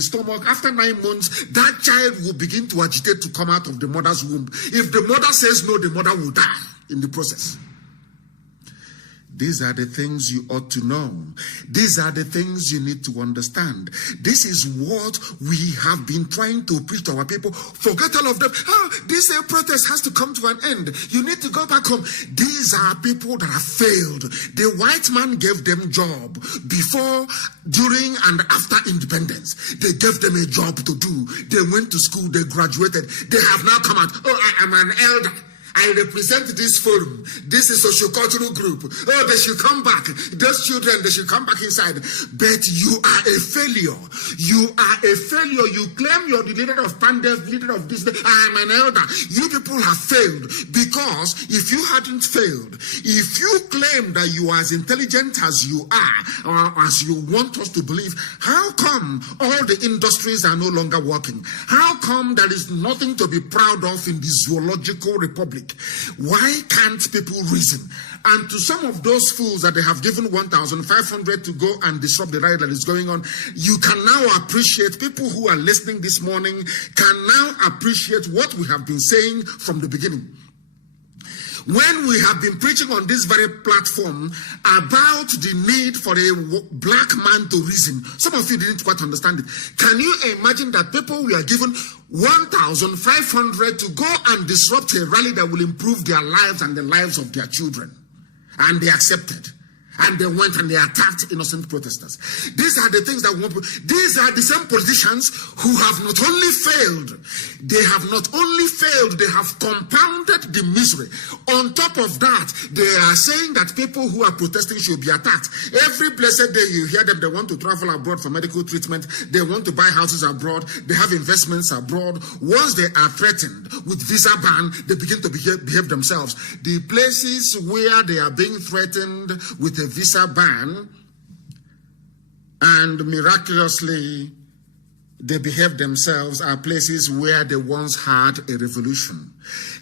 stomach, after 9 months, that child will begin to agitate to come out of the mother's womb. If the mother says no, the mother will die in the process. These are the things you ought to know. These are the things you need to understand. This is what we have been trying to preach to our people. Forget all of them. Oh, this protest has to come to an end. You need to go back home. These are people that have failed. The white man gave them job before, during, and after independence. They gave them a job to do. They went to school. They graduated. They have now come out. Oh, I am an elder. I represent this forum. This is a sociocultural group. Oh, they should come back. Those children, they should come back inside. But you are a failure. You are a failure. You claim you're the leader of Pandef, leader of this. I am an elder. You people have failed, because if you hadn't failed, if you claim that you are as intelligent as you are, or as you want us to believe, how come all the industries are no longer working? How come there is nothing to be proud of in the zoological republic? Why can't people reason? And to some of those fools that they have given 1,500 to go and disrupt the riot that is going on, you can now appreciate, people who are listening this morning can now appreciate what we have been saying from the beginning. When we have been preaching on this very platform about the need for a black man to reason, some of you didn't quite understand it. Can you imagine that people were given 1,500 to go and disrupt a rally that will improve their lives and the lives of their children? And they accepted. And they went and they attacked innocent protesters. These are the things that we want. These are the same politicians who have not only failed, they have compounded the misery. On top of that, they are saying that people who are protesting should be attacked. Every blessed day you hear them, they want to travel abroad for medical treatment, they want to buy houses abroad, they have investments abroad. Once they are threatened with visa ban, they begin to behave themselves. The places where they are being threatened with a visa ban and miraculously they behave themselves are places where they once had a revolution.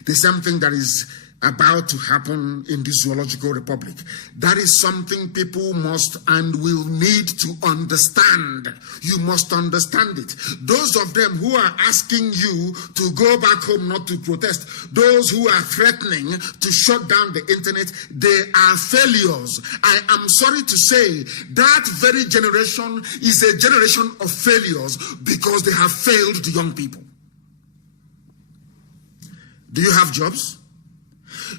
The same thing that is about to happen in the zoological republic. That is something people must and will need to understand. You must understand it. Those of them who are asking you to go back home not to protest, those who are threatening to shut down the internet, they are failures. I am sorry to say that very generation is a generation of failures because they have failed the young people. Do you have jobs?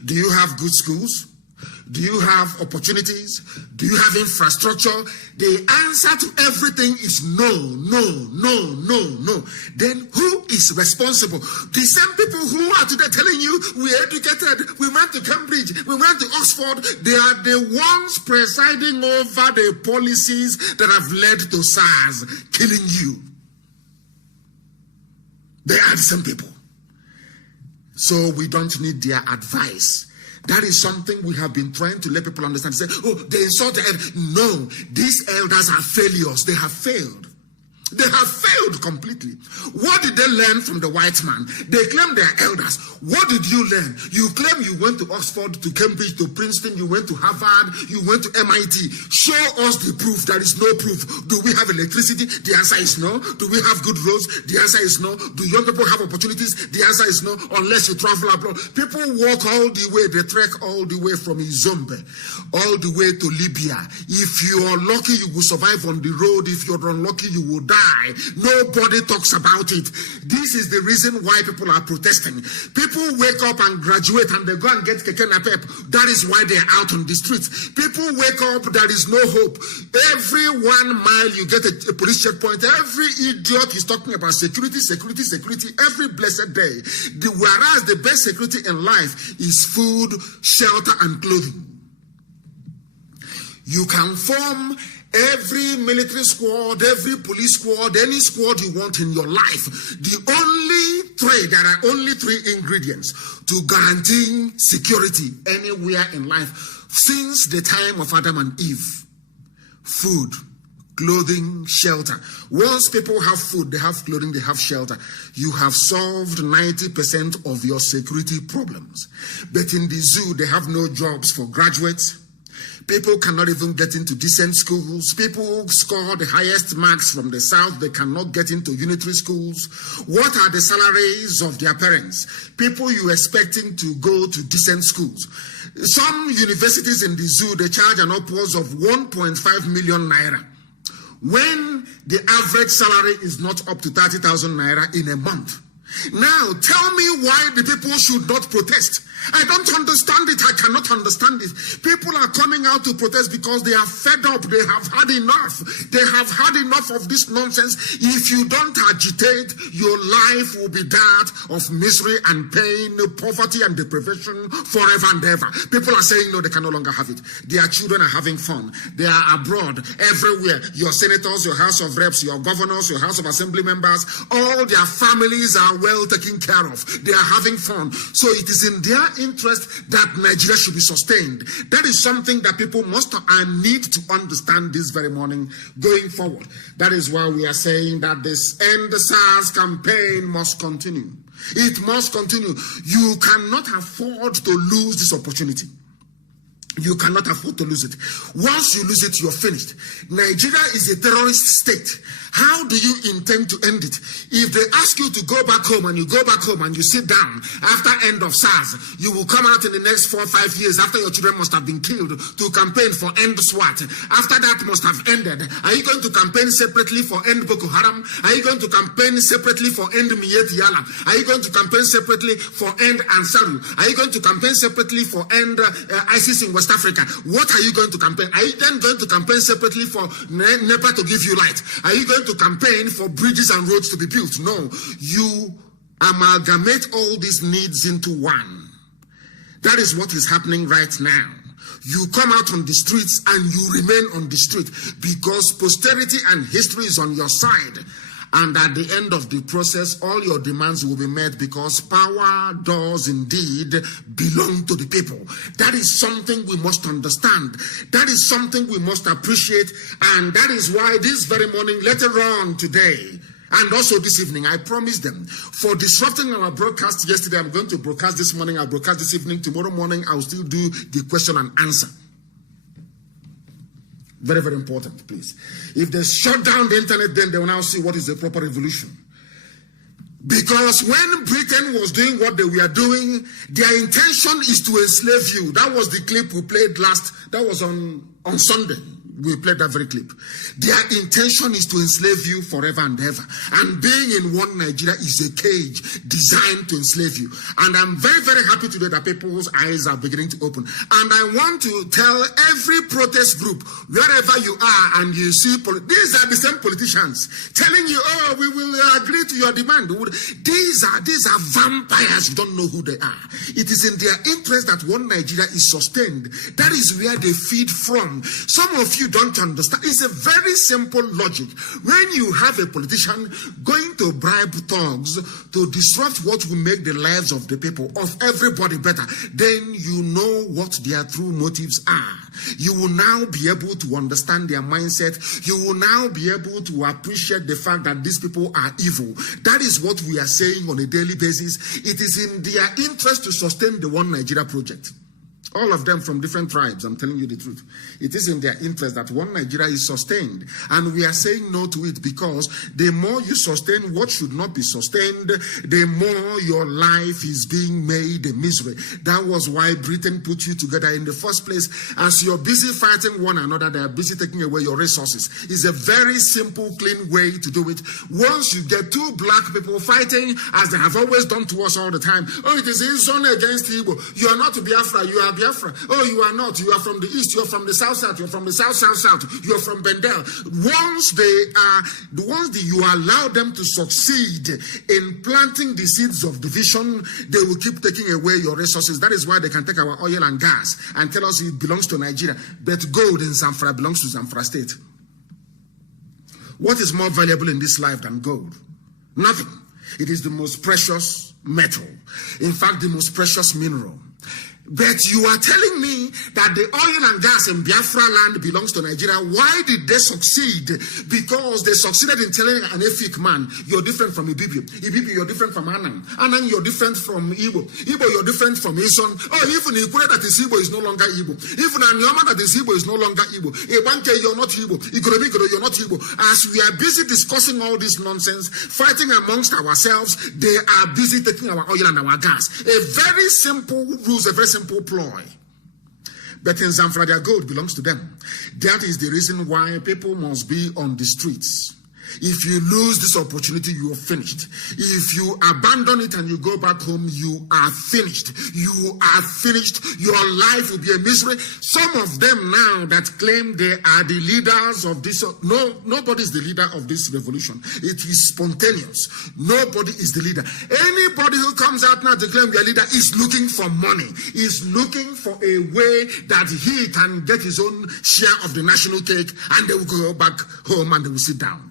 Do you have good schools? Do you have opportunities? Do you have infrastructure? The answer to everything is no, no, no, no, no. Then who is responsible? The same people who are today telling you we educated, we went to Cambridge, we went to Oxford, they are the ones presiding over the policies that have led to SARS killing you. They are the same people. So we don't need their advice. That is something we have been trying to let people understand. Say, oh, they insult the elders. No, these elders are failures. They have failed. They have failed completely. What did they learn from the white man? They claim they are elders. What did you learn? You claim you went to Oxford, to Cambridge, to Princeton, you went to Harvard, you went to MIT. Show us the proof. There is no proof. Do we have electricity? The answer is no. Do we have good roads? The answer is no. Do young people have opportunities? The answer is no, unless you travel abroad. People walk all the way, they trek all the way from Izombe, all the way to Libya. If you are lucky, you will survive on the road. If you're unlucky, you will die. Nobody talks about it. This is the reason why people are protesting. People wake up and graduate and they go and get keke napep. That is why they are out on the streets. People wake up, there is no hope. Every 1 mile you get a police checkpoint. Every idiot is talking about security, security, security every blessed day. Whereas the best security in life is food, shelter, and clothing. You can form every military squad, every police squad, any squad you want in your life. There are only three ingredients to guaranteeing security anywhere in life since the time of Adam and Eve. Food, clothing, shelter. Once people have food, they have clothing, they have shelter, you have solved 90% of your security problems. But in the zoo, they have no jobs for graduates. People cannot even get into decent schools. People score the highest marks from the south. They cannot get into unitary schools. What are the salaries of their parents? People you expecting to go to decent schools. Some universities in the zoo, they charge an upwards of 1.5 million naira. When the average salary is not up to 30,000 naira in a month. Now, tell me why the people should not protest. I don't understand it. I cannot understand it. People are coming out to protest because they are fed up. They have had enough. They have had enough of this nonsense. If you don't agitate, your life will be that of misery and pain, poverty and deprivation forever and ever. People are saying no, they can no longer have it. Their children are having fun. They are abroad, everywhere. Your senators, your House of Reps, your governors, your House of Assembly members, all their families are well taken care of. They are having fun. So it is in their interest that Nigeria should be sustained. That is something that people must and need to understand this very morning going forward. That is why we are saying that this End SARS campaign must continue. It must continue. You cannot afford to lose this opportunity. You cannot afford to lose it. Once you lose it, you're finished. Nigeria is a terrorist state. How do you intend to end it? If they ask you to go back home and you go back home and you sit down after end of SARS, you will come out in the next 4 or 5 years after your children must have been killed to campaign for end SWAT. After that must have ended. Are you going to campaign separately for end Boko Haram? Are you going to campaign separately for end Miyetti Allah? Are you going to campaign separately for end Ansaru? Are you going to campaign separately for end ISIS in West Africa? What are you going to campaign? Are you then going to campaign separately for NEPA to give you light? Are you going to campaign for bridges and roads to be built? No. You amalgamate all these needs into one. That is what is happening right now. You come out on the streets and you remain on the street because posterity and history is on your side. And at the end of the process, all your demands will be met because power does indeed belong to the people. That is something we must understand. That is something we must appreciate. And that is why this very morning, later on today, and also this evening, I promised them, for disrupting our broadcast yesterday, I'm going to broadcast this morning, I'll broadcast this evening, tomorrow morning, I'll still do the question and answer. Very, very important, please. If they shut down the internet, then they will now see what is the proper revolution. Because when Britain was doing what they were doing, their intention is to enslave you. That was the clip we played last, that was on Sunday. We played that very clip. Their intention is to enslave you forever and ever. And being in one Nigeria is a cage designed to enslave you. And I'm very, very happy today that people's eyes are beginning to open. And I want to tell every protest group, wherever you are and you see, these are the same politicians telling you, oh, we will agree to your demand. These are vampires. You don't know who they are. It is in their interest that one Nigeria is sustained. That is where they feed from. Some of you don't understand. It's a very simple logic. When you have a politician going to bribe thugs to disrupt what will make the lives of the people, of everybody better, then you know what their true motives are. You will now be able to understand their mindset. You will now be able to appreciate the fact that these people are evil. That is what we are saying on a daily basis. It is in their interest to sustain the One Nigeria project. All of them from different tribes, I'm telling you the truth. It is in their interest that one Nigeria is sustained. And we are saying no to it because the more you sustain what should not be sustained, the more your life is being made a misery. That was why Britain put you together in the first place. As you're busy fighting one another, they are busy taking away your resources. It's a very simple, clean way to do it. Once you get two black people fighting, as they have always done to us all the time, oh, it is Izon against Igbo. You are not Biafra, you are Biafra. Oh, you are not. You are from the east. You are from the south. You are from the south. You are from Bendel. Once you allow them to succeed in planting the seeds of division, they will keep taking away your resources. That is why they can take our oil and gas and tell us it belongs to Nigeria. But gold in Zamfara belongs to Zamfara State. What is more valuable in this life than gold? Nothing. It is the most precious metal. In fact, the most precious mineral. But you are telling me that the oil and gas in Biafra land belongs to Nigeria. Why did they succeed? Because they succeeded in telling an Efik man, you're different from Ibibi. Ibibi, you're different from Anang. Anang, you're different from Igbo. Igbo, you're different from Ison. Oh, even Ikure that is Igbo is no longer Igbo. Even Anyoma that is Igbo is no longer Igbo. Ebanke, you're not Igbo. Igorobigoro, you're not Igbo. As we are busy discussing all this nonsense, fighting amongst ourselves, they are busy taking our oil and our gas. A very simple rules, a very simple ploy. But in Zamfara, their gold belongs to them. That is the reason why people must be on the streets. If you lose this opportunity, you are finished. If you abandon it and you go back home, you are finished. You are finished. Your life will be a misery. Some of them now that claim they are the leaders of this, no, nobody is the leader of this revolution. It is spontaneous. Nobody is the leader. Anybody who comes out now to claim their leader is looking for money, is looking for a way that he can get his own share of the national cake, and they will go back home and they will sit down.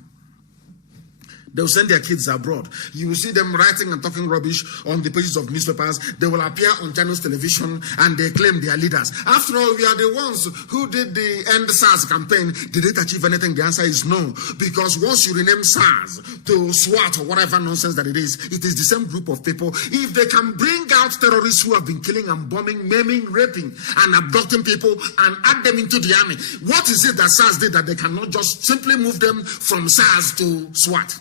They will send their kids abroad. You will see them writing and talking rubbish on the pages of newspapers. They will appear on channels television and they claim they are leaders. After all, we are the ones who did the End SARS campaign. Did it achieve anything? The answer is no. Because once you rename SARS to SWAT or whatever nonsense that it is the same group of people. If they can bring out terrorists who have been killing and bombing, maiming, raping, and abducting people and add them into the army, what is it that SARS did that they cannot just simply move them from SARS to SWAT?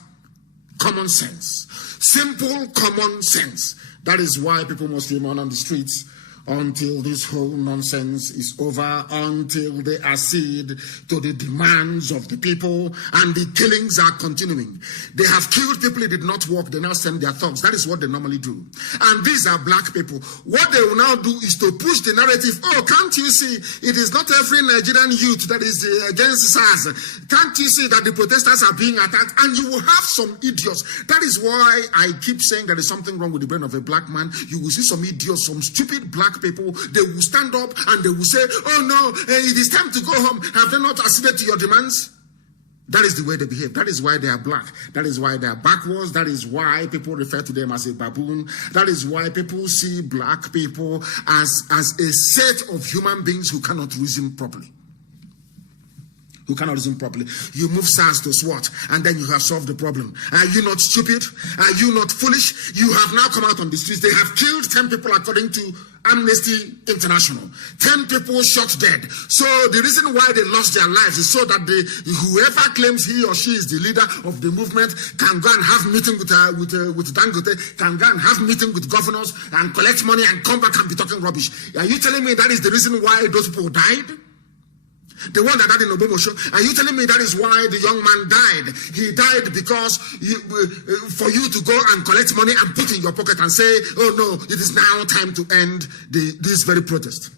Common sense. Simple common sense. That is why people must remain on the streets until this whole nonsense is over, until they accede to the demands of the people, and the killings are continuing. They have killed people, it did not work, they now send their thugs. That is what they normally do. And these are black people. What they will now do is to push the narrative. Oh, can't you see, it is not every Nigerian youth that is against SARS. Can't you see that the protesters are being attacked? And you will have some idiots. That is why I keep saying there is something wrong with the brain of a black man. You will see some idiots, some stupid black people, they will stand up and they will say, oh no, it is time to go home. Have they not acceded to your demands? That is the way they behave. That is why they are black. That is why they are backwards. That is why people refer to them as a baboon. That is why people see black people as a set of human beings who cannot reason properly. Who cannot reason properly. You move SARS to SWAT and then you have solved the problem. Are you not stupid? Are you not foolish? You have now come out on the streets. They have killed 10 people according to Amnesty International. 10 people shot dead. So the reason why they lost their lives is so that whoever claims he or she is the leader of the movement can go and have meeting with Dangote, can go and have meeting with governors and collect money and come back and be talking rubbish. Are you telling me that is the reason why those people died? The one that died in Obomosho, are you telling me that is why the young man died? He died because for you to go and collect money and put in your pocket and say, oh no, it is now time to end this very protest.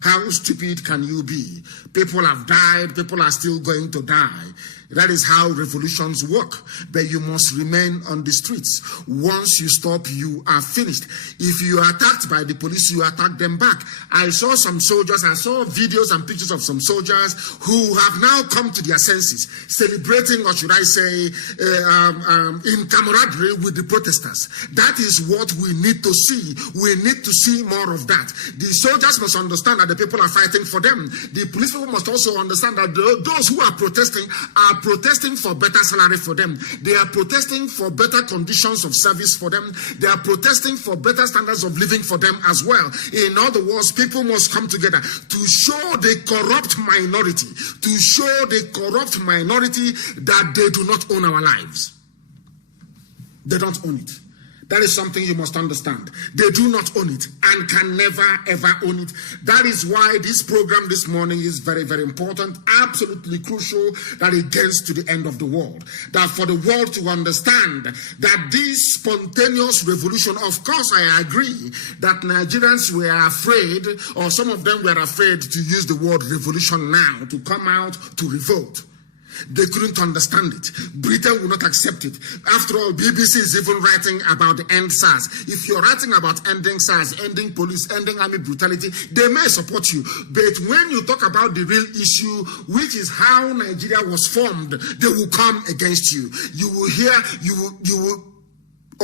How stupid can you be? People have died, people are still going to die. That is how revolutions work. But you must remain on the streets. Once you stop, you are finished. If you are attacked by the police, you attack them back. I saw some soldiers, I saw videos and pictures of some soldiers who have now come to their senses, celebrating, or should I say, in camaraderie with the protesters. That is what we need to see. We need to see more of that. The soldiers must understand that the people are fighting for them. The police people must also understand that those who are protesting for better salary for them. They are protesting for better conditions of service for them. They are protesting for better standards of living for them as well. In other words, people must come together to show the corrupt minority, that they do not own our lives. They don't own it. That is something you must understand. They do not own it and can never, ever own it. That is why this program this morning is very, very important, absolutely crucial, that it gets to the end of the world. That for the world to understand that this spontaneous revolution, of course, I agree that Nigerians were afraid, or some of them were afraid to use the word revolution now, to come out to revolt. They couldn't understand it. Britain will not accept it. After all, BBC is even writing about the end SARS. If you're writing about ending SARS, ending police, ending army brutality, they may support you. But when you talk about the real issue, which is how Nigeria was formed, they will come against you. You will hear, you will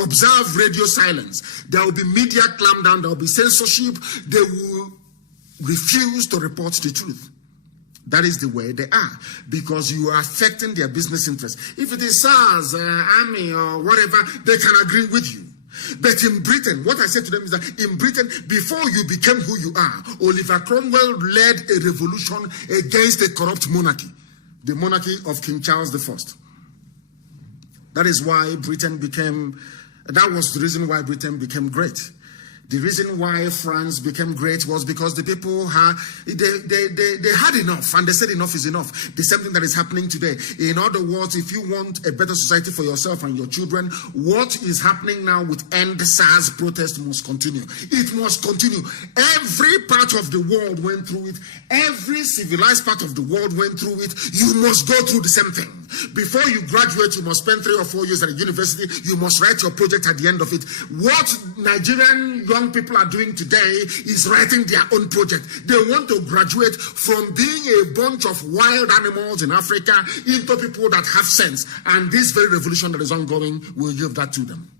observe radio silence. There will be media clampdown. There will be censorship. They will refuse to report the truth. That is the way they are, because you are affecting their business interests. If it is SARS, army, or whatever, they can agree with you. But in Britain, what I said to them is that in Britain, before you became who you are, Oliver Cromwell led a revolution against a corrupt monarchy, the monarchy of King Charles I. That is why Britain became, that was the reason why Britain became great. The reason why France became great was because the people had, they had enough, and they said enough is enough. The same thing that is happening today. In other words, if you want a better society for yourself and your children, what is happening now with End SARS protest must continue. It must continue. Every part of the world went through it. Every civilized part of the world went through it. You must go through the same thing. Before you graduate, you must spend 3 or 4 years at a university. You must write your project at the end of it. What Nigerian young people are doing today is writing their own project. They want to graduate from being a bunch of wild animals in Africa into people that have sense. And this very revolution that is ongoing will give that to them.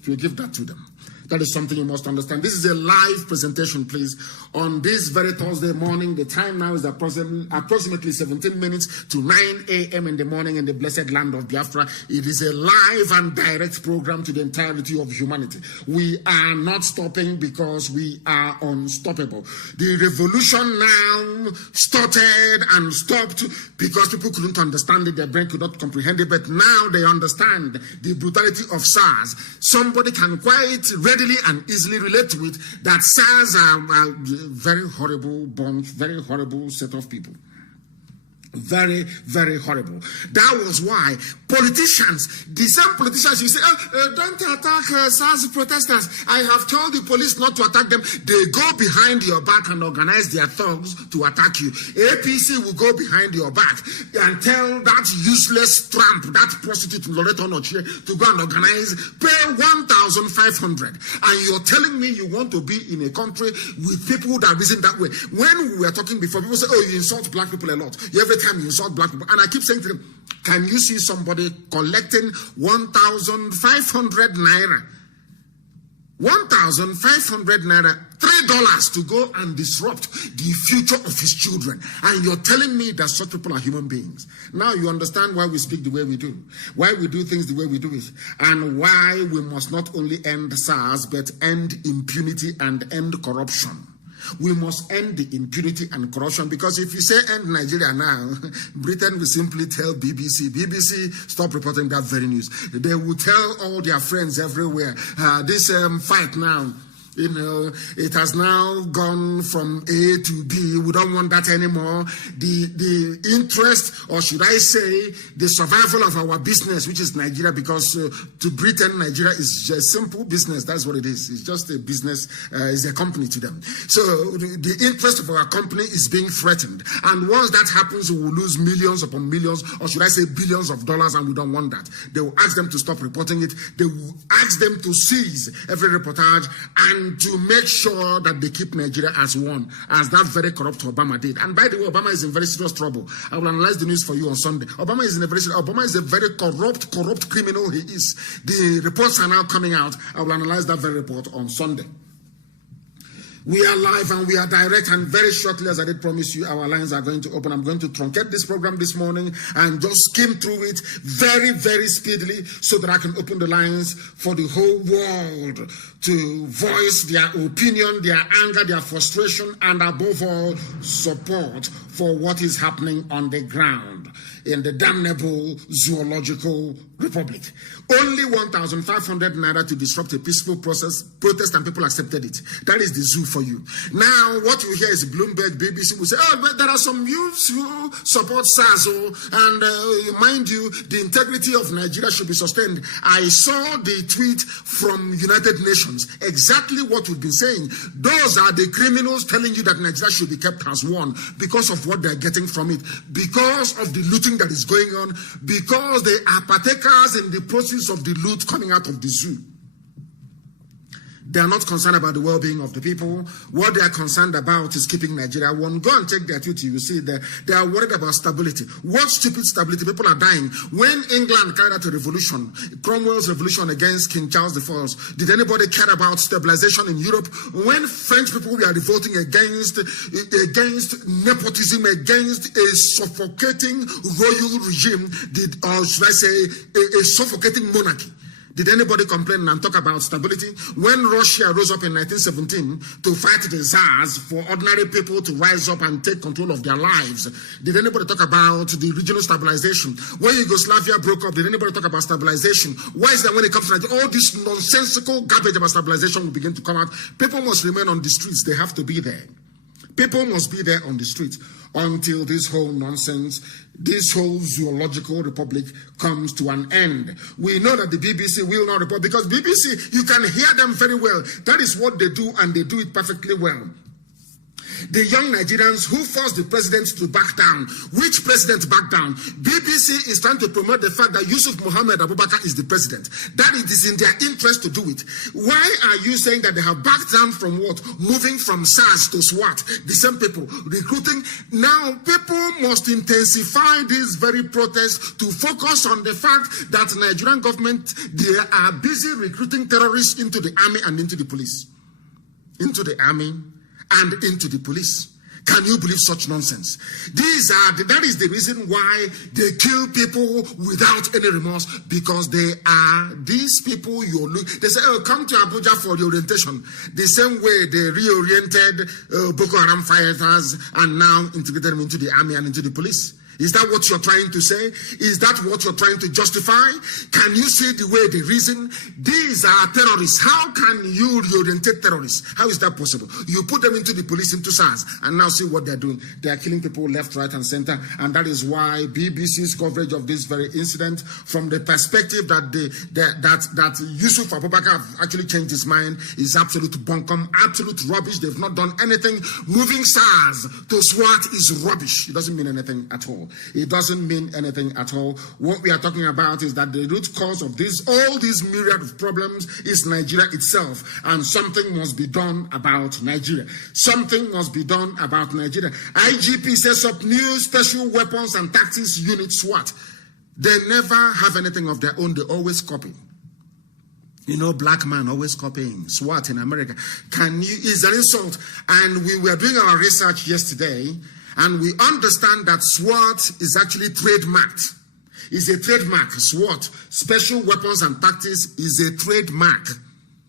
It will give that to them. That is something you must understand. This is a live presentation, please. On this very Thursday morning, the time now is approximately 17 minutes to 9 a.m. in the morning in the blessed land of Biafra. It is a live and direct program to the entirety of humanity. We are not stopping because we are unstoppable. The revolution now started and stopped because people couldn't understand it. Their brain could not comprehend it. But now they understand the brutality of SARS. Somebody can quite readily and easily relate to it, that SARS are a very horrible bunch, very horrible set of people. Very, very horrible. That was why politicians, the same politicians, you say, don't attack SARS protesters. I have told the police not to attack them. They go behind your back and organize their thugs to attack you. APC will go behind your back and tell that useless tramp, that prostitute Loreto Noche, to go and organize, pay 1,500. And you're telling me you want to be in a country with people that reason that way. When we were talking before, people say, oh, you insult black people a lot. Every time you insult black people. And I keep saying to them, can you see somebody collecting 1,500 naira? 1,500 naira, $3 to go and disrupt the future of his children. And you're telling me that such people are human beings. Now you understand why we speak the way we do, why we do things the way we do it, and why we must not only end SARS, but end impunity and end corruption. We must end the impunity and corruption, because if you say end Nigeria now, Britain will simply tell BBC, stop reporting that very news. They will tell all their friends everywhere, this fight now, you know, it has now gone from A to B. We don't want that anymore. The interest, or should I say, the survival of our business, which is Nigeria, because to Britain, Nigeria is just simple business. That's what it is. It's just a business, it's a company to them. So the interest of our company is being threatened. And once that happens, we will lose millions upon millions, or should I say billions of dollars, and we don't want that. They will ask them to stop reporting it. They will ask them to cease every reportage and to make sure that they keep Nigeria as one, as that very corrupt Obama did. And by the way, Obama is in very serious trouble. I will analyze the news for you on Sunday. Obama is a very corrupt criminal. He is. The reports are now coming out. I will analyze that very report on Sunday. We are live and we are direct, and very shortly, as I did promise you, our lines are going to open. I'm going to truncate this program this morning and just skim through it very, very speedily so that I can open the lines for the whole world to voice their opinion, their anger, their frustration, and above all, support for what is happening on the ground in the damnable zoological republic. Only 1,500 naira to disrupt a peaceful protest, and people accepted it. That is the zoo for you. Now, what you hear is Bloomberg, BBC will say, oh, but there are some youths who support SARS, and mind you, the integrity of Nigeria should be sustained. I saw the tweet from United Nations, exactly what we've been saying. Those are the criminals telling you that Nigeria should be kept as one because of what they're getting from it, because of the looting that is going on, because they are partakers in the process of the loot coming out of the zoo. They are not concerned about the well-being of the people. What they are concerned about is keeping Nigeria one. Go and check their tweet. You will see that they are worried about stability. What stupid stability? People are dying. When England carried out a revolution, Cromwell's revolution against King Charles I, did anybody care about stabilization in Europe? When French people were revolting against nepotism, against a suffocating royal regime, or should I say, a suffocating monarchy, did anybody complain and talk about stability? When Russia rose up in 1917 to fight the Tsars for ordinary people to rise up and take control of their lives, did anybody talk about the regional stabilization? When Yugoslavia broke up, did anybody talk about stabilization? Why is that when it comes to Nigeria, all this nonsensical garbage about stabilization will begin to come out? People must remain on the streets. They have to be there. People must be there on the streets until this whole nonsense, this whole zoological republic comes to an end. We know that the BBC will not report, because BBC, you can hear them very well. That is what they do, and they do it perfectly well. The young Nigerians who forced the president to back down. Which president backed down? BBC is trying to promote the fact that Yusuf Mohammed Abubakar is the president. That it is in their interest to do it. Why are you saying that they have backed down from what? Moving from SARS to SWAT. The same people recruiting. Now people must intensify this very protest to focus on the fact that the Nigerian government, they are busy recruiting terrorists into the army and into the police. Into the army and into the police. Can you believe such nonsense? That is the reason why they kill people without any remorse, because they are these people they say, oh, come to Abuja for the orientation. The same way they reoriented Boko Haram fighters and now integrated them into the army and into the police. Is that what you're trying to say? Is that what you're trying to justify? Can you see the way they reason? These are terrorists. How can you reorientate terrorists? How is that possible? You put them into the police, into SARS, and now see what they're doing. They are killing people left, right, and center. And that is why BBC's coverage of this very incident, from the perspective that Yusuf Abubakar have actually changed his mind, is absolute bunkum, absolute rubbish. They've not done anything. Moving SARS to SWAT is rubbish. It doesn't mean anything at all. It doesn't mean anything at all. What we are talking about is that the root cause of all these myriad of problems is Nigeria itself, and something must be done about Nigeria. Something must be done about Nigeria. IGP sets up new special weapons and tactics unit, SWAT. They never have anything of their own. They always copy. You know, black man always copying. SWAT in America. Is an insult. And we were doing our research yesterday, and we understand that SWAT is actually trademarked. It's a trademark. SWAT, Special Weapons and Tactics, is a trademark,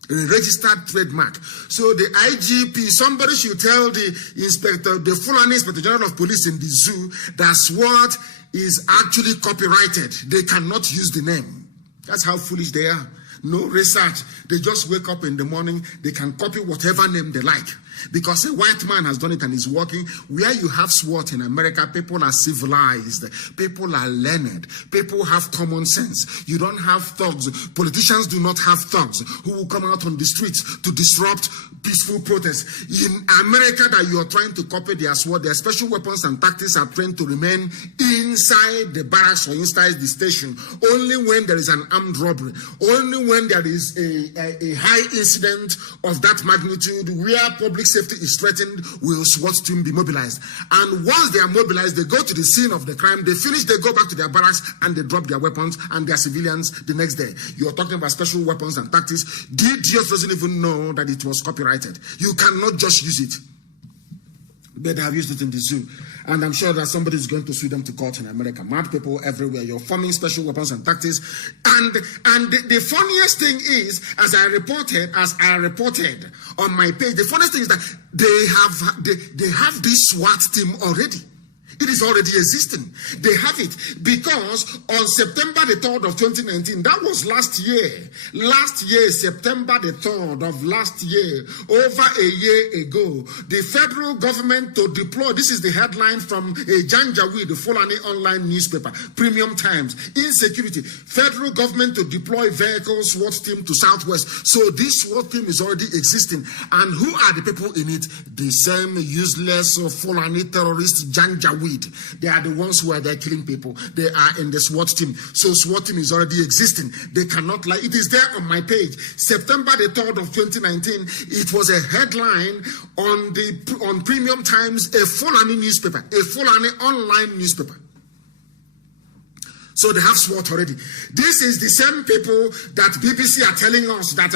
a registered trademark. So the IGP, somebody should tell the inspector, the Fulani Inspector General of Police in the zoo, that SWAT is actually copyrighted. They cannot use the name. That's how foolish they are. No research. They just wake up in the morning. They can copy whatever name they like, because a white man has done it and is working. Where you have SWAT in America, people are civilized, people are learned, people have common sense. You don't have thugs. Politicians do not have thugs who will come out on the streets to disrupt peaceful protests. In America, that you are trying to copy their SWAT, their special weapons and tactics are trained to remain inside the barracks or inside the station. Only when there is an armed robbery, only when there is a high incident of that magnitude, where public safety is threatened, will SWAT team be mobilized. And once they are mobilized, they go to the scene of the crime, they finish, they go back to their barracks, and they drop their weapons and their civilians the next day. You're talking about special weapons and tactics. The idiot doesn't even know that it was copyrighted. You cannot just use it. But they have used it in the zoo. And I'm sure that somebody is going to sue them to court in America. Mad people everywhere. You're forming special weapons and tactics. And the funniest thing is, as I reported on my page, the funniest thing is that they have this SWAT team already. It is already existing. They have it because on September the 3rd of 2019, that was last year, September the 3rd of last year, over a year ago, the federal government to deploy, this is the headline from Janjaweed, the Fulani online newspaper, Premium Times, insecurity, federal government to deploy vehicles, SWAT team to Southwest. So this SWAT team is already existing. And who are the people in it? The same useless Fulani terrorist Janjaweed. weed. They are the ones who are there killing people. They are in the SWAT team. So SWAT team is already existing. They cannot lie. It is there on my page. September the 3rd of 2019, it was a headline on Premium Times, a Fulani newspaper, a Fulani online newspaper. So they have SWAT already. This is the same people that BBC are telling us that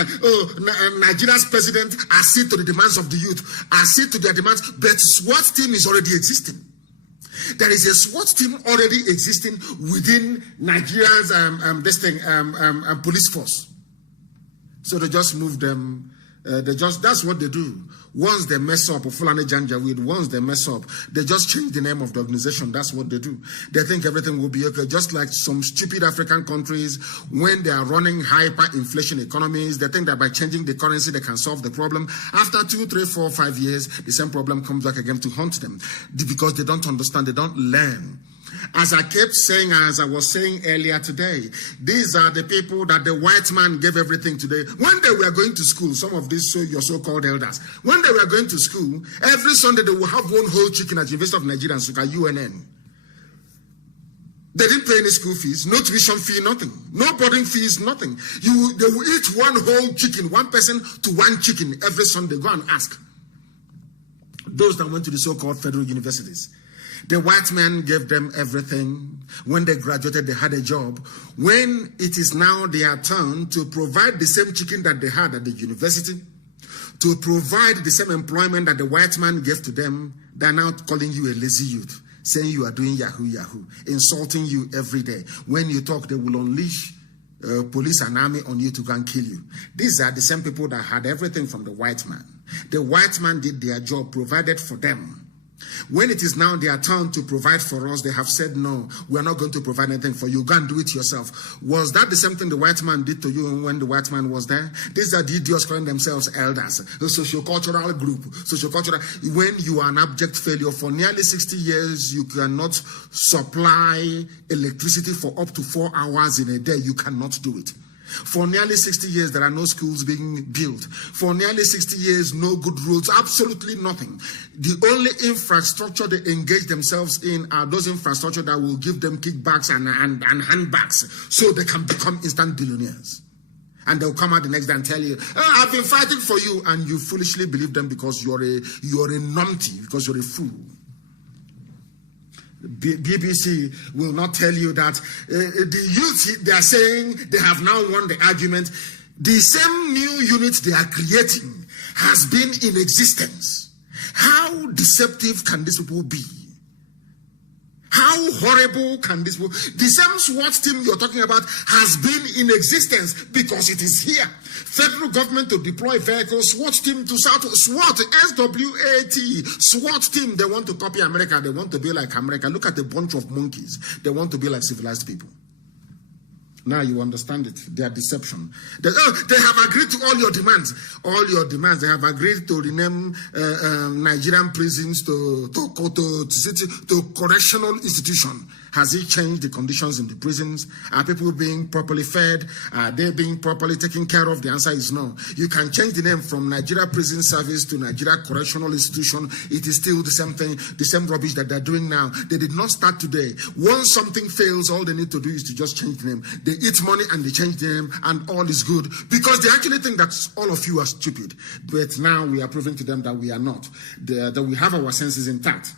Nigeria's president accede to the demands of the youth, accede to their demands, but SWAT team is already existing. There is a SWAT team already existing within Nigeria's police force. So they just move them. That's what they do. Once they mess up, Fulani Janjaweed, once they mess up, they just change the name of the organization. That's what they do. They think everything will be okay. Just like some stupid African countries, when they are running hyperinflation economies, they think that by changing the currency, they can solve the problem. After 2, 3, 4, 5 years, the same problem comes back again to haunt them because they don't understand, they don't learn. As I kept saying, as I was saying earlier today, these are the people that the white man gave everything today. When they were going to school, some of these your so-called elders, when they were going to school, every Sunday they will have one whole chicken at the University of Nigeria and Suka UNN. They didn't pay any school fees, no tuition fee, nothing. No boarding fees, nothing. They will eat one whole chicken, one person to one chicken every Sunday. Go and ask those that went to the so-called federal universities. The white man gave them everything. When they graduated, they had a job. When it is now their turn to provide the same chicken that they had at the university, to provide the same employment that the white man gave to them, they're now calling you a lazy youth, saying you are doing yahoo, insulting you every day. When you talk, they will unleash police and army on you to go and kill you. These are the same people that had everything from the white man. The white man did their job, provided for them. When it is now their turn to provide for us, they have said, no, we are not going to provide anything for you. Go and do it yourself. Was that the same thing the white man did to you when the white man was there? These are the idiots calling themselves elders, a sociocultural group. When you are an abject failure for nearly 60 years, you cannot supply electricity for up to 4 hours in a day. You cannot do it. For nearly 60 years, there are no schools being built. For nearly 60 years, no good roads, absolutely nothing. The only infrastructure they engage themselves in are those infrastructure that will give them kickbacks and handbacks so they can become instant billionaires. And they'll come out the next day and tell you, oh, I've been fighting for you. And you foolishly believe them because you're a numpty, because you're a fool. BBC will not tell you that the youth, they are saying they have now won the argument. The same new unit they are creating has been in existence. How deceptive can these people be? How horrible can this be? The same SWAT team you're talking about has been in existence because it is here. Federal government to deploy vehicles, SWAT team to South, SWAT, SWAT, SWAT team. They want to copy America. They want to be like America. Look at the bunch of monkeys. They want to be like civilized people. Now you understand it. Their deception. They have agreed to all your demands. All your demands. They have agreed to rename Nigerian prisons to correctional institution. Has it changed the conditions in the prisons? Are people being properly fed? Are they being properly taken care of? The answer is no. You can change the name from Nigeria Prison Service to Nigeria Correctional Institution. It is still the same thing, the same rubbish that they're doing now. They did not start today. Once something fails, all they need to do is to just change the name. They eat money and they change the name and all is good because they actually think that all of you are stupid. But now we are proving to them that we are not, that we have our senses intact.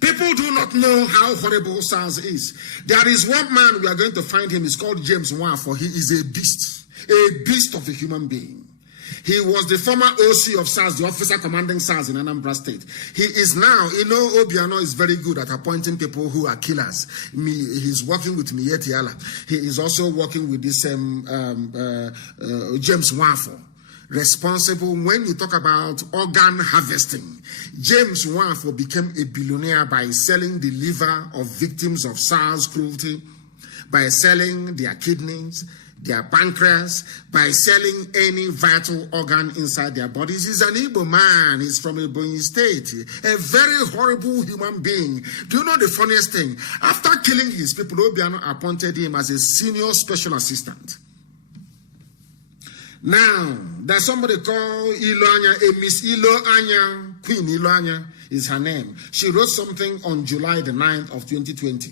People do not know how horrible SARS is. There is one man, we are going to find him. He's called James Nwafo. He is a beast of a human being. He was the former OC of SARS, the officer commanding SARS in Anambra State. He is now, Obiano is very good at appointing people who are killers. He's working with Miyetti Allah. He is also working with this James Nwafo. Responsible when you talk about organ harvesting. James Nwafo became a billionaire by selling the liver of victims of SARS cruelty, by selling their kidneys, their pancreas, by selling any vital organ inside their bodies. He's an Igbo man. He's from Ebonyi State. A very horrible human being. Do you know the funniest thing? After killing his people, Obiano appointed him as a senior special assistant. Now, there's somebody called Ilo Anya, a Miss Ilo Anya, Queen Ilo Anya. is her name. She wrote something on July the 9th of 2020.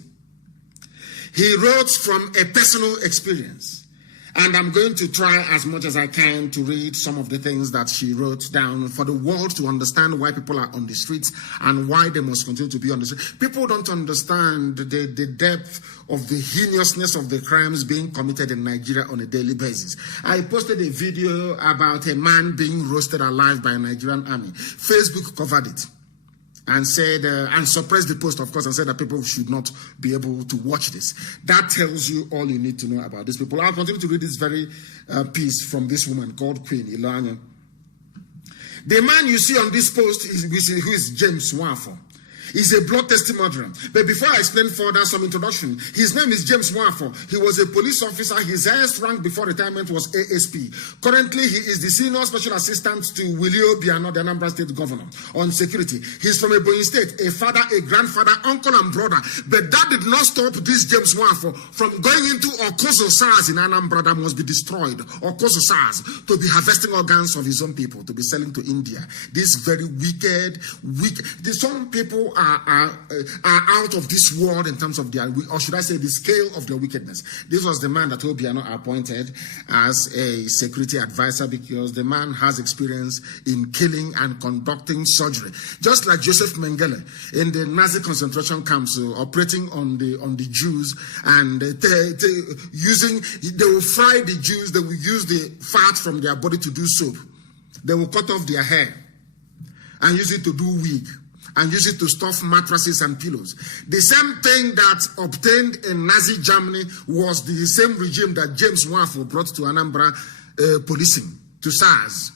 He wrote from a personal experience. And I'm going to try as much as I can to read some of the things that she wrote down for the world to understand why people are on the streets and why they must continue to be on the streets. People don't understand the depth of the heinousness of the crimes being committed in Nigeria on a daily basis. I posted a video about a man being roasted alive by a Nigerian army. Facebook covered it and said, and suppressed the post, of course, and said that people should not be able to watch this. That tells you all you need to know about these people. I'll continue to read this very piece from this woman called Queen Ilanya. The man you see on this post, who is James Nwafo. He's a bloodthirsty murderer. But before I explain further some introduction, his name is James Nwafo. He was a police officer. His highest rank before retirement was ASP. Currently, he is the senior special assistant to Willie Obiano, the Anambra State governor, on security. He's from Ebonyi State, a father, a grandfather, uncle, and brother. But that did not stop this James Nwafo from going into Okozo SARS in Anambra that must be destroyed. Okozo SARS, to be harvesting organs of his own people, to be selling to India. This very wicked. Some people are out of this world in terms of their, or should I say, the scale of their wickedness. This was the man that Obiano appointed as a security advisor because the man has experience in killing and conducting surgery, just like Joseph Mengele in the Nazi concentration camps, operating on the Jews, and they will fry the Jews. They will use the fat from their body to do soap. They will cut off their hair and use it to do wig, and use it to stuff mattresses and pillows. The same thing that obtained in Nazi Germany was the same regime that James Nwafo brought to Anambra policing, to SARS.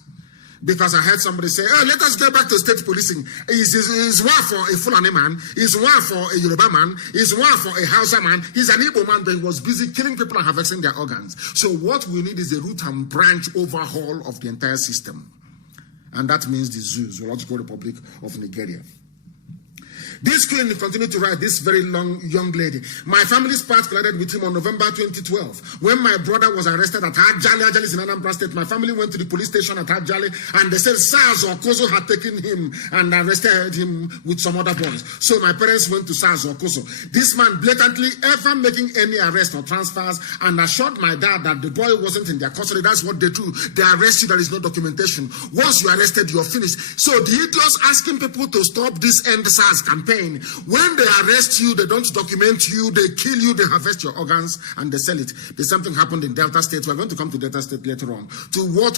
Because I heard somebody say, oh, let us go back to state policing. Is Nwafo a Fulani man? Is Nwafo a Yoruba man? Is Nwafo a Hausa man? He's an Igbo man, but he was busy killing people and harvesting their organs. So what we need is a root and branch overhaul of the entire system. And that means the Zoological Republic of Nigeria. This queen continued to write, this very young lady. My family's path collided with him on November 2012. When my brother was arrested at Ajali is in Anambra State, my family went to the police station at Ajali and they said SARS or Kozo had taken him and arrested him with some other boys. So my parents went to SARS or Kozo. This man blatantly ever making any arrest or transfers and assured my dad that the boy wasn't in their custody. That's what they do. They arrest you, there is no documentation. Once you're arrested, you're finished. So the idiots asking people to stop this end SARS campaign. When they arrest you, they don't document you, they kill you, they harvest your organs, and they sell it. There's something happened in Delta State. We're going to come to Delta State later on. To what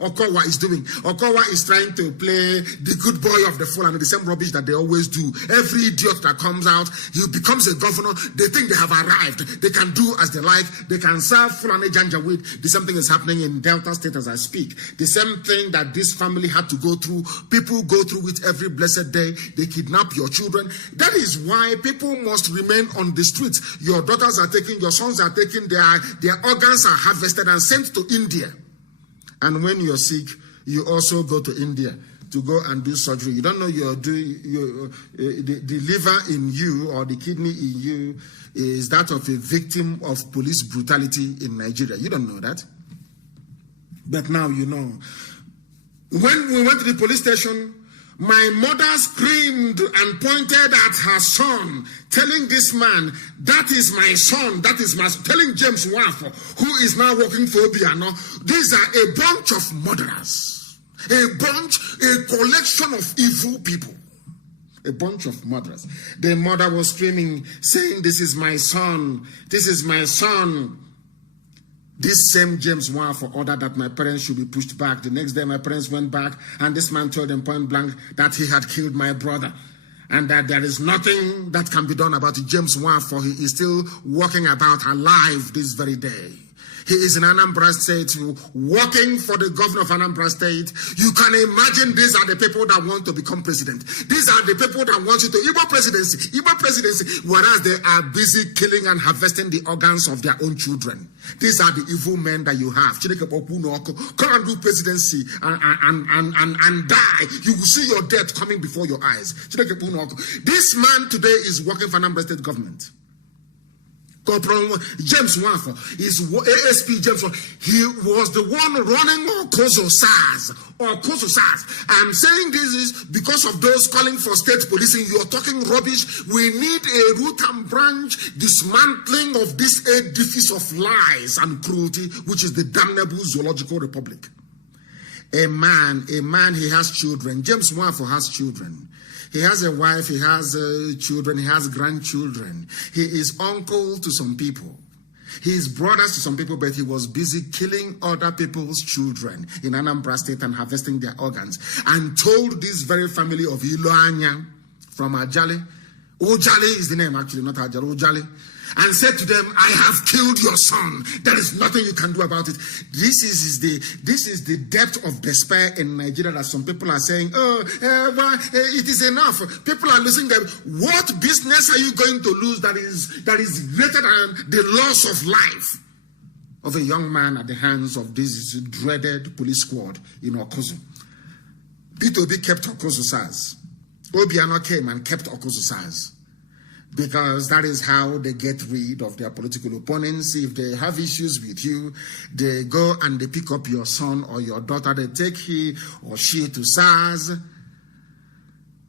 Okowa is doing. Okowa is trying to play the good boy of the Fulani, the same rubbish that they always do. Every idiot that comes out, he becomes a governor. They think they have arrived. They can do as they like. They can serve Fulani Janjaweed. The same thing is happening in Delta State as I speak. The same thing that this family had to go through. People go through it every blessed day. They kidnap your children. That is why people must remain on the streets. Your daughters are taken, your sons are taken, their organs are harvested and sent to India. And when you're sick, you also go to India to go and do surgery. You don't know the liver in you or the kidney in you is that of a victim of police brutality in Nigeria. You don't know that. But now you know. When we went to the police station, my mother screamed and pointed at her son, telling this man, that is my son, that is my son, telling James Nwafo, who is now working for Obiano, these are a bunch of murderers, a collection of evil people, a bunch of murderers. The mother was screaming, saying, this is my son, this is my son. This same James Nwafo ordered that my parents should be pushed back. The next day, my parents went back, and this man told them point blank that he had killed my brother, and that there is nothing that can be done about it. James Nwafo, he is still walking about alive this very day. He is in Anambra State, working for the governor of Anambra State. You can imagine these are the people that want to become president. These are the people that want you to Igbo presidency, whereas they are busy killing and harvesting the organs of their own children. These are the evil men that you have. Come and do presidency and die. You will see your death coming before your eyes. This man today is working for Anambra State government. Corporal James Nwafo is ASP James Nwafo. He was the one running Okozo SARS. I'm saying this is because of those calling for state policing. You're talking rubbish. We need a root and branch dismantling of this edifice of lies and cruelty, which is the damnable zoological republic. A man, he has children. James Nwafo has children. He has a wife, he has children, he has grandchildren. He is uncle to some people. He is brothers to some people, but he was busy killing other people's children in Anambra State and harvesting their organs. And told this very family of Iloanya from Ajale, Ojale is the name actually, not Ajale, Ojale, and said to them, I have killed your son. There is nothing you can do about it. This is the depth of despair in Nigeria that some people are saying, it is enough. People are losing them. What business are you going to lose that is greater than the loss of life of a young man at the hands of this dreaded police squad in Okozo? IPOB kept Okozo SARS. Obiano came and kept Okozo SARS. Because that is how they get rid of their political opponents. If they have issues with you, they go and they pick up your son or your daughter. They take he or she to SARS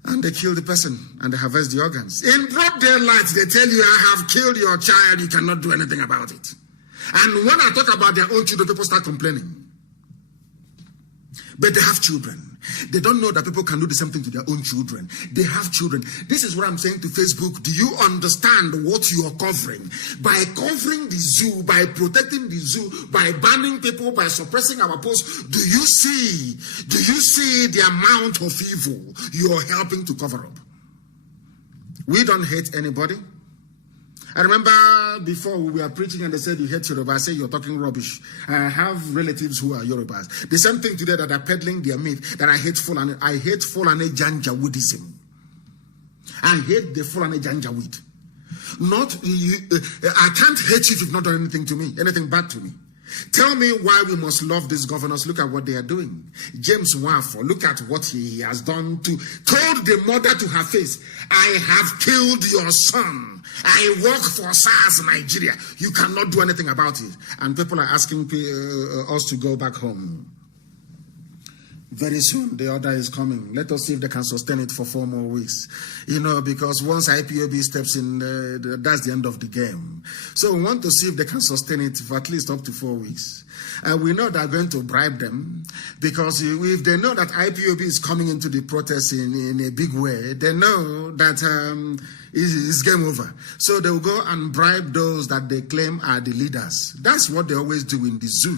and they kill the person and they harvest the organs. In broad daylight, they tell you, I have killed your child. You cannot do anything about it. And when I talk about their own children, people start complaining. But they have children. They don't know that people can do the same thing to their own children. They have children. This is what I'm saying to Facebook. Do you understand what you are covering? By covering the zoo, by protecting the zoo, by banning people, by suppressing our posts, do you see the amount of evil you are helping to cover up? We don't hate anybody. I remember before we were preaching and they said you hate Yoruba. I say you're talking rubbish. I have relatives who are Yorubas. The same thing today that are peddling their myth that I hate Fulani. I hate Fulani Janjaweedism. I hate the Fulani Janjaweed. I can't hate you if you've not done anything to me, anything bad to me. Tell me why we must love these governors. Look at what they are doing. James Nwafo, look at what he has done told the mother to her face, I have killed your son. I work for SARS Nigeria. You cannot do anything about it. And people are asking us to go back home. Very soon, the order is coming. Let us see if they can sustain it for 4 more weeks. Because once IPOB steps in, that's the end of the game. So we want to see if they can sustain it for at least up to 4 weeks. We know they're going to bribe them because if they know that IPOB is coming into the protest in a big way, they know that it's game over. So they will go and bribe those that they claim are the leaders. That's what they always do in the zoo.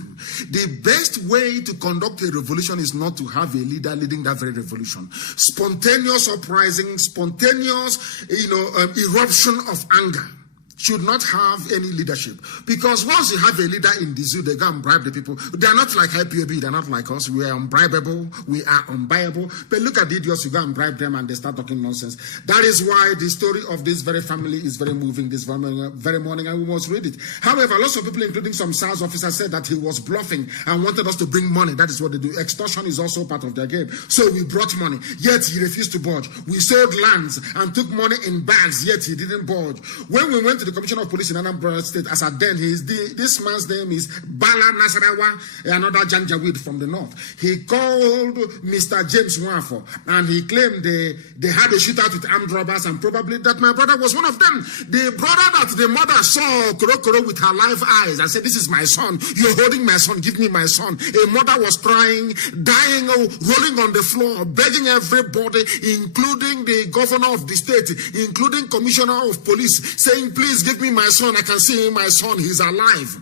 The best way to conduct a revolution is not to have a leader leading that very revolution. Spontaneous uprising, spontaneous, eruption of anger should not have any leadership. Because once you have a leader in the zoo, they go and bribe the people. They are not like IPOB, they are not like us. We are unbribable, we are unbuyable. But look at the idiots, you go and bribe them and they start talking nonsense. That is why the story of this very family is very moving this very morning, and we must read it. However, lots of people, including some SARS officers, said that he was bluffing and wanted us to bring money. That is what they do. Extortion is also part of their game. So we brought money, yet he refused to budge. We sold lands and took money in bags, yet he didn't budge. When we went to the Commissioner of Police in Anambra State, as at then, this man's name is Bala Nasarawa, another Janjaweed from the north. He called Mr. James Nwafo and he claimed they had a shootout with armed robbers and probably that my brother was one of them. The brother that the mother saw Koro with her live eyes and said, this is my son. You're holding my son. Give me my son. A mother was crying, dying, rolling on the floor, begging everybody, including the governor of the state, including Commissioner of Police, saying, please give me my son. I can see my son. He's alive.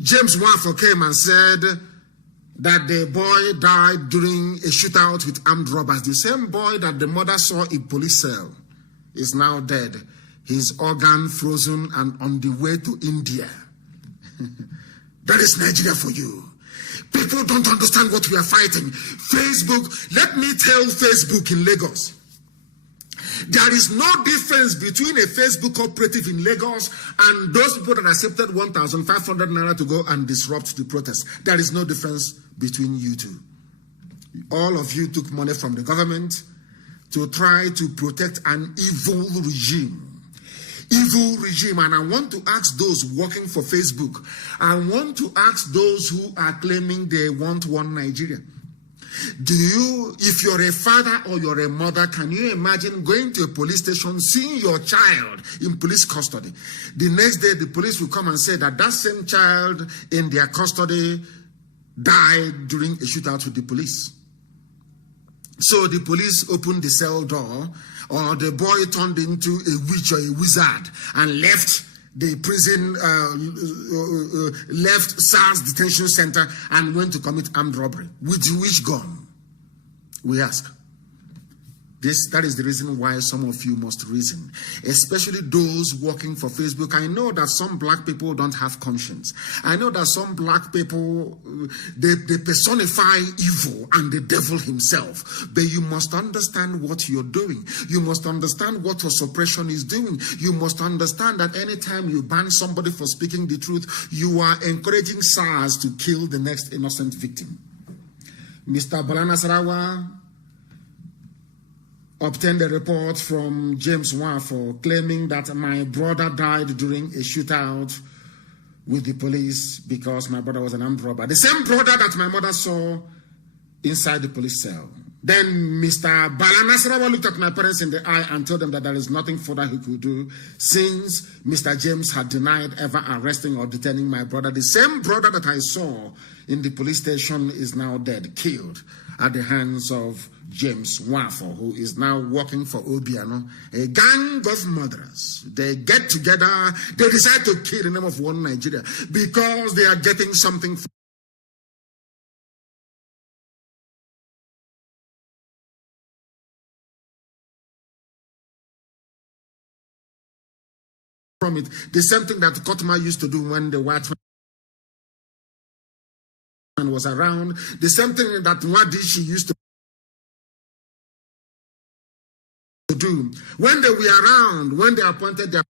James Nwafo came and said that the boy died during a shootout with armed robbers. The same boy that the mother saw in police cell is now dead. His organ frozen and on the way to India. That is Nigeria for you. People don't understand what we are fighting. Facebook, let me tell Facebook in Lagos, there is no difference between a Facebook cooperative in Lagos and those people that accepted 1,500 naira to go and disrupt the protest. There is no difference between you two. All of you took money from the government to try to protect an evil regime. evil regime. And I want to ask those working for Facebook, I want to ask those who are claiming they want one Nigeria. Do you, if you're a father or you're a mother, can you imagine going to a police station, seeing your child in police custody? The next day, the police will come and say that that same child in their custody died during a shootout with the police. So the police opened the cell door, or the boy turned into a witch or a wizard and left the prison, left SARS detention center and went to commit armed robbery. With which gun? We ask. That is the reason why some of you must reason, especially those working for Facebook. I know that some black people don't have conscience. I know that some black people, they personify evil and the devil himself. But you must understand what you're doing. You must understand what your suppression is doing. You must understand that anytime you ban somebody for speaking the truth, you are encouraging SARS to kill the next innocent victim. Mr. Balana Sarawa obtained a report from James Wafo claiming that my brother died during a shootout with the police because my brother was an armed robber. The same brother that my mother saw inside the police cell. Then Mr. Balanasarawa looked at my parents in the eye and told them that there is nothing further he could do since Mr. James had denied ever arresting or detaining my brother. The same brother that I saw in the police station is now dead, killed at the hands of James Wafo, who is now working for Obiano, a gang of murderers. They get together, they decide to kill in the name of one Nigeria because they are getting something from it. The same thing that Kotma used to do when the white man was around. The same thing that Nwadishi used to do when they were around, when they appointed their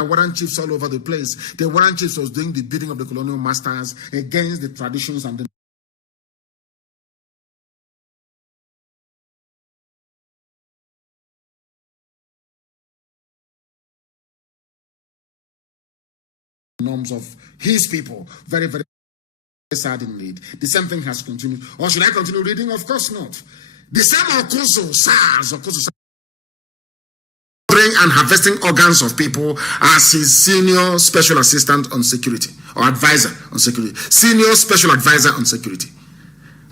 warrant chiefs all over the place. The warrant chiefs was doing the bidding of the colonial masters against the traditions and the norms of his people. Very, very sad indeed. The same thing has continued. Or should I continue reading? Of course not. The same Okoso, SARS, and harvesting organs of people as his senior special assistant on security or advisor on security. Senior special advisor on security.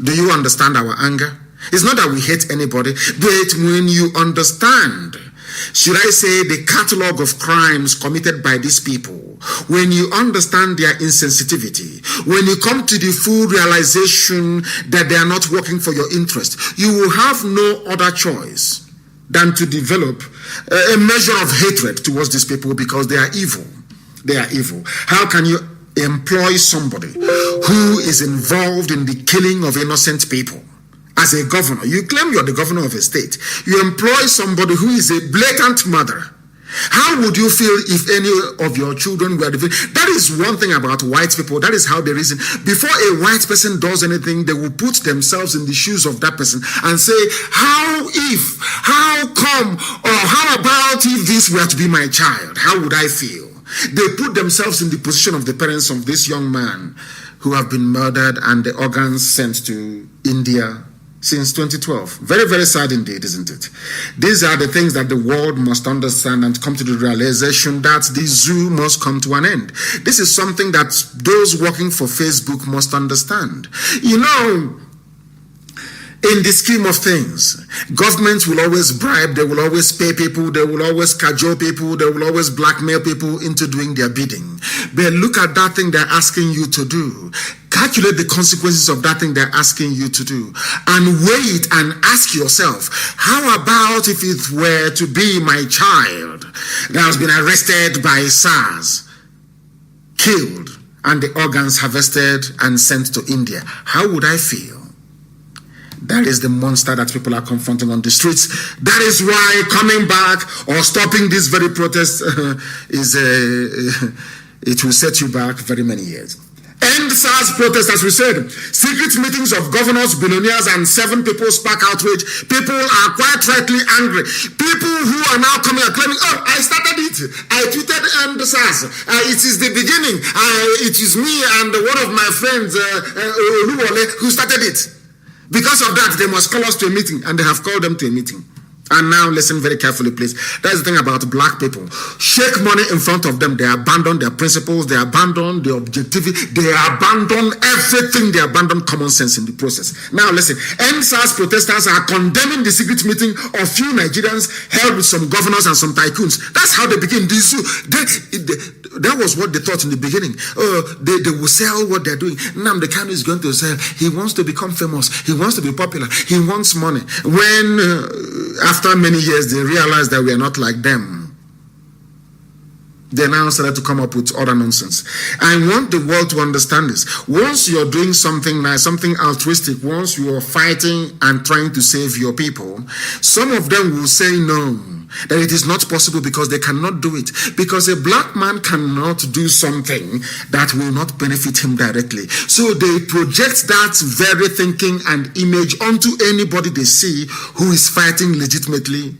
Do you understand our anger? It's not that we hate anybody, but when you understand, should I say, the catalog of crimes committed by these people, when you understand their insensitivity, when you come to the full realization that they are not working for your interest, you will have no other choice than to develop a measure of hatred towards these people because they are evil. They are evil. How can you employ somebody who is involved in the killing of innocent people? As a governor, you claim you're the governor of a state. You employ somebody who is a blatant murderer. How would you feel if any of your children were defeated? That is one thing about white people. That is how they reason. Before a white person does anything, they will put themselves in the shoes of that person and say, how come, or how about if this were to be my child? How would I feel? They put themselves in the position of the parents of this young man who have been murdered and the organs sent to India since 2012. Very, very sad indeed, isn't it? These are the things that the world must understand and come to the realization that the zoo must come to an end. This is something that those working for Facebook must understand. You know, in the scheme of things, governments will always bribe, they will always pay people, they will always cajole people, they will always blackmail people into doing their bidding. But look at that thing they're asking you to do. Calculate the consequences of that thing they're asking you to do. And wait and ask yourself, how about if it were to be my child that has been arrested by SARS, killed, and the organs harvested and sent to India? How would I feel? That is the monster that people are confronting on the streets. That is why coming back or stopping this very protest it will set you back very many years. End SARS protest, as we said. Secret meetings of governors, billionaires, and 7 people spark outrage. People are quite rightly angry. People who are now coming and claiming, oh, I started it. I tweeted End SARS. It is the beginning. It is me and one of my friends, who started it. Because of that, they must call us to a meeting, and they have called them to a meeting. And now listen very carefully, please. That's the thing about black people. Shake money in front of them. They abandon their principles. They abandon the objectivity. They abandon everything. They abandon common sense in the process. Now listen. NSAS protesters are condemning the secret meeting of few Nigerians held with some governors and some tycoons. That's how they begin. That was what they thought in the beginning. They will sell what they're doing. Nnamdi Kanu is going to sell. He wants to become famous. He wants to be popular. He wants money. When after many years, they realized that we are not like them. They now started to come up with other nonsense. I want the world to understand this. Once you're doing something nice, something altruistic, once you are fighting and trying to save your people, some of them will say no, that it is not possible because they cannot do it. Because a black man cannot do something that will not benefit him directly. So they project that very thinking and image onto anybody they see who is fighting legitimately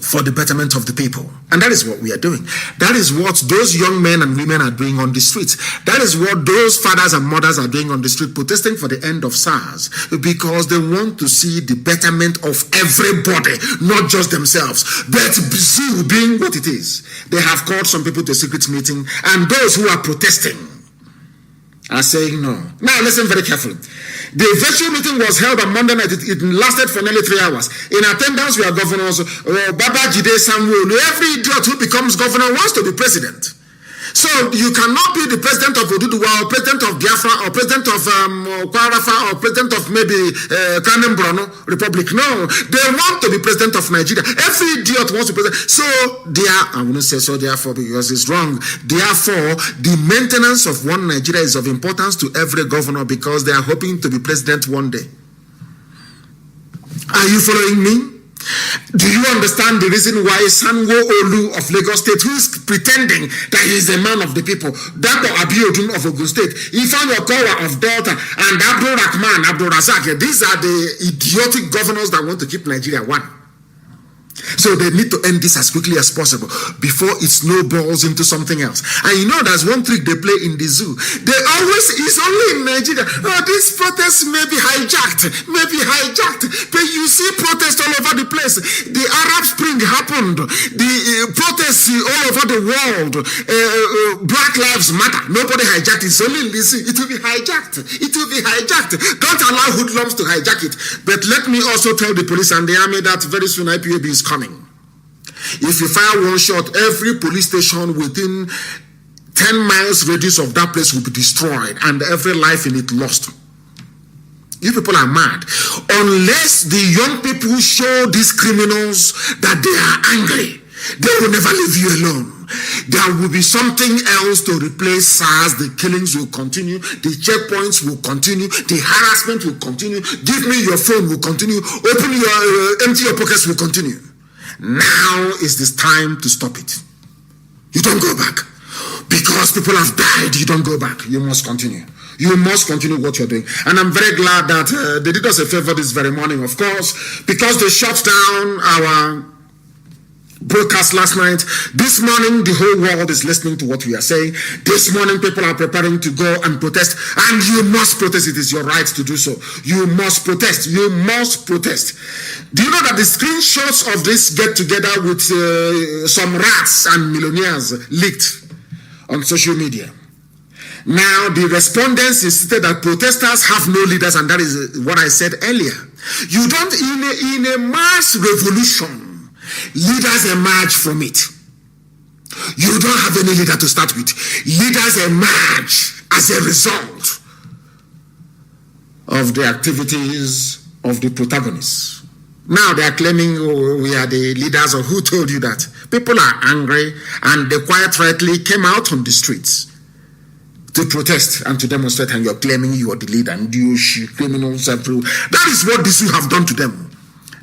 for the betterment of the people. And that is what we are doing. That is what those young men and women are doing on the streets. That is what those fathers and mothers are doing on the street, protesting for the end of SARS, because they want to see the betterment of everybody, not just themselves. But zoo being what it is, they have called some people to a secret meeting, and those who are protesting are saying no. Now listen very carefully. The virtual meeting was held on Monday night. It lasted for nearly 3 hours. In attendance were governors Babajide Sanwo-Olu. Every idiot who becomes governor wants to be president. So you cannot be the president of Oduduwa, or president of Biafra, or president of Kwarafa, or president of maybe Kanem Borno Republic. No, they want to be president of Nigeria. Every idiot wants to be president. So I wouldn't say so therefore because it's wrong. Therefore, the maintenance of one Nigeria is of importance to every governor because they are hoping to be president one day. Are you following me? Do you understand the reason why Sanwo-Olu of Lagos State, who is pretending that he is a man of the people, Dato Abiodun of Ogun State, Ifeanyi Okowa of Delta, and Abdul Rahman, Abdul Razak, these are the idiotic governors that want to keep Nigeria one. So they need to end this as quickly as possible before it snowballs into something else. And you know there's one trick they play in the zoo. It's only in Nigeria. Oh, this protest may be hijacked. But you see protests all over the place. The Arab Spring happened. The protests all over the world. Black Lives Matter. Nobody hijacked it. It's only in the zoo. It will be hijacked. Don't allow hoodlums to hijack it. But let me also tell the police and the army that very soon IPOB is coming. If you fire one shot, every police station within 10 miles radius of that place will be destroyed and every life in it lost. You people are mad. Unless the young people show these criminals that they are angry, they will never leave you alone. There will be something else to replace SARS. The killings will continue. The checkpoints will continue. The harassment will continue. Give me your phone will continue. Empty your pockets will continue. Now is this time to stop it. You don't go back. Because people have died, you don't go back. You must continue. You must continue what you're doing. And I'm very glad that they did us a favor this very morning, of course, because they shut down our broadcast last night. This morning, the whole world is listening to what we are saying. This morning, people are preparing to go and protest. And you must protest. It is your right to do so. You must protest. You must protest. Do you know that the screenshots of this get-together with some rats and millionaires leaked on social media? Now, the respondents insisted that protesters have no leaders, and that is what I said earlier. You don't, in a mass revolution, leaders emerge from it. You don't have any leader to start with. Leaders emerge as a result of the activities of the protagonists. Now they are claiming we are the leaders, or who told you that? People are angry and they quite rightly came out on the streets to protest and to demonstrate, and you're claiming you are the leader and you criminals everywhere. That is what these have done to them.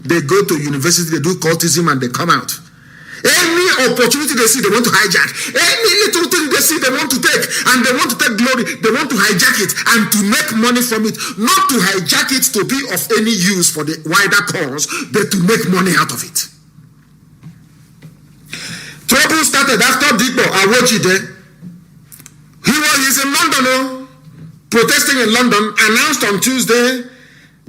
They go to university, they do cultism, and they come out. Any opportunity they see, they want to hijack. Any little thing they see, they want to take, and they want to take glory. They want to hijack it and to make money from it. Not to hijack it to be of any use for the wider cause, but to make money out of it. Trouble started after Digbo Awojide. He's in London, protesting in London, announced on Tuesday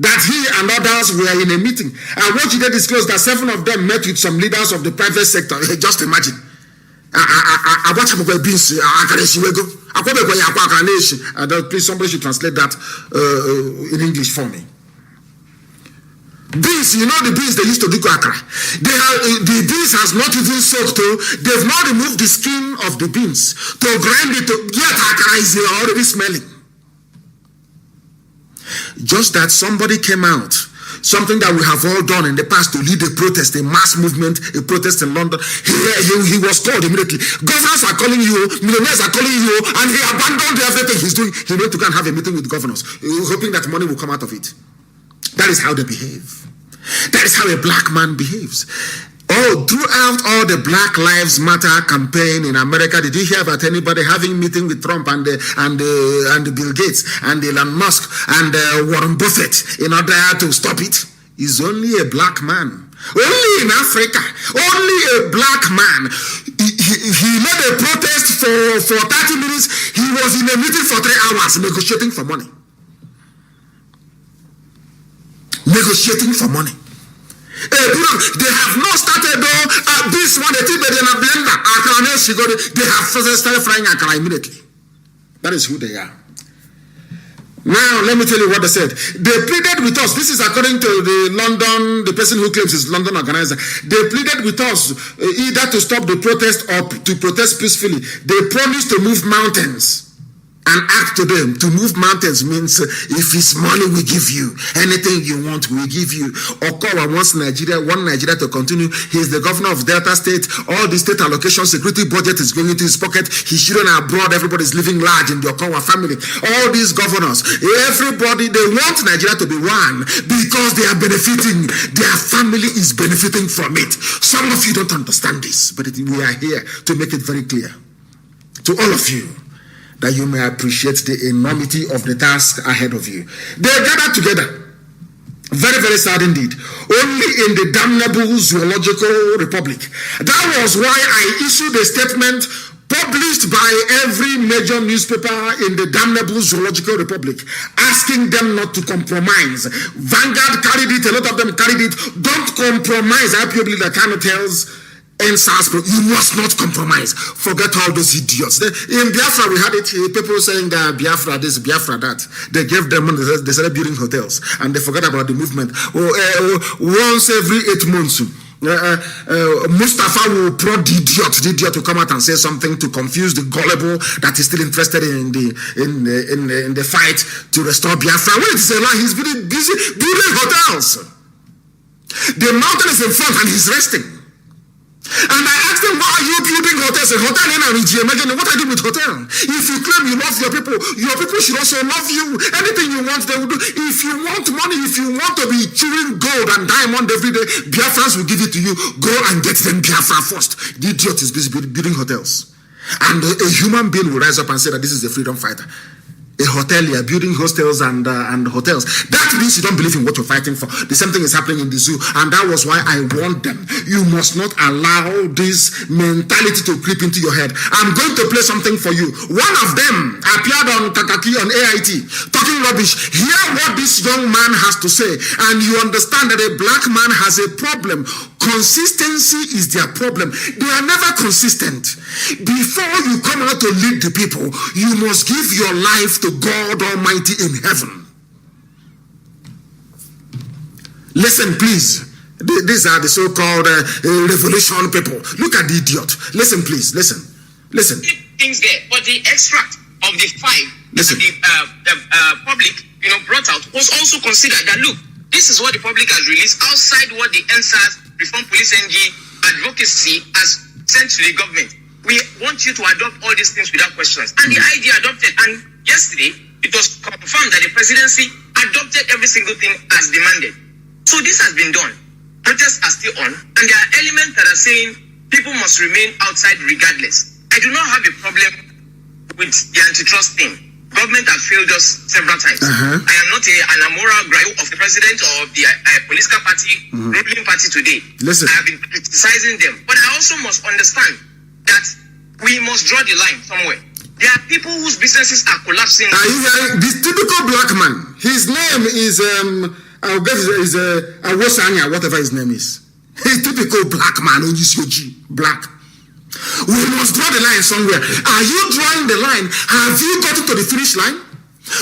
that he and others were in a meeting. And what they disclosed that 7 of them met with some leaders of the private sector. Just imagine. Please, somebody should translate that in English for me. Beans, you know the beans they used to do akara. The beans has not even soaked. They've not removed the skin of the beans to grind it. Yet akara is already smelling. Just that somebody came out, something that we have all done in the past, to lead a protest, a mass movement, a protest in London. He was called immediately. Governors are calling you, millionaires are calling you, and he abandoned everything he's doing. He went to go and have a meeting with governors, hoping that money will come out of it. That is how they behave. That is how a black man behaves. Oh, throughout all the Black Lives Matter campaign in America, did you hear about anybody having meeting with Trump and Bill Gates and Elon Musk and Warren Buffett in order to stop it? He's only a black man. Only in Africa. Only a black man. He made a protest for 30 minutes. He was in a meeting for 3 hours negotiating for money. Negotiating for money. They have not started this one. They think they're in a blender. They have started frying akara immediately. That is who they are. Now, let me tell you what they said. They pleaded with us. This is according to the person who claims is London organizer. They pleaded with us either to stop the protest or to protest peacefully. They promised to move mountains. And act to them. To move mountains means if it's money we give you, anything you want we give you. Okowa wants Nigeria to continue. He's the governor of Delta State. All the state allocation security budget is going into his pocket. His children are abroad. Everybody's living large in the Okowa family. All these governors, everybody, they want Nigeria to be one because they are benefiting. Their family is benefiting from it. Some of you don't understand this, but we are here to make it very clear to all of you, that you may appreciate the enormity of the task ahead of you. They gathered together. Very, very sad indeed. Only in the damnable zoological republic. That was why I issued a statement published by every major newspaper in the damnable zoological republic, asking them not to compromise. Vanguard carried it, a lot of them carried it. Don't compromise. IPOB leader Kanu tells you must not compromise. Forget all those idiots. In Biafra, we had it. People saying that Biafra this, Biafra that. They gave them money. They started building hotels, and they forgot about the movement. Once every 8 months, Mustafa will prod the idiot to come out and say something to confuse the gullible that is still interested in the fight to restore Biafra. When it's a lie, he's busy building hotels. The mountain is in front, and he's resting. And I asked them, why are you building hotels? A hotel in Ariji. Imagine, what are you doing with hotel? If you claim you love your people should also love you. Anything you want, they will do. If you want money, if you want to be chewing gold and diamond every day, Biafrans will give it to you. Go and get them Biafra first. The idiot is busy building hotels. And a human being will rise up and say that this is a freedom fighter. A hotelier building hostels and hotels. That means you don't believe in what you're fighting for. The same thing is happening in the zoo, and that was why I warned them. You must not allow this mentality to creep into your head. I'm going to play something for you. One of them appeared on Kakaki on AIT talking rubbish. Hear what this young man has to say, and you understand that a black man has a problem. Consistency is their problem. They are never consistent. Before you come out to lead the people, you must give your life to God Almighty in heaven. Listen, please. These are the so-called revolution people. Look at the idiot. Listen, please. Listen. Things there, but the extract of the 5 that the public, brought out was also considered that look, this is what the public has released outside what the NSAS Reform Police NG advocacy has sent to the government. we want you to adopt all these things without questions. And the idea adopted. And yesterday, it was confirmed that the presidency adopted every single thing as demanded. So this has been done. Protests are still on. And there are elements that are saying people must remain outside regardless. I do not have a problem with the antitrust thing. Government have failed us several times. I am not an amoral gripe of the president or of the political party, ruling party today. Listen. I have been criticizing them. But I also must understand that we must draw the line somewhere. There are people whose businesses are collapsing. This typical black man, his name is Awosanya, whatever his name is. He's typical black man, black. We must draw the line somewhere. Are you drawing the line? Have you gotten to the finish line?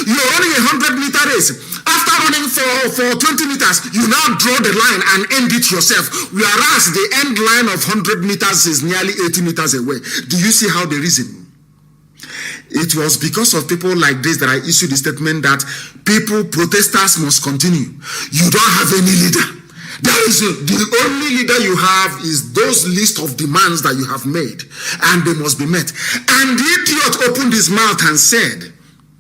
You're running a 100-meter race. After running for 20 meters, you now draw the line and end it yourself. Whereas the end line of 100 meters is nearly 80 meters away. Do you see how they reason? It was because of people like this that I issued the statement that protesters must continue. You don't have any leader. The only leader you have is those list of demands that you have made, and they must be met. And the idiot opened his mouth and said,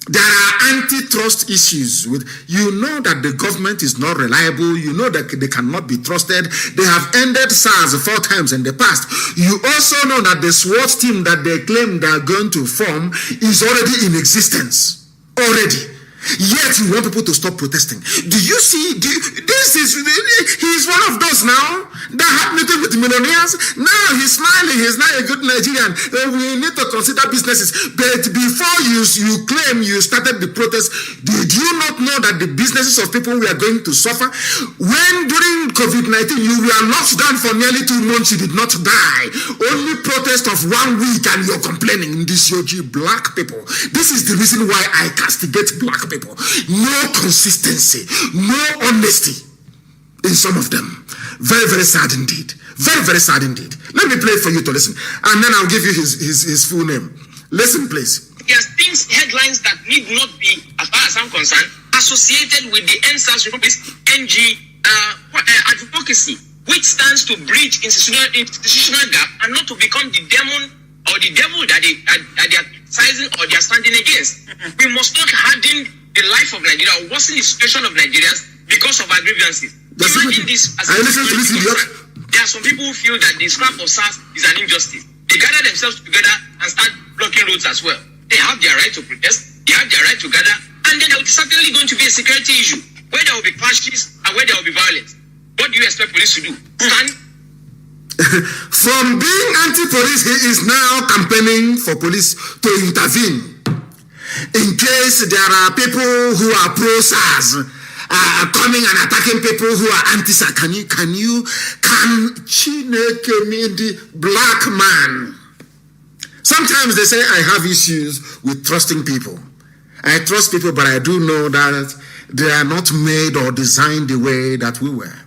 there are antitrust issues with, you know that the government is not reliable, you know that they cannot be trusted. They have ended SARS 4 times in the past. You also know that the SWAT team that they claim they are going to form is already in existence. Already. Yet you want people to stop protesting. Do you see? He's one of those now that had meeting with millionaires. Now he's smiling. He's now a good Nigerian. We need to consider businesses. But before you claim you started the protest, did you not know that the businesses of people were going to suffer? When during COVID-19 you were locked down for nearly 2 months, you did not die. Only protest of 1 week and you're complaining. This black people. This is the reason why I castigate black people. No consistency, no honesty in some of them. Very, very sad indeed. Very, very sad indeed. Let me play it for you to listen, and then I'll give you his full name. Listen, please. There's things, headlines that need not be, as far as I'm concerned, associated with the NSAS Republic's NG advocacy, which stands to bridge institutional gap and not to become the demon or the devil that they are criticizing or they are standing against. We must not harden the life of Nigeria or worsen the situation of Nigerians because of our grievances. Imagine this as a there are some people who feel that the scrap of SARS is an injustice. They gather themselves together and start blocking roads as well. They have their right to protest, they have their right to gather, and then there is certainly going to be a security issue where there will be clashes and where there will be violence. What do you expect police to do? Stand? From being anti-police, he is now campaigning for police to intervene in case there are people who are pro-SARS coming and attacking people who are anti-SARS. Can Chineke mean the black man? Sometimes they say I have issues with trusting people. I trust people, but I do know that they are not made or designed the way that we were.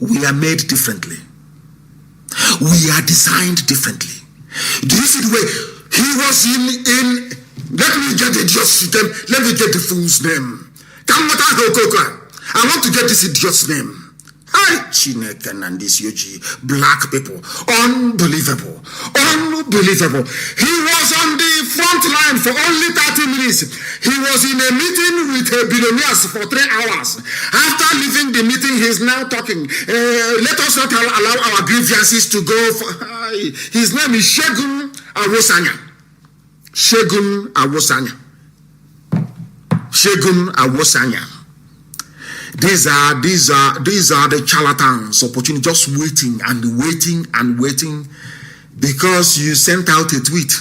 We are made differently. We are designed differently. Do you see the way he was in let me get the idiot's name. Let me get the fool's name. I want to get this idiot's name. Hi, Chineke and this Yoji, black people. Unbelievable. Unbelievable. He was on the front line for only 30 minutes. He was in a meeting with billionaires for 3 hours. After leaving the meeting, he's now talking. Let us not allow our grievances to go. His name is Shegun Awosanya. Shegun Awosanya. Shegun Awosanya. These are the charlatans opportunity, just waiting because you sent out a tweet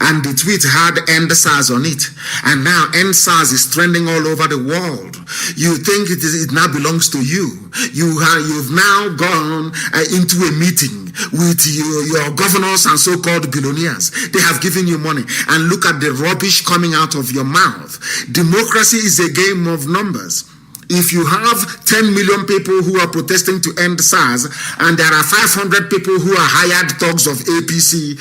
and the tweet had End SARS on it, and now End SARS is trending all over the world. You think it now belongs to you. You've now gone into a meeting with your governors and so-called billionaires. They have given you money, and look at the rubbish coming out of your mouth. Democracy is a game of numbers. if you have 10 million people who are protesting to end SARS, and there are 500 people who are hired thugs of APC,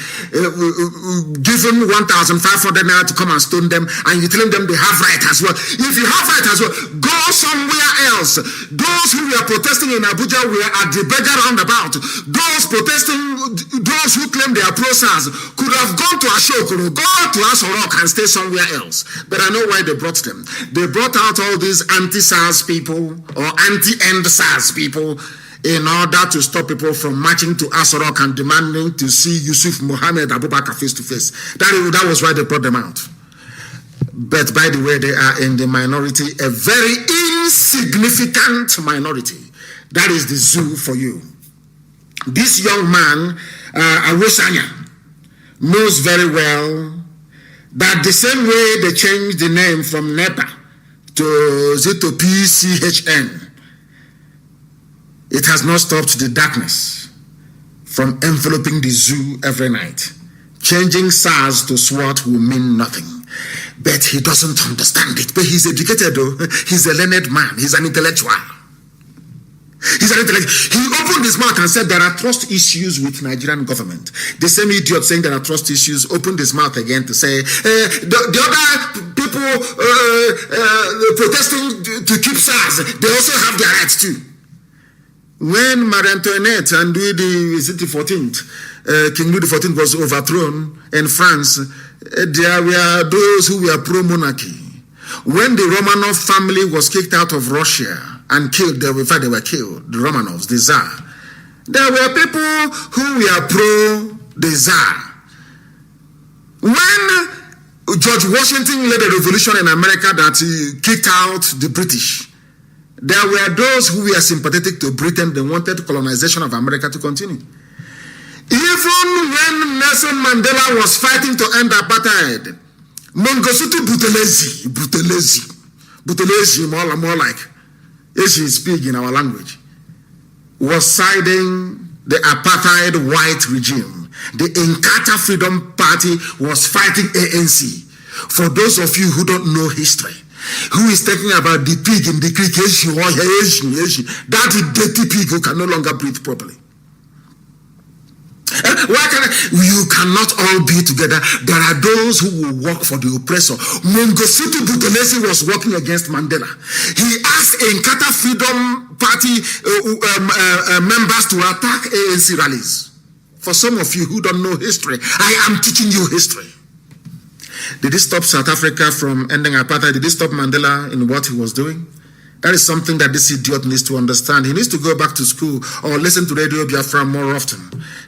given 1,500 naira to come and stone them, and you're telling them they have right as well. If you have right as well, go somewhere else. Those who were protesting in Abuja were at the beggar roundabout. Those protesting, those who claim they are pro-SARS could have gone to Ashokoro, go to Asorok and stay somewhere else. But I know why they brought them. They brought out all these anti-SARS people or anti-end SARS people in order to stop people from marching to Asorok and demanding to see Yusuf Mohammed Abubakar face to face. That was why they brought them out. But by the way, they are in the minority, a very insignificant minority. That is the zoo for you. This young man, Awosanya, knows very well that the same way they changed the name from NEPA to Zito PCHN, it has not stopped the darkness from enveloping the zoo every night. Changing SARS to SWAT will mean nothing. But he doesn't understand it. But he's educated though. He's a learned man. He's an intellectual. He opened his mouth and said there are trust issues with Nigerian government. The same idiot saying there are trust issues opened his mouth again to say the other people protesting to keep SARS, they also have their rights too. When Marie Antoinette and Louis the 14th, King Louis XIV was overthrown in France, there were those who were pro-monarchy. When the Romanov family was kicked out of Russia and killed, in fact they were killed, the Romanovs, the Tsar, there were people who were pro the Tsar. When George Washington led a revolution in America that kicked out the British, there were those who were sympathetic to Britain. They wanted colonization of America to continue. Even when Nelson Mandela was fighting to end apartheid, Mangosuthu Buthelezi, more like Asian speak in our language, was siding the apartheid white regime. The Inkatha Freedom Party was fighting ANC. For those of you who don't know history, who is talking about the pig in the creek, that dirty pig who can no longer breathe properly. You cannot all be together. There are those who will work for the oppressor. Mangosuthu Buthelezi was working against Mandela. He asked Inkatha Freedom Party members to attack ANC rallies. For some of you who don't know history, I am teaching you history. Did it stop South Africa from ending apartheid? Did it stop Mandela in what he was doing? That is something that this idiot needs to understand. He needs to go back to school or listen to Radio Biafra more often.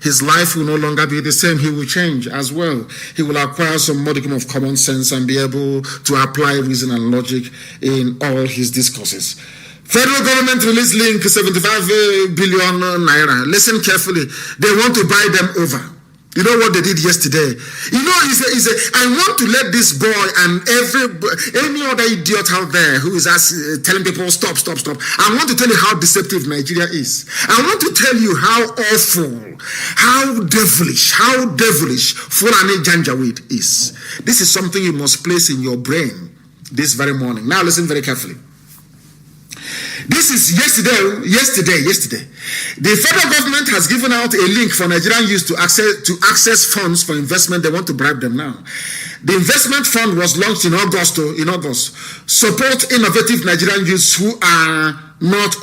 His life will no longer be the same. He will change as well. He will acquire some modicum of common sense and be able to apply reason and logic in all his discourses. Federal government released link 75 billion naira. Listen carefully. They want to buy them over. You know what they did yesterday? You know, I want to let this boy and any other idiot out there who is telling people stop. I want to tell you how deceptive Nigeria is. I want to tell you how awful, how devilish Fulani Janjaweed is. This is something you must place in your brain this very morning. Now listen very carefully. This is yesterday. The federal government has given out a link for Nigerian youth to access funds for investment. They want to bribe them now. The investment fund was launched in August. Support innovative Nigerian youths who are not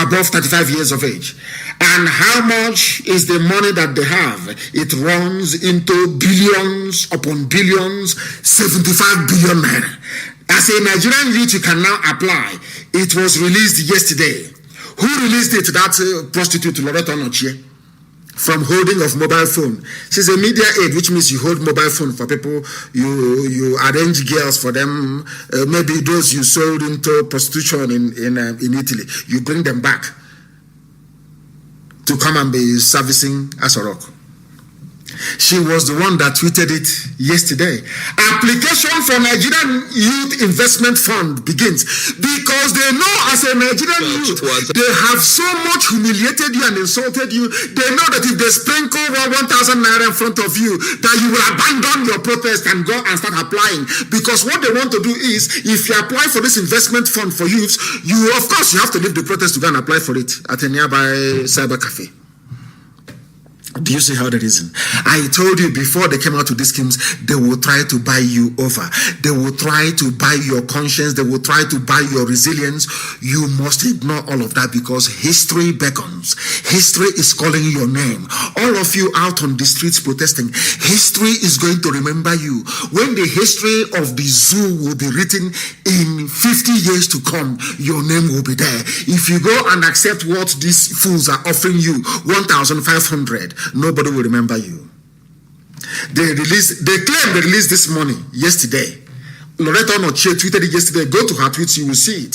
above 35 years of age. And how much is the money that they have? It runs into billions upon billions, 75 billion naira. As a Nigerian youth, you can now apply. It was released yesterday. Who released it? That prostitute Loretta Nochie, from holding of mobile phone. She's a media aid, which means you hold mobile phone for people. You arrange girls for them. Maybe those you sold into prostitution in Italy. You bring them back to come and be servicing Asorok. She was the one that tweeted it yesterday. Application for Nigerian Youth Investment Fund begins because they know as a Nigerian youth, they have so much humiliated you and insulted you. They know that if they sprinkle 1,000 naira in front of you, that you will abandon your protest and go and start applying. Because what they want to do is, if you apply for this investment fund for youths, you of course you have to leave the protest to go and apply for it at a nearby cyber cafe. Do you see how the reason? I told you before they came out with these schemes, they will try to buy you over. They will try to buy your conscience. They will try to buy your resilience. You must ignore all of that because history beckons. History is calling your name. All of you out on the streets protesting, history is going to remember you. When the history of the zoo will be written in 50 years to come, your name will be there. If you go and accept what these fools are offering you, 1,500, nobody will remember you. They claim they released this money yesterday. Loretta Onochie tweeted it yesterday. Go to her tweets, you will see it.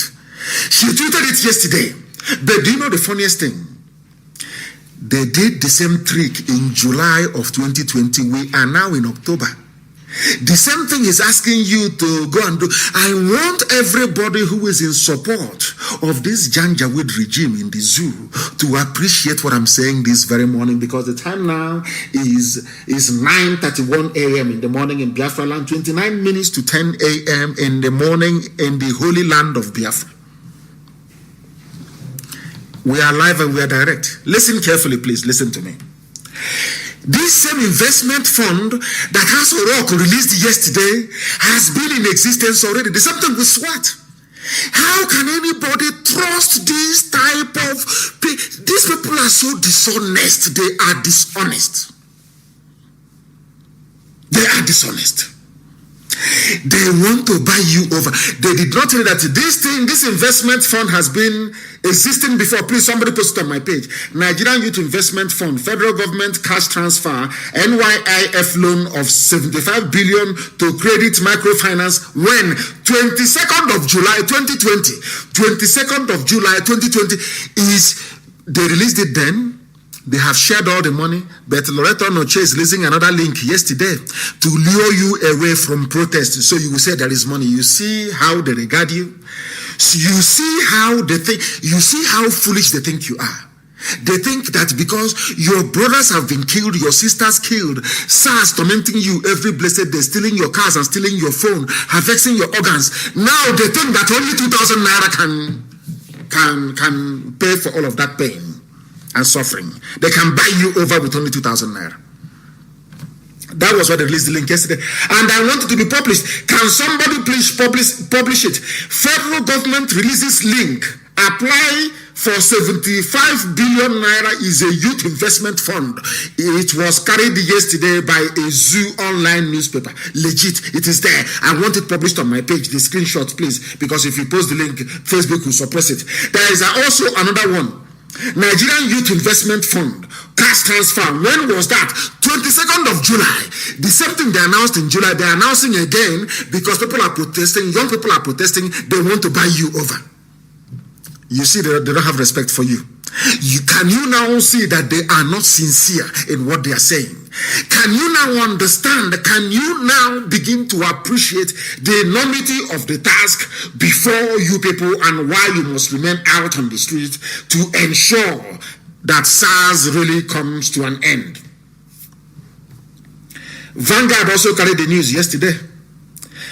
She tweeted it yesterday. But do you know the funniest thing? They did the same trick in July of 2020. We are now in October. The same thing is asking you to go and do. I want everybody who is in support of this Janjaweed regime in the zoo to appreciate what I'm saying this very morning, because the time now is 9:31 a.m. in the morning in Biafra land, 29 minutes to 10 a.m. in the morning in the holy land of Biafra. We are live and we are direct. Listen carefully, please. Listen to me. This same investment fund that has Oroku released yesterday has been in existence already. The same thing with SWAT. How can anybody trust this type of people? These people are so dishonest. They are dishonest. They are dishonest. They want to buy you over. They did not tell you that this investment fund has been existing before. Please, somebody post it on my page. Nigerian Youth Investment Fund, federal government cash transfer, NYIF loan of 75 billion to credit microfinance when 22nd of July 2020. 22nd of July 2020 is, they released it then. They have shared all the money, but Loretta Onochie is releasing another link yesterday to lure you away from protest. So you will say there is money. You see how they regard you. So you see how they think. You see how foolish they think you are. They think that because your brothers have been killed, your sisters killed, SARS tormenting you every blessed day, stealing your cars and stealing your phone, harvesting your organs. Now they think that only 2,000 naira can pay for all of that pain and suffering. They can buy you over with only 2,000 naira. That was what they released the link yesterday. And I want it to be published. Can somebody please publish it? Federal government releases link. Apply for 75 billion naira is a youth investment fund. It was carried yesterday by a zoo online newspaper. Legit, it is there. I want it published on my page. The screenshot, please, because if you post the link, Facebook will suppress it. There is also another one. Nigerian Youth Investment Fund, cash transfer. When was that? 22nd of July. The same thing they announced in July, they're announcing again because people are protesting, young people are protesting, they want to buy you over. You see, they don't have respect for you. Can you now see that they are not sincere in what they are saying? Can you now understand? Can you now begin to appreciate the enormity of the task before you people and why you must remain out on the street to ensure that SARS really comes to an end? Vanguard also carried the news yesterday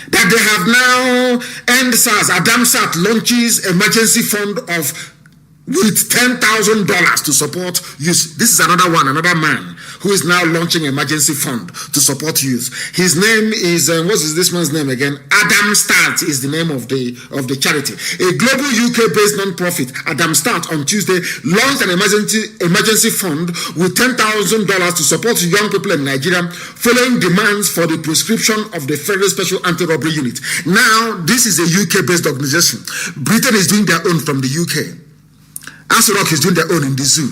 that they have now ended SARS. Adamsat launches emergency fund of with $10,000 to support youth. This is another man who is now launching emergency fund to support youth. His name is what is this man's name again? Adam Start is the name of the charity. A global UK-based non-profit, Adam Start, on Tuesday launched an emergency fund with $10,000 to support young people in Nigeria following demands for the prescription of the Federal Special Anti-Robbery Unit. Now, this is a UK-based organization. Britain is doing their own from the UK. Asorok is doing their own in the zoo.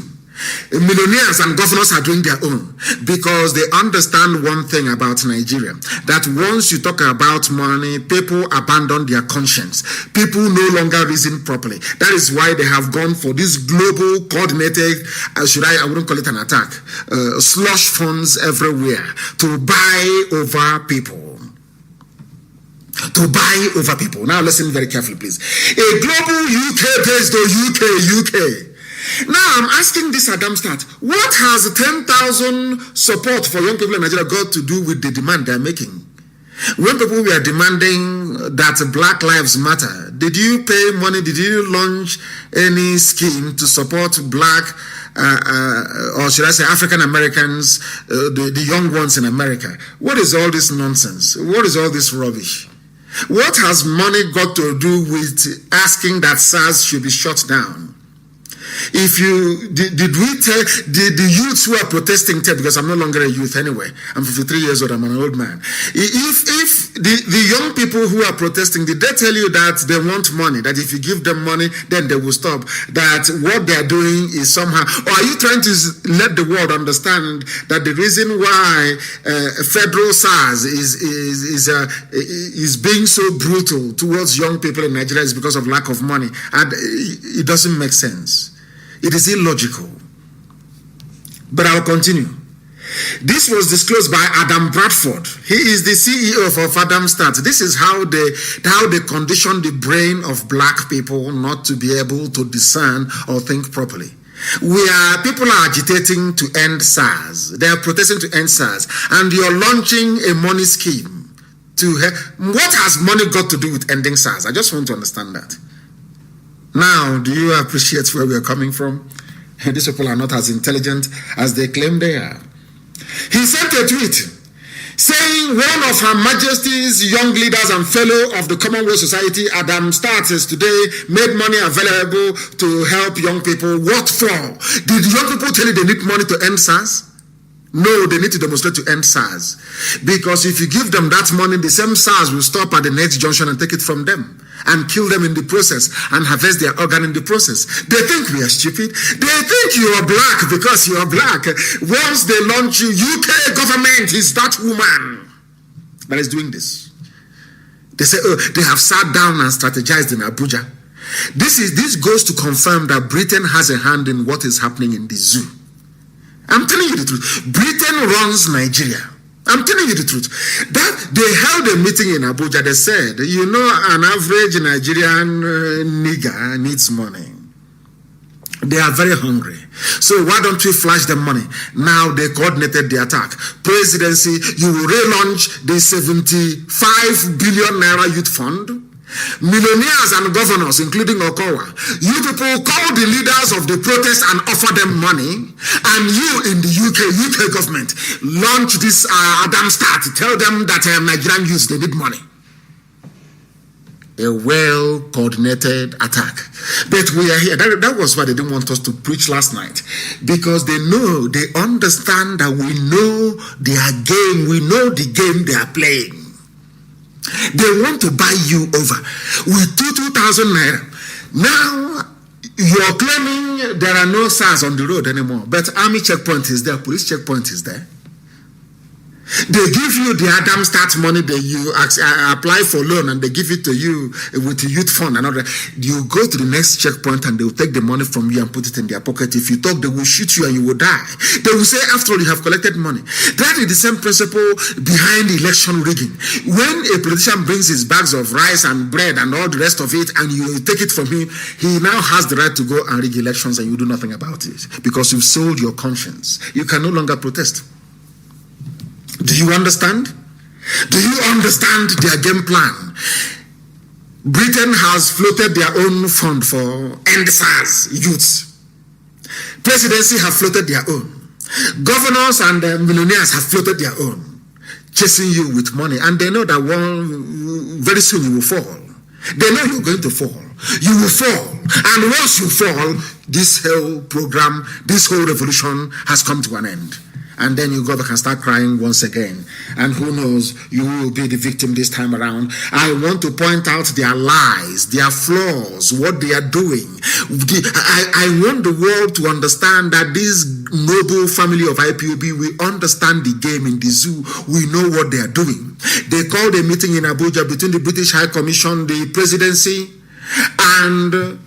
Millionaires and governors are doing their own because they understand one thing about Nigeria, that once you talk about money, people abandon their conscience. People no longer reason properly. That is why they have gone for this global coordinated, I wouldn't call it an attack, slush funds everywhere to buy over people. To buy over people. Now listen very carefully, please. A global UK-based UK. Now I'm asking this Adam Start, what has 10,000 support for young people in Nigeria got to do with the demand they're making? When people were demanding that Black Lives Matter, did you pay money? Did you launch any scheme to support Black, or should I say African Americans, the young ones in America? What is all this nonsense? What is all this rubbish? What has money got to do with asking that SARS should be shut down? If you did we tell the youths who are protesting, because I'm no longer a youth anyway, I'm 53 years old, I'm an old man. If the young people who are protesting, did they tell you that they want money, that if you give them money then they will stop, that what they are doing is somehow, or are you trying to let the world understand that the reason why federal SARS is being so brutal towards young people in Nigeria is because of lack of money? And it doesn't make sense. It is illogical. But I'll continue. This was disclosed by Adam Bradford. He is the CEO of Adam Start. This is how they condition the brain of black people not to be able to discern or think properly. People are agitating to end SARS. They are protesting to end SARS. And you're launching a money scheme what has money got to do with ending SARS? I just want to understand that. Now, do you appreciate where we are coming from? These people are not as intelligent as they claim they are. He sent a tweet saying one of Her Majesty's young leaders and fellow of the Commonwealth Society, Adam Start, today made money available to help young people. What for? Did young people tell you they need money to end SARS? No, they need to demonstrate to end SARS. Because if you give them that money, the same SARS will stop at the next junction and take it from them and kill them in the process and harvest their organ in the process. They think we are stupid. They think you are black because you are black. Once they launch you, UK government is that woman that is doing this. They say, oh, they have sat down and strategized in Abuja. This goes to confirm that Britain has a hand in what is happening in the zoo. I'm telling you the truth. Britain runs Nigeria. I'm telling you the truth. That they held a meeting in Abuja. They said, you know, an average Nigerian nigger needs money. They are very hungry. So why don't we flash them money? Now they coordinated the attack. Presidency, you will relaunch the 75 billion naira youth fund. Millionaires and governors, including Okowa, you people call the leaders of the protest and offer them money, and you in the UK government launch this Adam Start, tell them that Nigerian youths, they need money. A well-coordinated attack. But we are here. That was why they didn't want us to preach last night, because they understand that we know their game, we know the game they are playing. They want to buy you over with 2,000 naira. Now, you're claiming there are no SARS on the road anymore, but army checkpoint is there, police checkpoint is there. They give you the Adam Start money that you apply for loan, and they give it to you with the youth fund and all that. You go to the next checkpoint and they will take the money from you and put it in their pocket. If you talk, they will shoot you and you will die. They will say, after all, you have collected money. That is the same principle behind election rigging. When a politician brings his bags of rice and bread and all the rest of it, and you take it from him, he now has the right to go and rig elections, and you do nothing about it because you've sold your conscience. You can no longer protest. Do you understand? Do you understand their game plan? Britain has floated their own fund for end SARS youths. Presidency have floated their own. Governors and millionaires have floated their own, chasing you with money, and they know that very soon you will fall. They know you're going to fall. You will fall, and once you fall, this whole program, this whole revolution has come to an end. And then you go back and start crying once again. And who knows, you will be the victim this time around. I want to point out their lies, their flaws, what they are doing. I want the world to understand that this noble family of IPOB, we understand the game in the zoo. We know what they are doing. They called a meeting in Abuja between the British High Commission, the presidency, and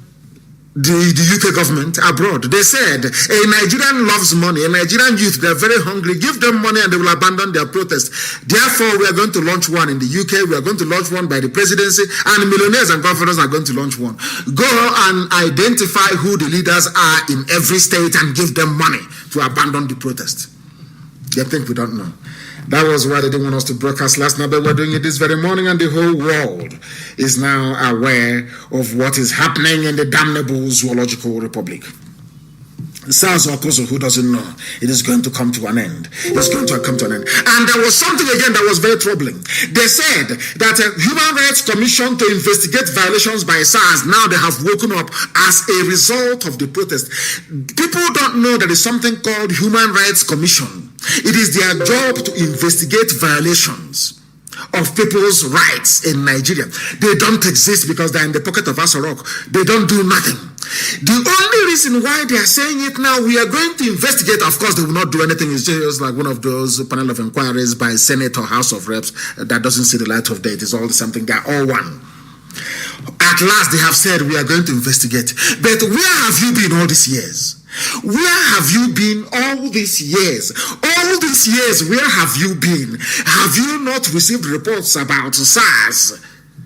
the UK government abroad. They said, a Nigerian loves money, a Nigerian youth, they're very hungry, give them money and they will abandon their protest. Therefore, we are going to launch one in the UK, we are going to launch one by the presidency, and millionaires and governors are going to launch one. Go and identify who the leaders are in every state and give them money to abandon the protest. They think we don't know. That was why they didn't want us to broadcast last night, but we're doing it this very morning, and the whole world is now aware of what is happening in the damnable Zoological Republic. SARS or COSO, who doesn't know, it is going to come to an end. It's going to come to an end. And there was something again that was very troubling. They said that a Human Rights Commission to investigate violations by SARS, now they have woken up as a result of the protest. People don't know there is something called Human Rights Commission. It is their job to investigate violations of people's rights in Nigeria. They don't exist because they're in the pocket of Asorok. They don't do nothing. The only reason why they are saying it now, we are going to investigate. Of course, they will not do anything. It's just like one of those panel of inquiries by Senate or House of Reps that doesn't see the light of day. It is all something. They are all one. At last, they have said, we are going to investigate. But where have you been all these years? Where have you been all these years? All these years, where have you been? Have you not received reports about SARS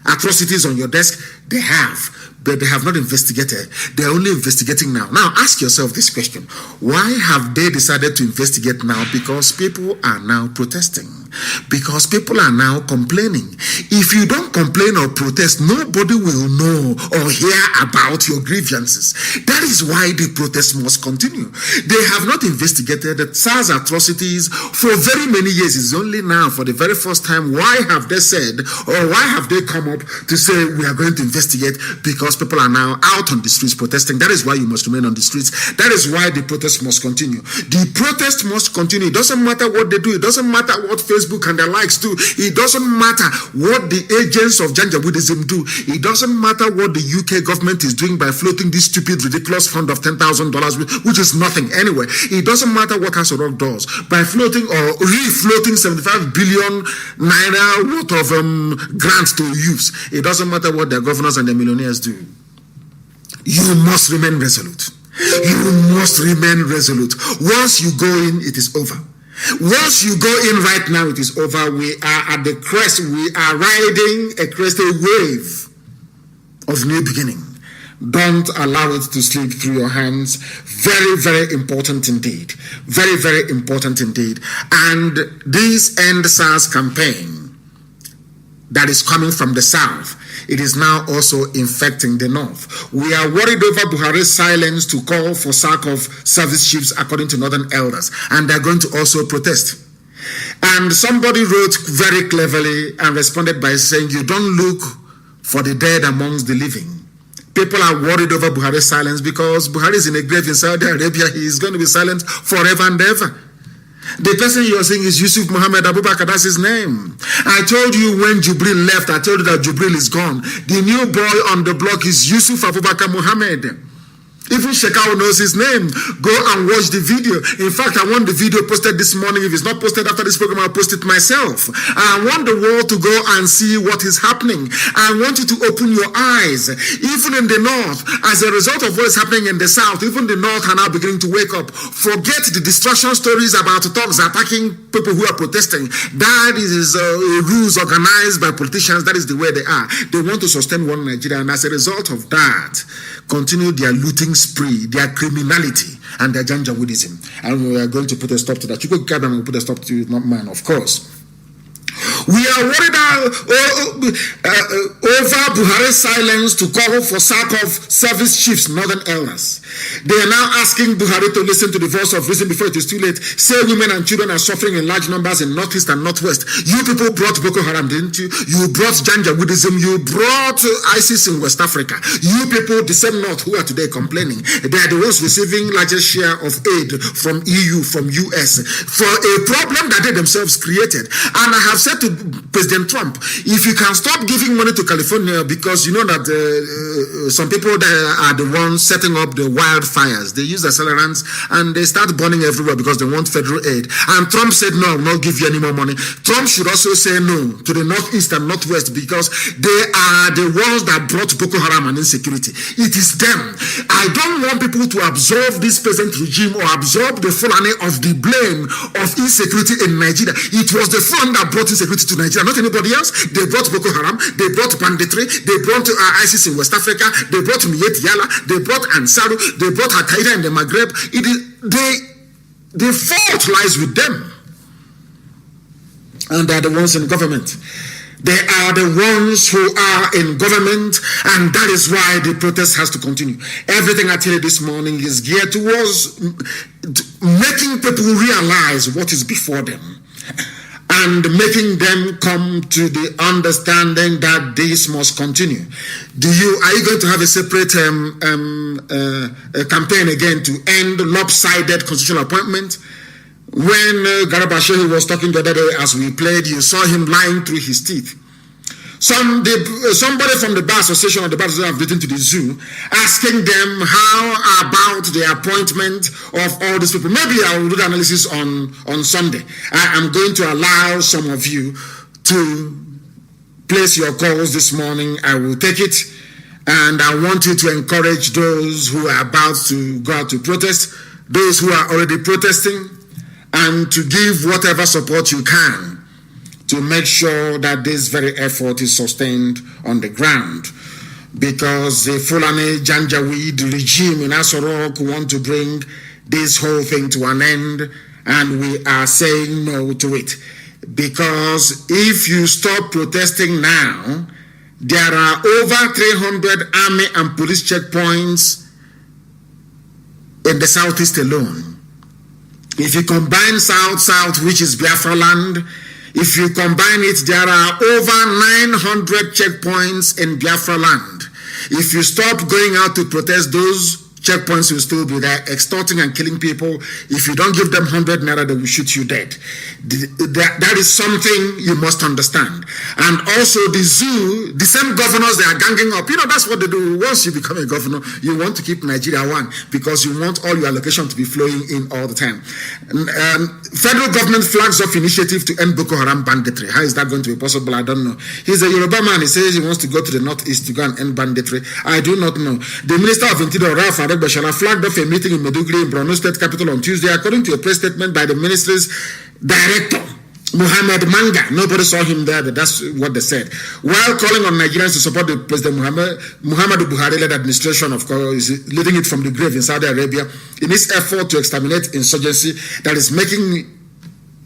atrocities on your desk? They have, but they have not investigated. They're only investigating now. Now, ask yourself this question. Why have they decided to investigate now? Because people are now protesting. Because people are now complaining. If you don't complain or protest, nobody will know or hear about your grievances. That is why the protest must continue. They have not investigated the SARS atrocities for very many years. It's only now, for the very first time, why have they said, or why have they come up to say we are going to investigate? Because people are now out on the streets protesting. That is why you must remain on the streets. That is why the protest must continue. The protest must continue. It doesn't matter what they do. It doesn't matter what Facebook and their likes do. It doesn't matter what the agents of Janjaweedism do. It doesn't matter what the UK government is doing by floating this stupid, ridiculous fund of $10,000, which is nothing anyway. It doesn't matter what Asorok does by floating or refloating 75 billion naira worth of grants to youths. It doesn't matter what their governors and their millionaires do. You must remain resolute. You must remain resolute. Once you go in, it is over. Once you go in right now, it is over. We are at the crest. We are riding a crested wave of new beginning. Don't allow it to slip through your hands. Very, very important indeed. Very, very important indeed. And this End SARS campaign that is coming from the south, it is now also infecting the north. We are worried over Buhari's silence to call for sack of service chiefs according to northern elders, and they're going to also protest. And somebody wrote very cleverly and responded by saying, you don't look for the dead amongst the living. People are worried over Buhari's silence because Buhari is in a grave in Saudi Arabia. He is going to be silent forever and ever. The person you're saying is Yusuf Muhammad Abubakar. That's his name. I told you when Jubril left, I told you that Jubril is gone. The new boy on the block is Yusuf Abubakar Muhammad. Even Shekau knows his name. Go and watch the video. In fact, I want the video posted this morning. If it's not posted after this program, I'll post it myself. I want the world to go and see what is happening. I want you to open your eyes. Even in the north, as a result of what is happening in the south, even the north are now beginning to wake up. Forget the destruction stories about thugs attacking people who are protesting. That is a ruse organized by politicians. That is the way they are. They want to sustain one Nigeria, and as a result of that, continue their looting spree, their criminality, and their Janjaweedism. And we are going to put a stop to that. You go grab them and put a stop to it, not man, of course. We are worried over Buhari's silence to call for sack of service chiefs, northern elders. They are now asking Buhari to listen to the voice of reason before it is too late. Say women and children are suffering in large numbers in northeast and northwest. You people brought Boko Haram, didn't you? You brought Janjaweedism. You brought ISIS in West Africa. You people, the same north who are today complaining, they are the ones receiving largest share of aid from EU, from US, for a problem that they themselves created. And I have said to President Trump, if you can stop giving money to California, because you know that some people there are the ones setting up the wildfires. They use accelerants and they start burning everywhere because they want federal aid. And Trump said, no, I will not give you any more money. Trump should also say no to the northeast and northwest, because they are the ones that brought Boko Haram and insecurity. It is them. I don't want people to absorb this present regime or absorb the Fulani of the blame of insecurity in Nigeria. It was the Fulani that brought insecurity to Nigeria, not anybody else. They brought Boko Haram, they brought banditry, they brought ISIS in West Africa, they brought Miet Yala, they brought Ansaru, they brought Al-Qaeda in the Maghreb. The fault lies with them. And they are the ones in government. They are the ones who are in government, and that is why the protest has to continue. Everything I tell you this morning is geared towards making people realize what is before them and making them come to the understanding that this must continue. Are you going to have a separate campaign again to end lopsided constitutional appointment? When Garabashehi was talking the other day as we played, you saw him lying through his teeth. Somebody from the Bar Association or the Bar Association have written to the zoo asking them how about the appointment of all these people. Maybe I will do the analysis on Sunday. I am going to allow some of you to place your calls this morning. I will take it, and I want you to encourage those who are about to go out to protest, those who are already protesting, and to give whatever support you can to make sure that this very effort is sustained on the ground. Because the Fulani Janjaweed regime in Asorok want to bring this whole thing to an end, and we are saying no to it. Because if you stop protesting now, there are over 300 army and police checkpoints in the southeast alone. If you combine South, which is Biafra land, if you combine it, there are over 900 checkpoints in Biafra land. If you stop going out to protest, those checkpoints will still be there, extorting and killing people. If you don't give them 100 naira, they will shoot you dead. That is something you must understand. And also the zoo, the same governors, they are ganging up. You know, that's what they do. Once you become a governor, you want to keep Nigeria one, because you want all your allocation to be flowing in all the time. Federal government flags off initiative to end Boko Haram banditry. How is that going to be possible? I don't know. He's a Yoruba man. He says he wants to go to the northeast to go and end banditry. I do not know. The Minister of Interior, Rafa Bashara, flagged off a meeting in Meduguri in Borno State capital on Tuesday, according to a press statement by the ministry's director, Muhammad Manga. Nobody saw him there, but that's what they said. While calling on Nigerians to support the President Muhammadu Buhari-led administration, of course, leading it from the grave in Saudi Arabia, in its effort to exterminate insurgency that is making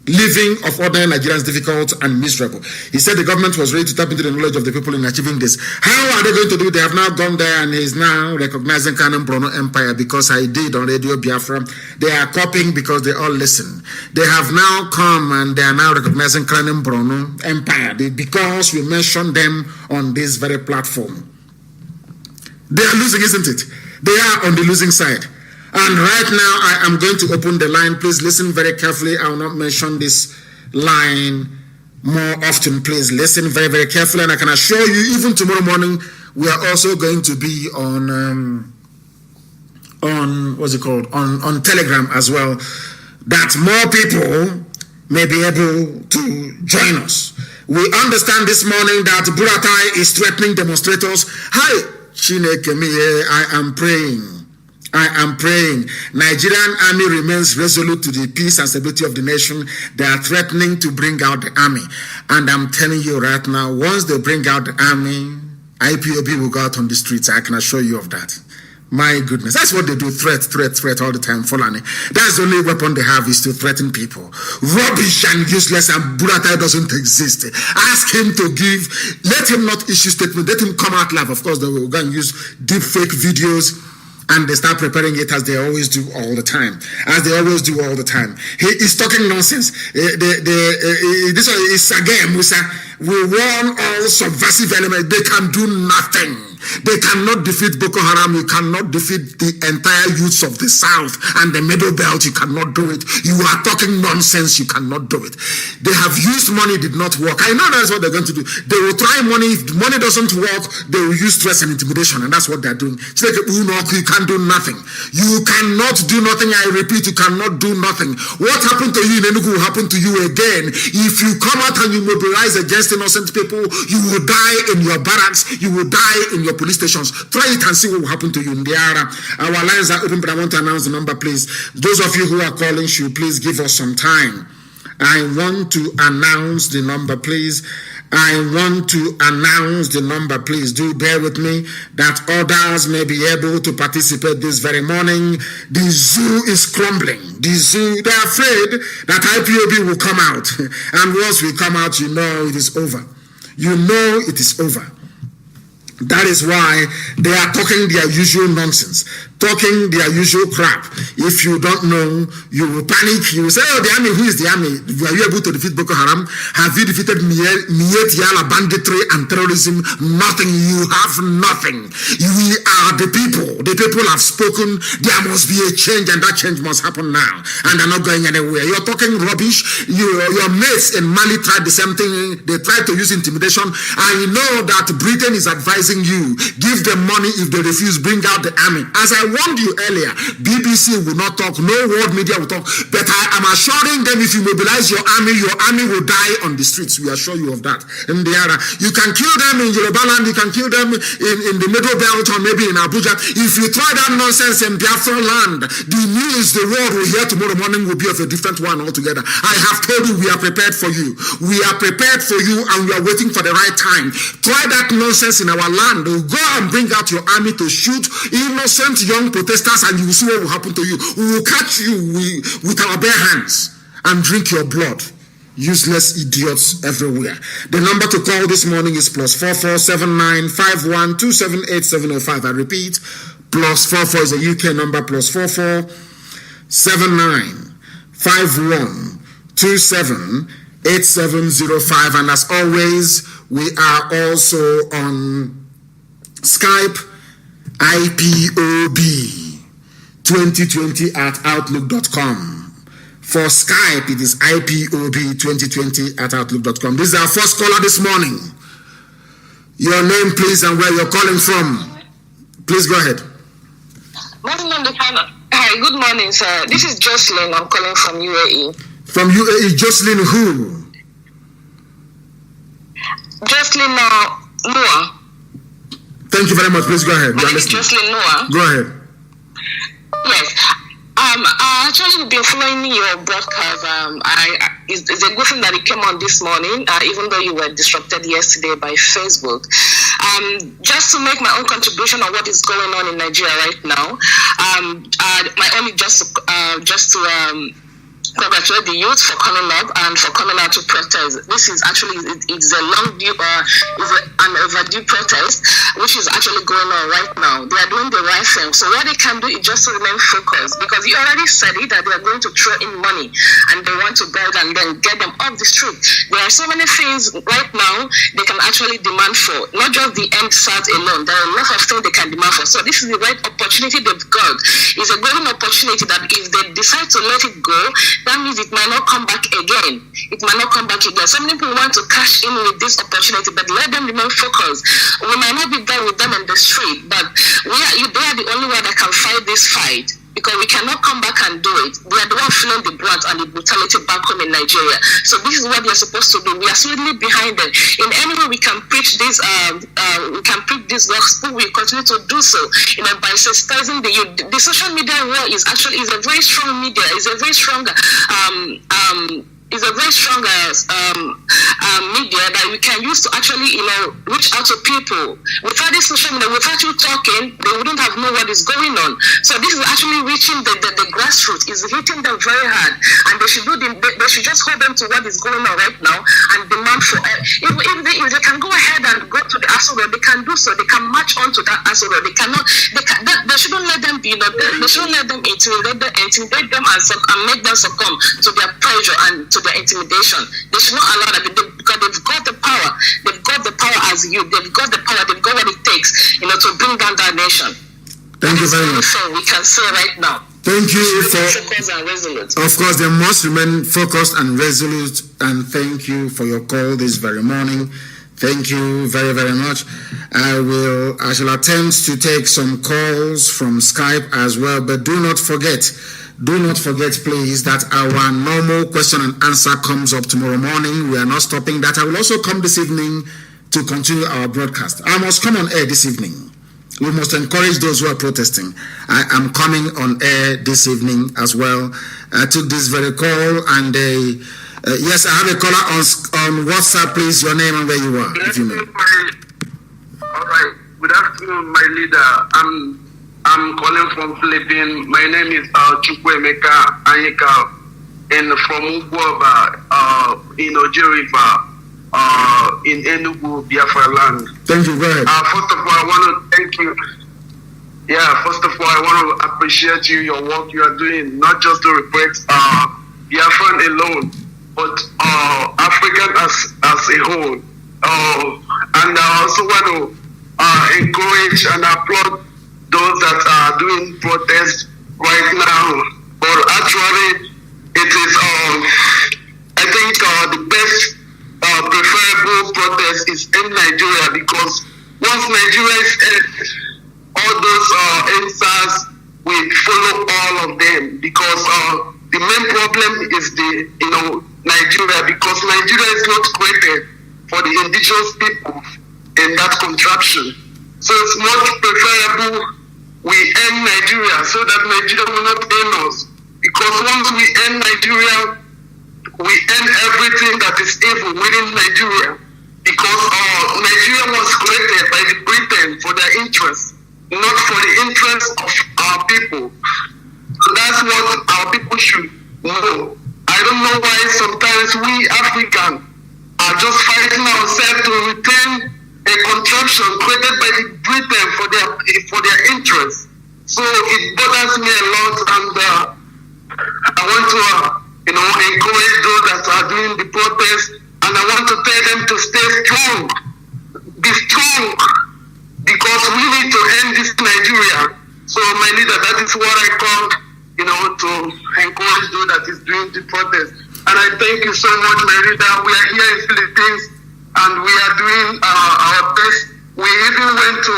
living of ordinary Nigerians difficult and miserable. He said the government was ready to tap into the knowledge of the people in achieving this. How are they going to do it? They have now gone there, and he's now recognizing Kanu Brono Empire because I did on Radio Biafra. They are copying because they all listen. They have now come and they are now recognizing Kanu Brono Empire because we mentioned them on this very platform. They are losing, isn't it? They are on the losing side. And right now, I am going to open the line. Please listen very carefully. I will not mention this line more often. Please listen very, very carefully. And I can assure you, even tomorrow morning, we are also going to be on Telegram as well, that more people may be able to join us. We understand this morning that Buratai is threatening demonstrators. Hi, Chineke miye, I am praying. Nigerian army remains resolute to the peace and stability of the nation. They are threatening to bring out the army. And I'm telling you right now, once they bring out the army, IPOB will go out on the streets. I can assure you of that. My goodness, that's what they do, threat all the time, Fulani. That's the only weapon they have, is to threaten people. Rubbish and useless, and Buratai doesn't exist. Ask him to let him not issue statement, let him come out live. Of course, they will go and use deep fake videos, and they start preparing it as they always do all the time. He is talking nonsense. This is a game. We want all subversive elements. They can do nothing. They cannot defeat Boko Haram. You cannot defeat the entire youths of the South and the Middle Belt. You cannot do it. You are talking nonsense. You cannot do it. They have used money, did not work. I know that's what they're going to do. They will try money. If money doesn't work, they will use stress and intimidation, and that's what they're doing. It's like, you can't do nothing. You cannot do nothing. I repeat, you cannot do nothing. What happened to you in Enugu will happen to you again. If you come out and you mobilize against innocent people, you will die in your barracks. You will die in your police stations. Try it and see what will happen to you in the area. Our lines are open, but I want to announce the number, please. Those of you who are calling should please give us some time. I want to announce the number, please. Do bear with me that others may be able to participate this very morning. The zoo is crumbling. They're afraid that IPOB will come out. And once we come out, you know it is over. That is why they are talking their usual nonsense, talking their usual crap. If you don't know, you will panic. You will say, oh, the army, who is the army? Were you able to defeat Boko Haram? Have you defeated Miet Yala banditry and terrorism? Nothing. You have nothing. We are the people. The people have spoken. There must be a change, and that change must happen now. And they're not going anywhere. You're talking rubbish. Your mates in Mali tried the same thing. They tried to use intimidation. I know that Britain is advising you, give them money. If they refuse, bring out the army. As I warned you earlier, BBC will not talk, no world media will talk, but I am assuring them, if you mobilize your army will die on the streets. We assure you of that. In the area, you can kill them in Yoruba land, you can kill them in the Middle Belt, or maybe in Abuja. If you try that nonsense in Biafran land, the news the world will hear tomorrow morning will be of a different one altogether. I have told you, we are prepared for you. We are prepared for you, and we are waiting for the right time. Try that nonsense in our land. Go and bring out your army to shoot innocent young protesters, and you will see what will happen to you. We will catch you with our bare hands and drink your blood. Useless idiots everywhere. The number to call this morning is +44 79 51 278 705. I repeat, +44 is a UK number, +44 79 51 27 8705. And as always, we are also on Skype, IPOB 2020 at outlook.com. For Skype, it is IPOB 2020 at outlook.com. This is our first caller this morning. Your name, please, and where you're calling from. Please go ahead. Mazi Nnamdi Kanu. Hi, good morning, sir. This is Jocelyn. I'm calling from UAE. From UAE, Jocelyn who? Jocelyn Noah. Thank you very much. Please go ahead. My name is Jocelyn Noah. Go ahead. Yes. I actually been following your broadcast. It's a good thing that it came on this morning, even though you were disrupted yesterday by Facebook. Just to make my own contribution on what is going on in Nigeria right now. My only just to congratulate the youth for coming up and for coming out to protest. This is actually it's a long due, an overdue protest, which is actually going on right now. They are doing the right thing. So what they can do is just to remain focused, because you already said it that they are going to throw in money and they want to build and then get them off the street. There are so many things right now they can actually demand for, not just the end start alone. There are a lot of things they can demand for. So this is the right opportunity they've got. It's a golden opportunity that if they decide to let it go, that means it might not come back again. So many people want to cash in with this opportunity, but let them remain focused. We might not be there with them on the street, but they are the only one that can fight this fight, because we cannot come back and do it. We are the one feeling the brunt and the brutality back home in Nigeria. So this is what we are supposed to do. We are solidly behind them. In any way we can preach this, gospel, we continue to do so. By sensitizing the youth. The social media war is a very strong media. It's a very strong is a very strong media that we can use to actually, reach out to people. Without this social media, without you talking, they wouldn't have known what is going on. So this is actually reaching the grassroots. It's hitting them very hard, and they should they should just hold them to what is going on right now and demand for if they can go ahead and go to the Aso Road, they can do so. They can march on to that Aso Road. They shouldn't let them be. They shouldn't let them intimidate them and make them succumb to their pressure and to their intimidation. They should not allow that because they've got the power. They've got the power as you. They've got the power. They've got what it takes, to bring down that nation. Thank you very much. We can say right now. Thank you focused and resolute. Of course, they must remain focused and resolute. And thank you for your call this very morning. Thank you very, very much. I shall attempt to take some calls from Skype as well, but do not forget, please, that our normal question and answer comes up tomorrow morning. We are not stopping that. I will also come this evening to continue our broadcast. I must come on air this evening. We must encourage those who are protesting. I am coming on air this evening as well. I took this very call, and yes, I have a caller on WhatsApp. Please, your name and where you are, if you may. All right. Good afternoon, my leader. I'm calling from Philippines. My name is Chukwemeka Anyika, and from Ugwaba, in Ojeriva, in Enugu, Biafra land. Thank you. Go ahead. First of all, I want to thank you. Yeah, first of all, I want to appreciate you, your work you are doing, not just to represent Biafran alone, but African as a whole. And I also want to encourage and applaud those that are doing protests right now. But actually, it is, I think, the best preferable protest is in Nigeria, because once Nigeria is in, all those answers will follow all of them, because the main problem is Nigeria, because Nigeria is not created for the indigenous people in that contraption. So it's much preferable we end Nigeria so that Nigeria will not end us, because once we end Nigeria, we end everything that is evil within Nigeria, because Nigeria was created by the Britain for their interests, not for the interests of our people. So that's what our people should know. I don't know why sometimes we Africans are just fighting ourselves to retain a contraption created by the Britain for their interests. So it bothers me a lot, and I want to encourage those that are doing the protest, and I want to tell them to stay strong, be strong, because we need to end this Nigeria. So my leader, that is what I called, to encourage those that is doing the protest. And I thank you so much, my leader. We are here in Philippines, and we are doing our best. We even went to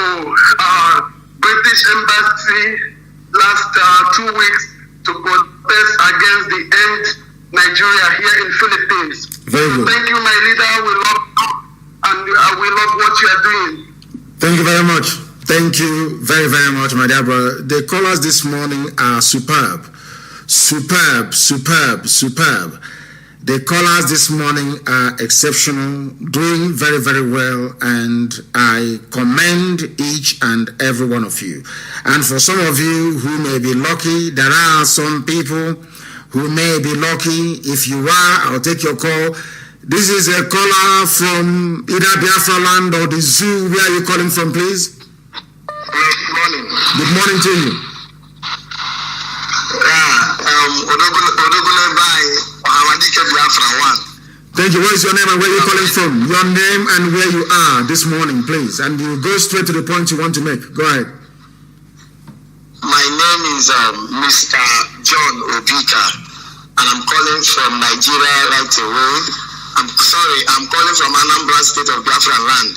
British Embassy last 2 weeks to protest against the end Nigeria here in Philippines. Very good. Thank you, my leader. We love you, and we love what you are doing. Thank you very much. Thank you very, very much, my dear brother. The callers this morning are superb. Superb. The callers this morning are exceptional, doing very, very well, and I commend each and every one of you. And for some of you who may be lucky, there are some people who may be lucky. If you are, I'll take your call. This is a caller from either Biafra land or the zoo. Where are you calling from, please? Good morning. Good morning to you. Thank you. What is your name and where are you calling from? Your name and where you are this morning, please. And you go straight to the point you want to make. Go ahead. My name is Mr. John Obika, and I'm calling from Nigeria right away. I'm calling from Anambra State of Biafran land.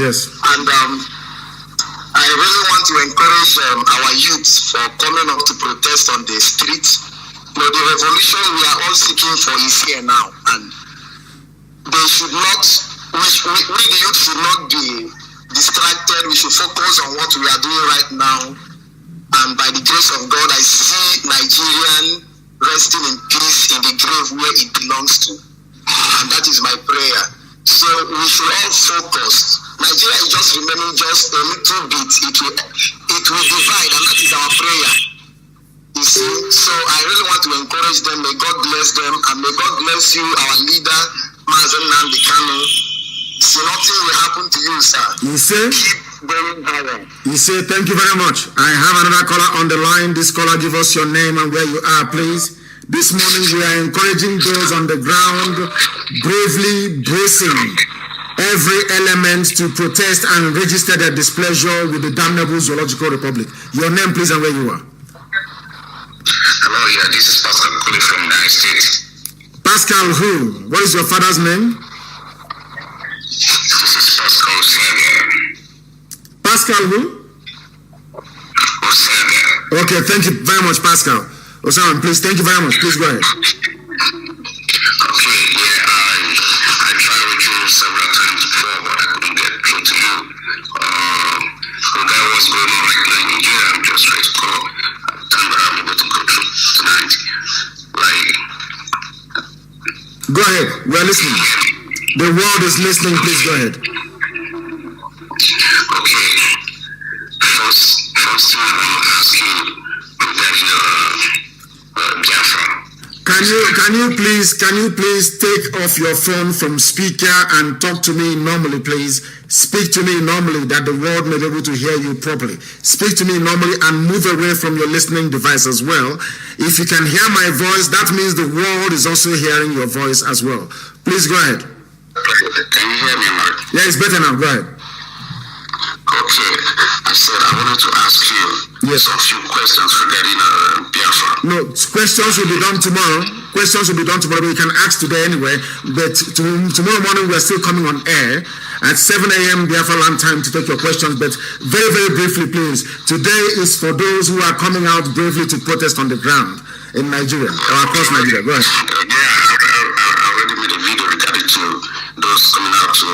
Yes. And I really want to encourage our youths for coming up to protest on the streets. The revolution we are all seeking for is here now, and they should not, we the youth should not be distracted. We should focus on what we are doing right now. And by the grace of God, I see Nigerian resting in peace in the grave where it belongs to. And that is my prayer. So we should all focus. Nigeria is just remaining just a little bit. It will divide, and that is our prayer. You see, so I really want to encourage them. May God bless them, and may God bless you, our leader, Mazi Nnamdi Kanu. So nothing will happen to you, sir. You say? Keep going power. You say, thank you very much. I have another caller on the line. This caller, give us your name and where you are, please. This morning we are encouraging those on the ground, bravely bracing every element to protest and register their displeasure with the damnable Zoological Republic. Your name, please, and where you are. Hello, yeah, this is Pascal calling from the United States. Pascal who? What is your father's name? This is Pascal Osega. Pascal who? Osega. Okay, thank you very much, Pascal. Osama, please, thank you very much. Please go ahead. Okay, yeah, I tried with you several times before, but I couldn't get through to you. Regarding what's going on right now in Nigeria, I'm just trying to call. Thank God I'm able to go through tonight. Go ahead. We are listening. The world is listening. Please go ahead. Okay. First thing I want to ask you regarding Biafra. Can you please take off your phone from speaker and talk to me normally, please? Speak to me normally that the world may be able to hear you properly. Speak to me normally and move away from your listening device as well. If you can hear my voice, that means the world is also hearing your voice as well. Please go ahead. Can you hear me, Mark? Yeah, it's better now. Go ahead. Okay. I said I wanted to ask you some few questions regarding Biafra. No, questions will be done tomorrow. Questions will be done tomorrow, but you can ask today anyway. But tomorrow morning, we are still coming on air at 7 a.m. Biafra land time to take your questions. But very, very briefly, please. Today is for those who are coming out bravely to protest on the ground in Nigeria, or across Nigeria. Go ahead. I already made a video regarding to those coming out to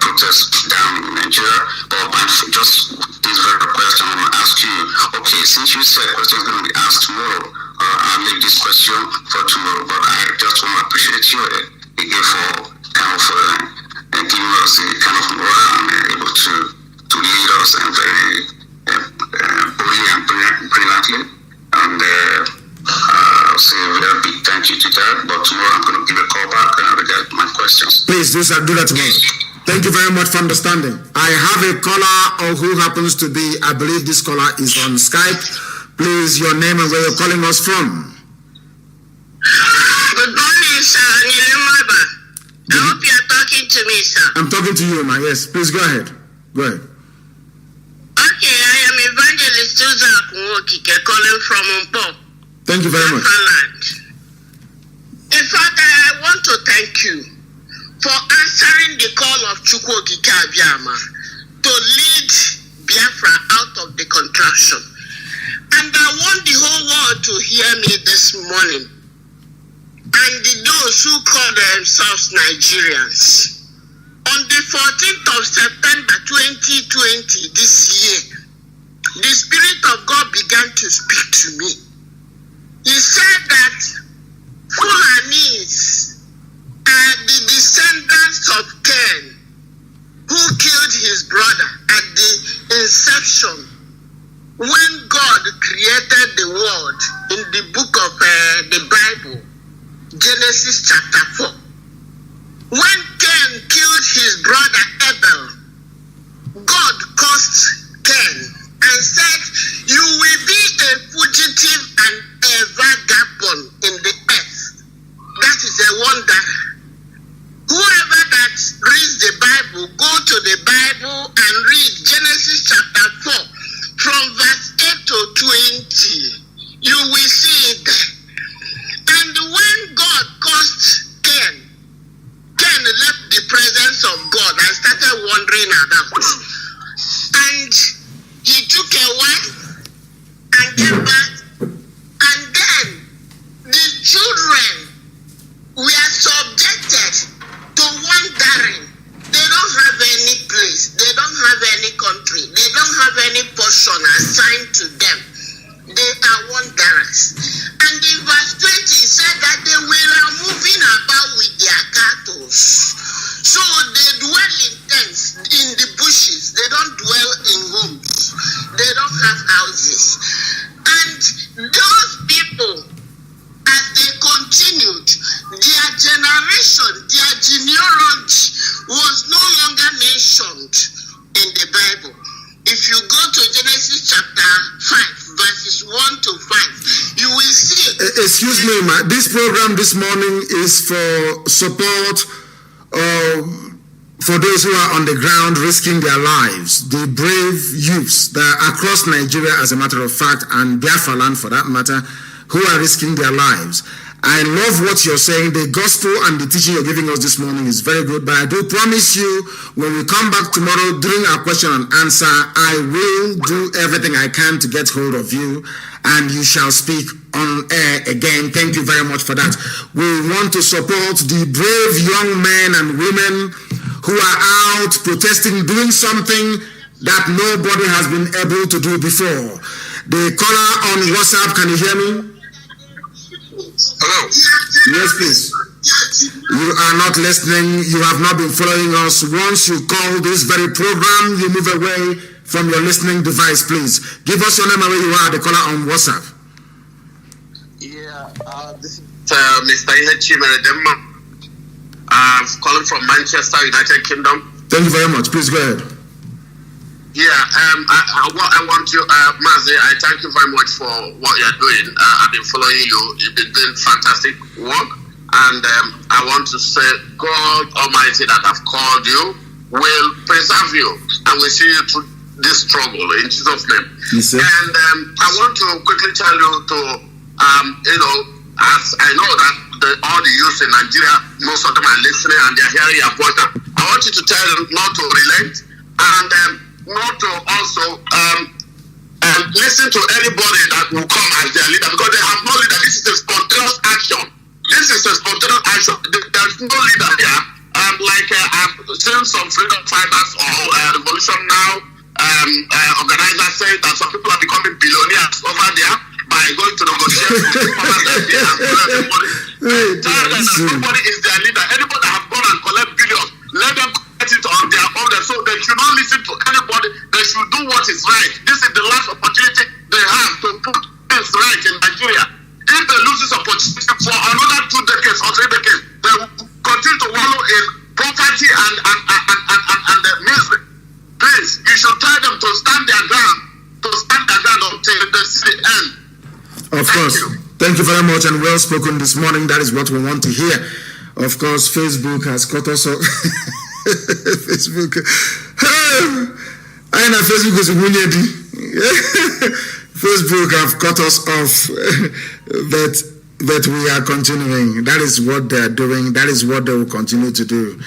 protest down in Nigeria. But just this very question I'm going to ask you. Okay, since you said questions going to be asked tomorrow, I'll leave this question for tomorrow. But I just want to appreciate you again for kind of giving us a kind of morale and able to lead us and very brilliantly. And I'll say a very big thank you to that. But tomorrow I'm going to give a call back and regard my questions. Please do that tomorrow. Thank you very much for understanding. I have a caller who happens to be, I believe this caller is on Skype. Please, your name and where you're calling us from. Good morning, sir. I hope you are talking to me, sir. I'm talking to you, ma. Yes, please go ahead. Go ahead. Okay, I am Evangelist Susan Kumokike calling from Umpo. Thank you very much. In fact, I want to thank you for answering the call of Chukwokike Abiyama to lead Biafra out of the contraction. And I want the whole world to hear me this morning. And those who call themselves Nigerians. On the 14th of September 2020, this year, the Spirit of God began to speak to me. He said that Fulanis are the descendants of Cain, who killed his brother at the inception when God created the world in the book of the Bible, Genesis chapter 4. When Cain killed his brother Abel, God cursed Cain and said, "You will be a fugitive and a vagabond in the earth." That is a wonder. Whoever that reads the Bible, go to the Bible and read Genesis chapter 4 from verse 8 to 20. You will see it there. And when God cursed Cain, Cain left the presence of God and started wandering about. And he took a wife and came back. And then the children were subjected to wandering. They don't have any place. They don't have any country. They don't have any portion assigned to them. they are wanderers. And in verse 20 it said that they were moving about with their cattle. So they dwell in tents, in the bushes. They don't dwell in homes. They don't have houses. And those people, as they continued, their generation, their genealogy was no longer mentioned in the Bible. If you go to Genesis chapter 5, verses 1 to 5, you will see. Excuse me, ma. This program this morning is for support for those who are on the ground risking their lives, the brave youths that are across Nigeria, as a matter of fact, and Biafra land for that matter, who are risking their lives. I love what you're saying. The gospel and the teaching you're giving us this morning is very good, but I do promise you, when we come back tomorrow during our question and answer, I will do everything I can to get hold of you, and you shall speak on air again. Thank you very much for that. We want to support the brave young men and women who are out protesting, doing something that nobody has been able to do before. The caller on WhatsApp, can you hear me? Hello. Yes, please. You are not listening. You have not been following us. Once you call this very program, you move away from your listening device, please. Give us your name and where you are, the caller on WhatsApp. Yeah, this is Mr. Ihechi Meredema. I'm calling from Manchester, United Kingdom. Thank you very much. Please go ahead. Yeah, I want you, Mazi, I thank you very much for what you're doing. I've been following you. You've been doing fantastic work. And I want to say, God Almighty that have called you will preserve you and will see you through this struggle in Jesus' name. Yes, and I want to quickly tell you to, as I know that all the youth in Nigeria, most of them are listening and they're hearing your voice. I want you to tell them not to relent and not to also listen to anybody that will come as their leader, because they have no leader. This is a spontaneous action. This is a spontaneous action. There's no leader here. I've seen some freedom fighters or Revolution Now organizers say that some people are becoming billionaires over there by going to negotiate with the powers that be and kill everybody. Tell them that nobody is their leader. Anybody that have gone and collect billions, let them collect it on their own. So they should not listen to anybody. They should do what is right. This is the last opportunity they have to put things right in Nigeria. If they lose this opportunity for another 2 decades or 3 decades, they will continue to wallow in poverty and misery. Please, you should tell them to stand their ground, until they see the end. Of course. Thank you very much and well spoken this morning. That is what we want to hear. Of course, Facebook has cut us off. Facebook. I know Facebook is Facebook have cut us off, but we are continuing. That is what they are doing. That is what they will continue to do.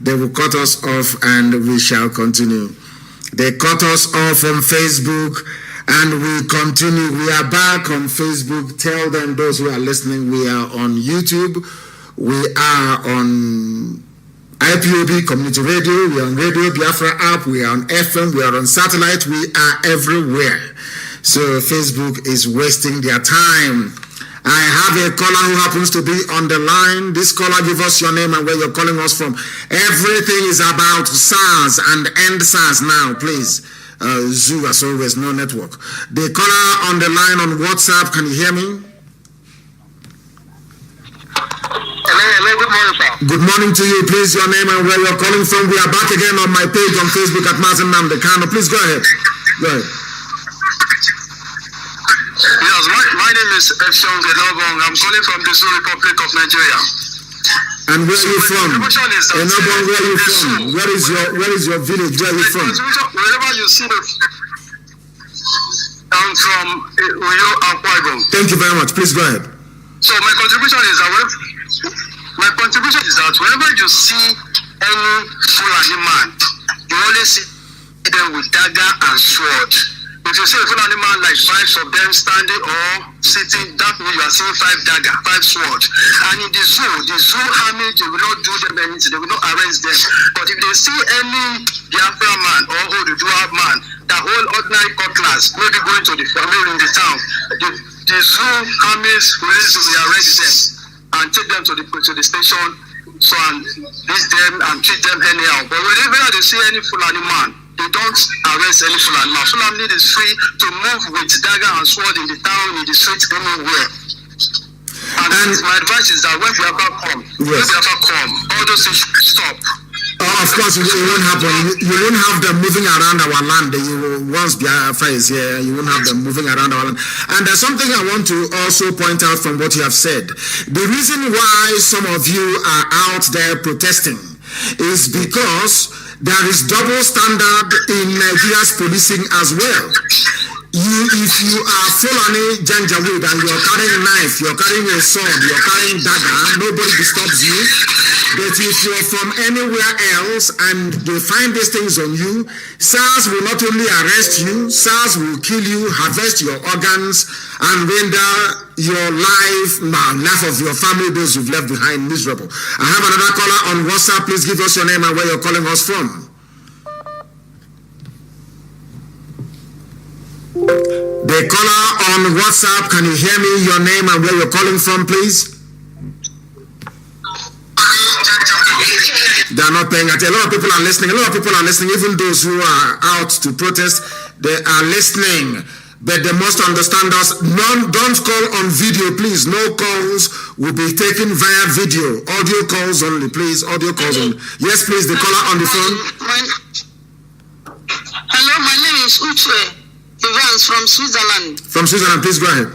They will cut us off and we shall continue. They cut us off on Facebook and we continue. We are back on Facebook. Tell them, those who are listening, we are on YouTube. We are on IPOB Community Radio. We are on Radio Biafra app. We are on FM. We are on satellite. We are everywhere. So Facebook is wasting their time. I have a caller who happens to be on the line. This caller, give us your name and where you're calling us from. Everything is about SARS and end SARS now, please. Zoo, as always, no network. The caller on the line on WhatsApp, can you hear me? Hello, good morning, sir. Good morning to you. Please, your name and where you're calling from. We are back again on my page on Facebook at Mazi Nnamdi Kanu. Please go ahead. Go ahead. Yes, my name is Efshon Enobong. I'm calling from the Zoo Republic of Nigeria. And where are you from? Enobong, where are you from? Where is your village? Where are you from? Wherever you see it. I'm from Uyo Akwa Ibom. Thank you very much. Please go ahead. So my contribution is that whenever you see any Fulani man, you always see them with dagger and sword. In If you see a Fulani man like 5 of them standing or sitting, that means you are seeing 5 dagger, 5 swords. And in the zoo army, they will not do them anything, they will not arrest them. But if they see any Biafra man or Oduduwa man, the whole ordinary cutlass, maybe going to the family in the town, the zoo armies will arrest them and take them to the station, so and beat them and treat them anyhow. But whenever they see any Fulani man, they don't arrest any Fulani man. Fulani is free to move with dagger and sword in the town, in the street, anywhere. And my advice is that when Biafra come, all those things should stop. Of course, it won't happen. You won't have them moving around our land. Once Biafra is here, you won't have them moving around our land. And there's something I want to also point out from what you have said. The reason why some of you are out there protesting is because there is double standard in Nigeria's policing as well. If you are Fulani Janjaweed and you're carrying a knife, you're carrying a sword, you're carrying dagger, nobody disturbs you. But if you're from anywhere else and they find these things on you, SARS will not only arrest you, SARS will kill you, harvest your organs, and render your life of your family, those you've left behind, miserable. I have another caller on WhatsApp. Please give us your name and where you're calling us from. The caller on WhatsApp, can you hear me? Your name and where you're calling from, please. They are not paying attention. A lot of people are listening. Even those who are out to protest, they are listening. But they must understand us. Don't call on video, please. No calls will be taken via video. Audio calls only, please. Audio calls only. Yes, please. The caller on the phone. Hello, my name is Uche Evans from Switzerland. From Switzerland, please go ahead.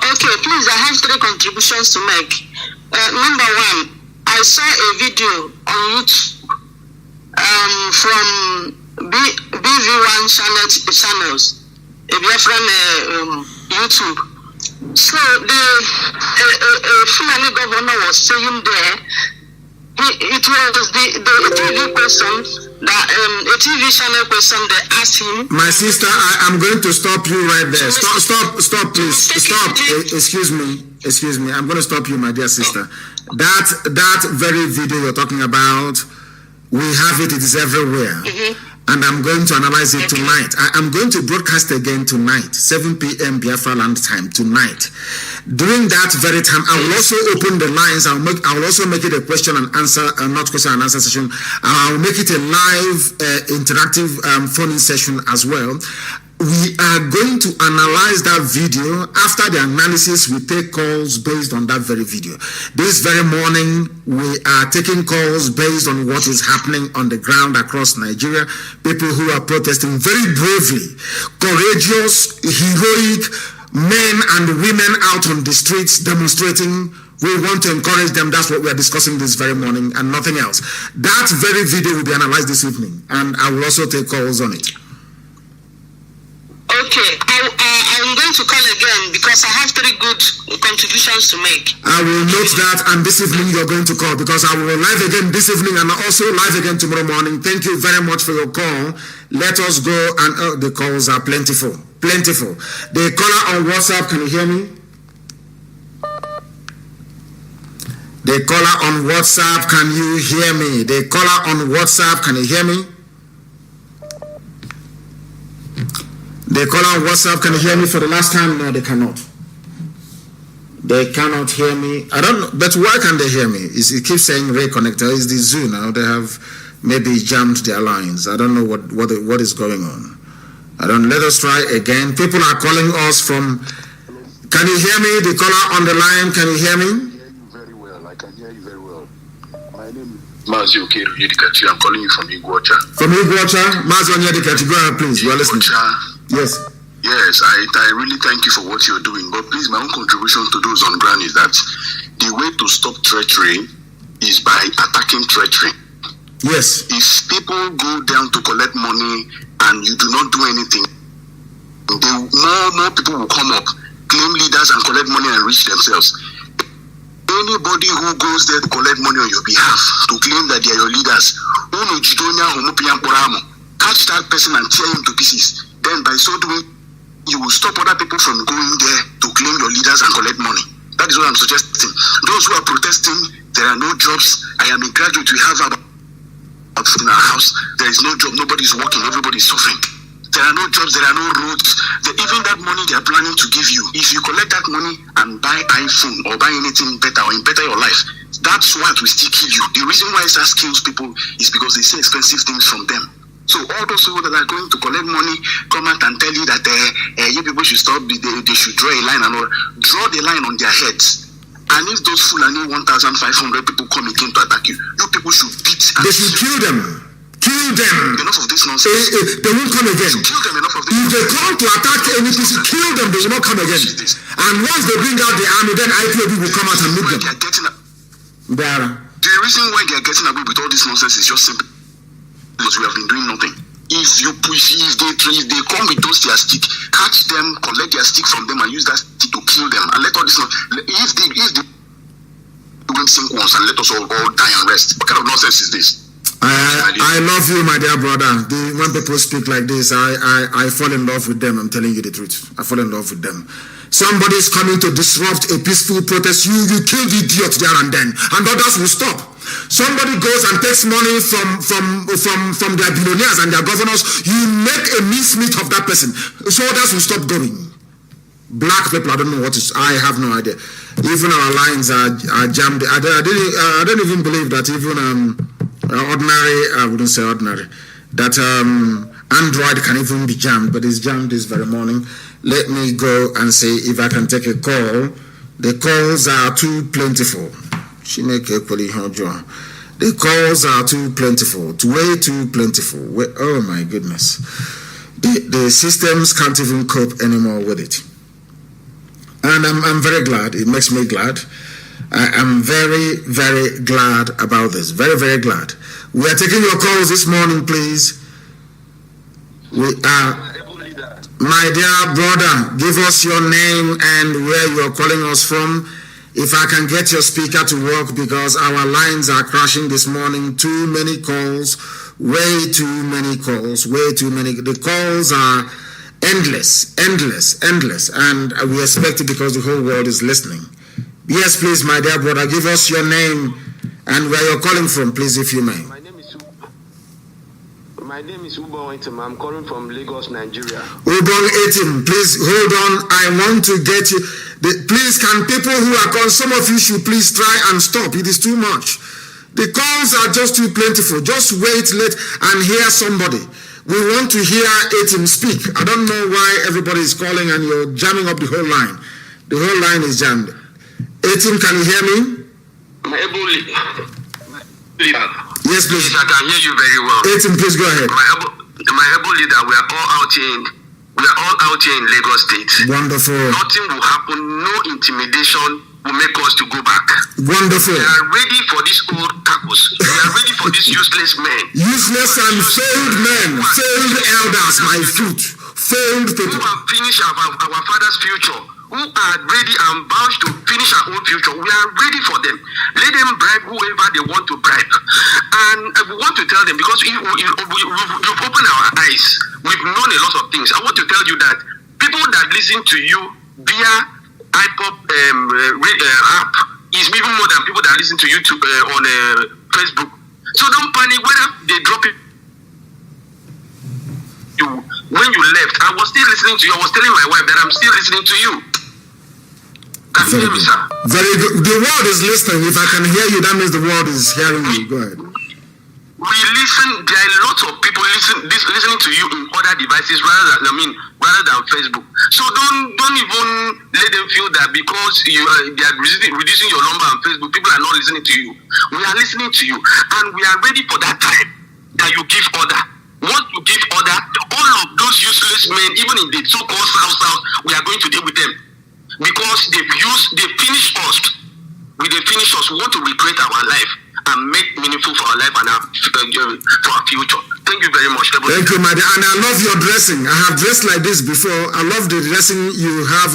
Okay, please, I have 3 contributions to make. Number 1, I saw a video on YouTube from BV1 channels, a Biafran YouTube. So the Fulani governor was saying there, it was the TV question that a TV channel question they asked him. My sister, I'm going to stop you right there. Stop, please. Stop. Excuse me. I'm going to stop you, my dear sister. That very video you're talking about, we have it. It is everywhere. And I'm going to analyze it tonight. I'm going to broadcast again tonight, 7 p.m. Biafra land time tonight. During that very time, I will also open the lines. I will also make it a question and answer, not question and answer session. I'll make it a live interactive phone-in session as well. We are going to analyze that video. After the analysis, we take calls based on that very video. This very morning, we are taking calls based on what is happening on the ground across Nigeria. People who are protesting very bravely, courageous, heroic men and women out on the streets demonstrating. We want to encourage them. That's what we are discussing this very morning and nothing else. That very video will be analyzed this evening, and I will also take calls on it. Okay, I'm going to call again because I have 3 good contributions to make. I will note that, and this evening you're going to call because I will live again this evening and also live again tomorrow morning. Thank you very much for your call. Let us go, and the calls are plentiful. The caller on WhatsApp, can you hear me? The caller on WhatsApp, can you hear me? The caller on WhatsApp, can you hear me? The caller on WhatsApp, can you hear me for the last time? No, they cannot. They cannot hear me. I don't know, but why can they hear me? It keeps saying Ray Connector. It's the Zoo now. They have maybe jammed their lines. I don't know what is going on. Let us try again. People are calling us from. Can you hear me? The caller on the line, can you hear me? I can hear you very well. I can hear you very well. My name is Mazi Nnamdi Kanu. I'm calling you from Iguacha. From Iguacha? Mazi Nnamdi Kanu. Go ahead, please. You are listening. Yes. Yes, I really thank you for what you're doing. But please, my own contribution to those on ground is that the way to stop treachery is by attacking treachery. Yes. If people go down to collect money and you do not do anything, more people will come up, claim leaders and collect money and reach themselves. Anybody who goes there to collect money on your behalf, to claim that they are your leaders, catch that person and tear him to pieces. Then by so doing, you will stop other people from going there to claim your leaders and collect money. That is what I'm suggesting. Those who are protesting, there are no jobs. I am a graduate. We have about in our house. There is no job. Nobody is working. Everybody is suffering. There are no jobs. There are no roads. Even that money they are planning to give you, if you collect that money and buy iPhone or buy anything better or better your life, that's what will still kill you. The reason why that kills people is because they say expensive things from them. So all those people that are going to collect money come out and tell you that you people should stop, they should draw a line and all. Draw the line on their heads. And if those Fulani 1,500 people come again to attack you, you people should beat and they should kill them. Kill them. Enough of this nonsense. They won't come again. Kill them, enough of this. If they come to attack any person, kill them, they will not come again. And once they bring out the army, then IPOB will come out and meet them. The reason why they are getting away with all this nonsense is just simple because we have been doing nothing. If you push, if they come with those their stick, catch them, collect their stick from them, and use that stick to kill them, and let all this. If they going to sink once and let us all die and rest, what kind of nonsense is this? I love you, my dear brother. When people speak like this, I fall in love with them. I'm telling you the truth. I fall in love with them. Somebody is coming to disrupt a peaceful protest. You kill the idiot there and then, and others will stop. Somebody goes and takes money from their billionaires and their governors. You make a mincemeat of that person, so others will stop going. Black people, I don't know what is. I have no idea. Even our lines are jammed. I don't even believe that even ordinary. I wouldn't say ordinary. That Android can even be jammed, but it's jammed this very morning. Let me go and see if I can take a call. The calls are too plentiful. The calls are too plentiful, way too plentiful. Oh my goodness. The systems can't even cope anymore with it. And I'm very glad. It makes me glad. I am very, very glad about this. Very, very glad. We are taking your calls this morning, please. We are. My dear brother, give us your name and where you are calling us from. If I can get your speaker to work, because our lines are crashing this morning. Too many calls, way too many calls, way too many. The calls are endless. And we expect it because the whole world is listening. Yes, please, my dear brother, give us your name and where you're calling from, please, if you may. My name is Ubon Etim. I'm calling from Lagos, Nigeria. Ubon Etim, please hold on. I want to get you. Please, can people who are calling, some of you should please try and stop. It is too much. The calls are just too plentiful. Just wait, and hear somebody. We want to hear Etim speak. I don't know why everybody is calling and you're jamming up the whole line. The whole line is jammed. Etim, can you hear me? Yes, please. I can hear you very well. Etim, please go ahead. My able leader, we are all out here in Lagos State. Wonderful. Nothing will happen. No intimidation will make us to go back. Wonderful. We are ready for these old tackles. We are ready for these useless men. Useless and failed men, failed elders, my foot, failed people. Who have finished our father's future, who are ready and bound to finish our own future. We are ready for them. Let them bribe whoever they want to bribe. And we want to tell them, because you've opened our eyes. We've known a lot of things. I want to tell you that people that listen to you via IPOB app is even more than people that listen to you on Facebook. So don't panic whether they drop it. When you left, I was still listening to you. I was telling my wife that I'm still listening to you. Can you hear me, sir? Very good. The world is listening. If I can hear you, that means the world is hearing you. Go ahead. We listen. There are lots of people listening to you in other devices rather than Facebook. So don't even let them feel that because they are reducing your number on Facebook, people are not listening to you. We are listening to you, and we are ready for that time that you give order. Once you give order, all of those useless men, even in the so-called South, we are going to deal with them because they finish us. We want to recreate our life and make meaningful for our life and for our future. Thank you very much. Thank you, my dear. And I love your dressing. I have dressed like this before. I love the dressing you have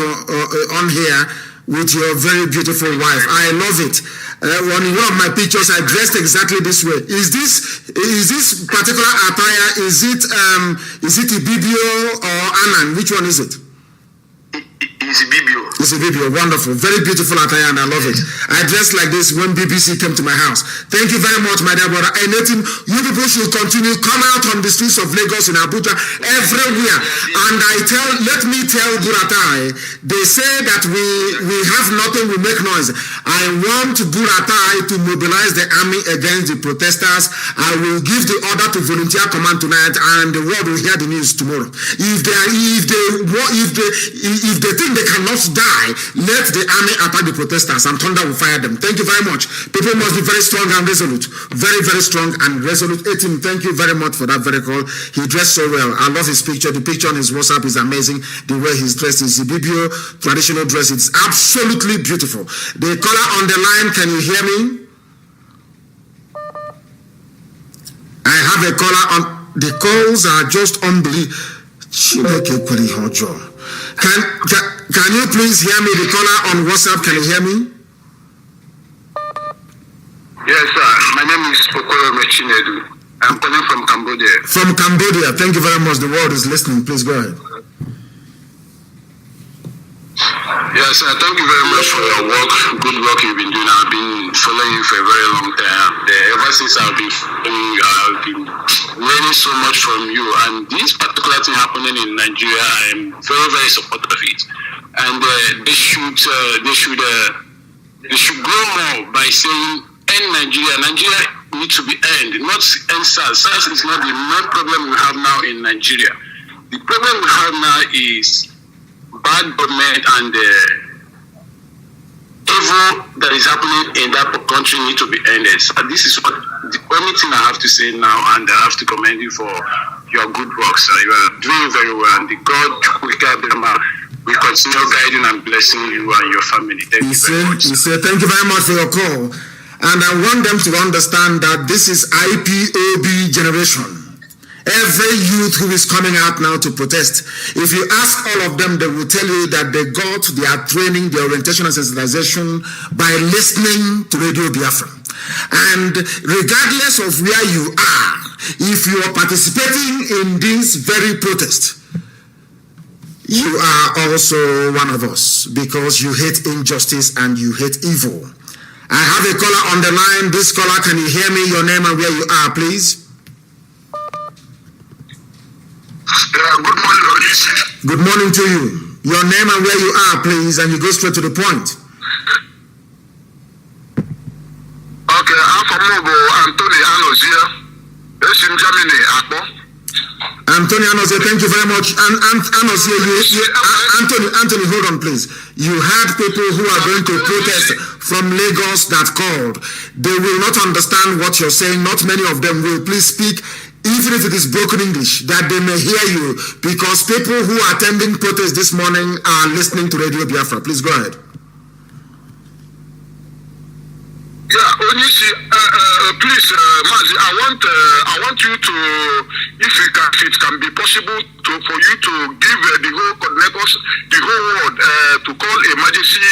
on here with your very beautiful wife. I love it. On one of my pictures, I dressed exactly this way. Is this particular attire? Is it Ibibio or Anan? Which one is it? It's Ibibio. It's Ibibio. Wonderful, very beautiful attire, and I love it. I dressed like this when BBC came to my house. Thank you very much, my dear brother. And you people should continue come out on the streets of Lagos, in Abuja, everywhere. And let me tell Buratai, they say that we have nothing, we make noise. I want Buratai to mobilize the army against the protesters. I will give the order to volunteer command tonight, and the world will hear the news tomorrow. If they think they cannot die, let the army attack the protesters and thunder will fire them. Thank you very much. People must be very strong and resolute. Very, very strong and resolute. Etim, thank you very much for that very call. He dressed so well. I love his picture. The picture on his WhatsApp is amazing. The way he's dressed is Ibibio traditional dress. It's absolutely beautiful. The caller on the line, can you hear me? I have a caller on. The calls are just unbelievable. Can you please hear me? The caller on WhatsApp, can you hear me? Yes, sir. My name is Okoro Mechinedu. I'm calling from Cambodia. From Cambodia. Thank you very much. The world is listening. Please go ahead. Yes, sir. Thank you very much for your work. Good work you've been doing. I've been following you for a very long time. Ever since I've been following you, I've been learning so much from you. And this particular thing happening in Nigeria, I'm very, very supportive of it. And they should grow more by saying, end Nigeria. Nigeria needs to be end, not end SARS. SARS is not the main problem we have now in Nigeria. The problem we have now is bad government and evil that is happening in that country need to be ended. So this is what the only thing I have to say now, and I have to commend you for your good work, sir. You are doing very well, and the God will continue guiding and blessing you and your family. Thank you very much. Thank you very much for your call. And I want them to understand that this is IPOB generation. Every youth who is coming out now to protest, if you ask all of them, they will tell you that they got their training, their orientation and sensitization by listening to Radio Biafra. And regardless of where you are, if you are participating in this very protest, you are also one of us, because you hate injustice and you hate evil. I have a caller on the line. This caller, can you hear me? Your name and where you are, please. Good morning, Odisi. Good morning to you. Your name and where you are, please, and you go straight to the point. Okay, I'm from Anthony Anos here. It's in Germany, Akpo. Anthony Anos, thank you very much. And Anos, Anthony, hold on, please. You had people who are going to protest from Lagos that called. They will not understand what you're saying. Not many of them will. Please speak, even if it is broken English, that they may hear you, because people who are attending protest this morning are listening to Radio Biafra. Please go ahead. Yeah, Onishi, please, Mazi, I want you to, if it can be possible for you to give the whole coordinators, the whole world, to call emergency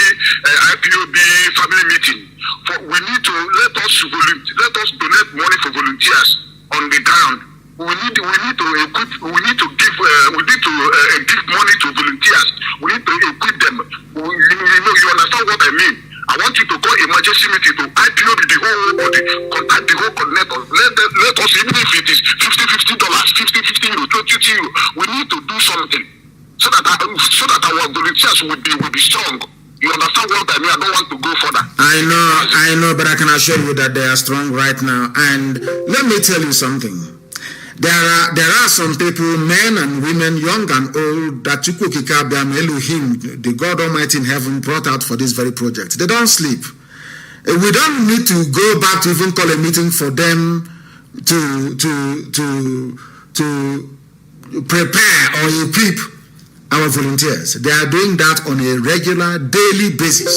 IPOB family meeting. We need to let us donate money for volunteers on the ground. We need to give money to volunteers. We need to equip them. You understand what I mean? I want you to call emergency meeting to IPOB the whole body, contact the whole coordinator. Let us, even if it is $50, €50, €20, we need to do something so that our volunteers will be strong. You understand what I mean? I don't want to go further. I know, but I can assure you that they are strong right now. And let me tell you something. There are some people, men and women, young and old, that Elohim, the God Almighty in heaven, brought out for this very project. They don't sleep. We don't need to go back to even call a meeting for them to prepare or equip our volunteers. They are doing that on a regular, daily basis.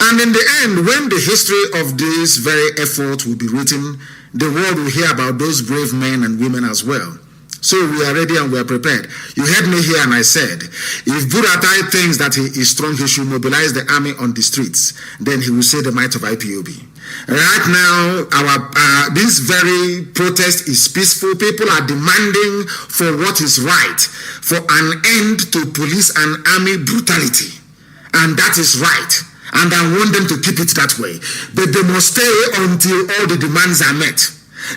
And in the end, when the history of this very effort will be written, the world will hear about those brave men and women as well. So we are ready and we are prepared. You heard me here and I said, if Buratai thinks that he is strong, he should mobilize the army on the streets. Then he will say the might of IPOB. Right now, this very protest is peaceful. People are demanding for what is right, for an end to police and army brutality. And that is right. And I want them to keep it that way. But they must stay until all the demands are met.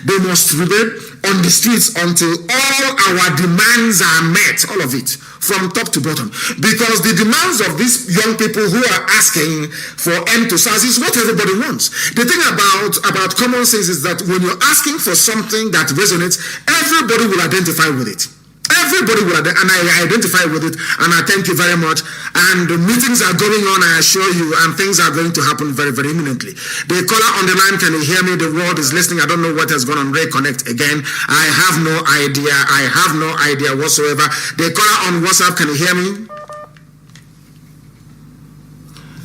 They must remain on the streets until all our demands are met, all of it, from top to bottom. Because the demands of these young people who are asking for end to SARS is what everybody wants. The thing about common sense is that when you're asking for something that resonates, everybody will identify with it. Everybody will, and I identify with it, and I thank you very much. And the meetings are going on, I assure you, and things are going to happen very, very imminently. The caller on the line, can you hear me? The world is listening. I don't know what has gone on. Reconnect again. I have no idea. I have no idea whatsoever. The caller on WhatsApp, can you hear me?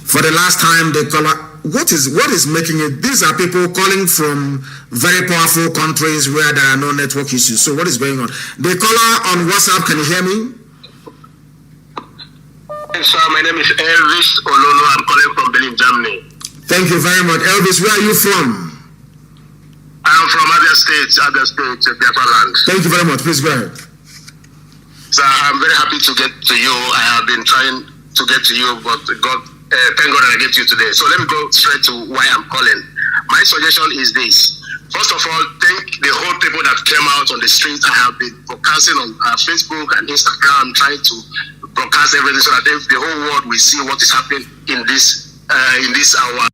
For the last time, the caller. What is making it? These are people calling from very powerful countries where there are no network issues. So what is going on? The caller on WhatsApp, can you hear me? Yes, sir. My name is Elvis Ololo. I'm calling from Berlin, Germany. Thank you very much. Elvis, where are you from? I'm from Abia State, Biafra land. Thank you very much. Please go ahead. Sir, I'm very happy to get to you. I have been trying to get to you, but thank God I get you today. So let me go straight to why I'm calling. My suggestion is this. First of all, thank the whole people that came out on the streets. I have been broadcasting on Facebook and Instagram, trying to broadcast everything so that the whole world will see what is happening in this our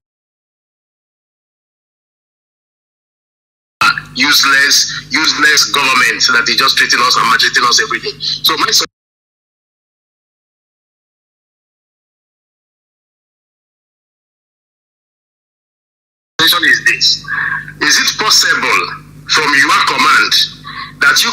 useless government that is just treating us and maltreating us every day. So my is this. Is it possible from your command that you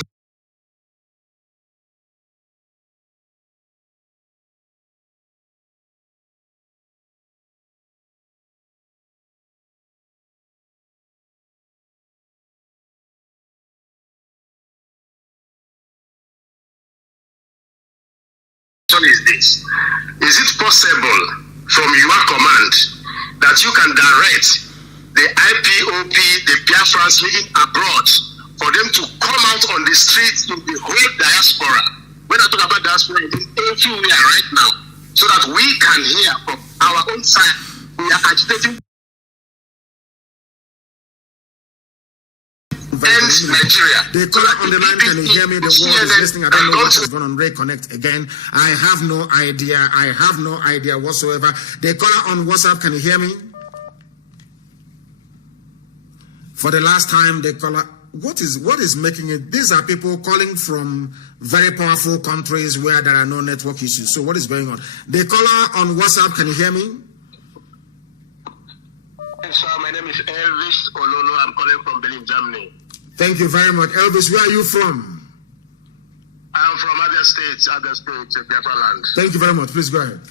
is this? Is it possible from your command that you can direct the IPOB, the Biafrans living abroad, for them to come out on the streets in the whole diaspora? When I talk about diaspora, it is everywhere right now, so that we can hear from our own side. We are agitating Nigeria. The caller on the line, can you hear me? The world is listening. I don't know what has gone on. Reconnect again. I have no idea. I have no idea whatsoever. The caller on WhatsApp, can you hear me? For the last time, the caller, what is making it? These are people calling from very powerful countries where there are no network issues. So what is going on? The caller on WhatsApp, can you hear me? Yes, sir. My name is Elvis Ololo. I'm calling from Berlin, Germany. Thank you very much. Elvis, where are you from? I'm from Abia State, Biafra land. Thank you very much. Please go ahead.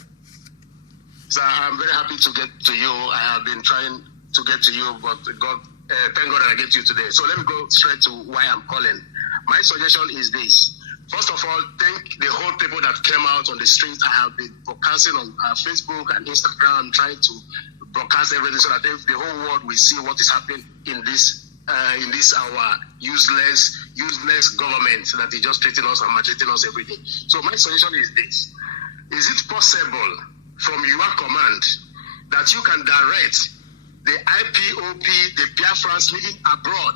Sir, I'm very happy to get to you. I have been trying to get to you, but thank God I get you today. So let me go straight to why I'm calling. My suggestion is this. First of all, thank the whole people that came out on the streets. I have been broadcasting on Facebook and Instagram, trying to broadcast everything so that the whole world will see what is happening in this our useless government that is just treating us and maltreating us every day. So my suggestion is this. Is it possible from your command that you can direct the IPOB, the Biafrans living abroad,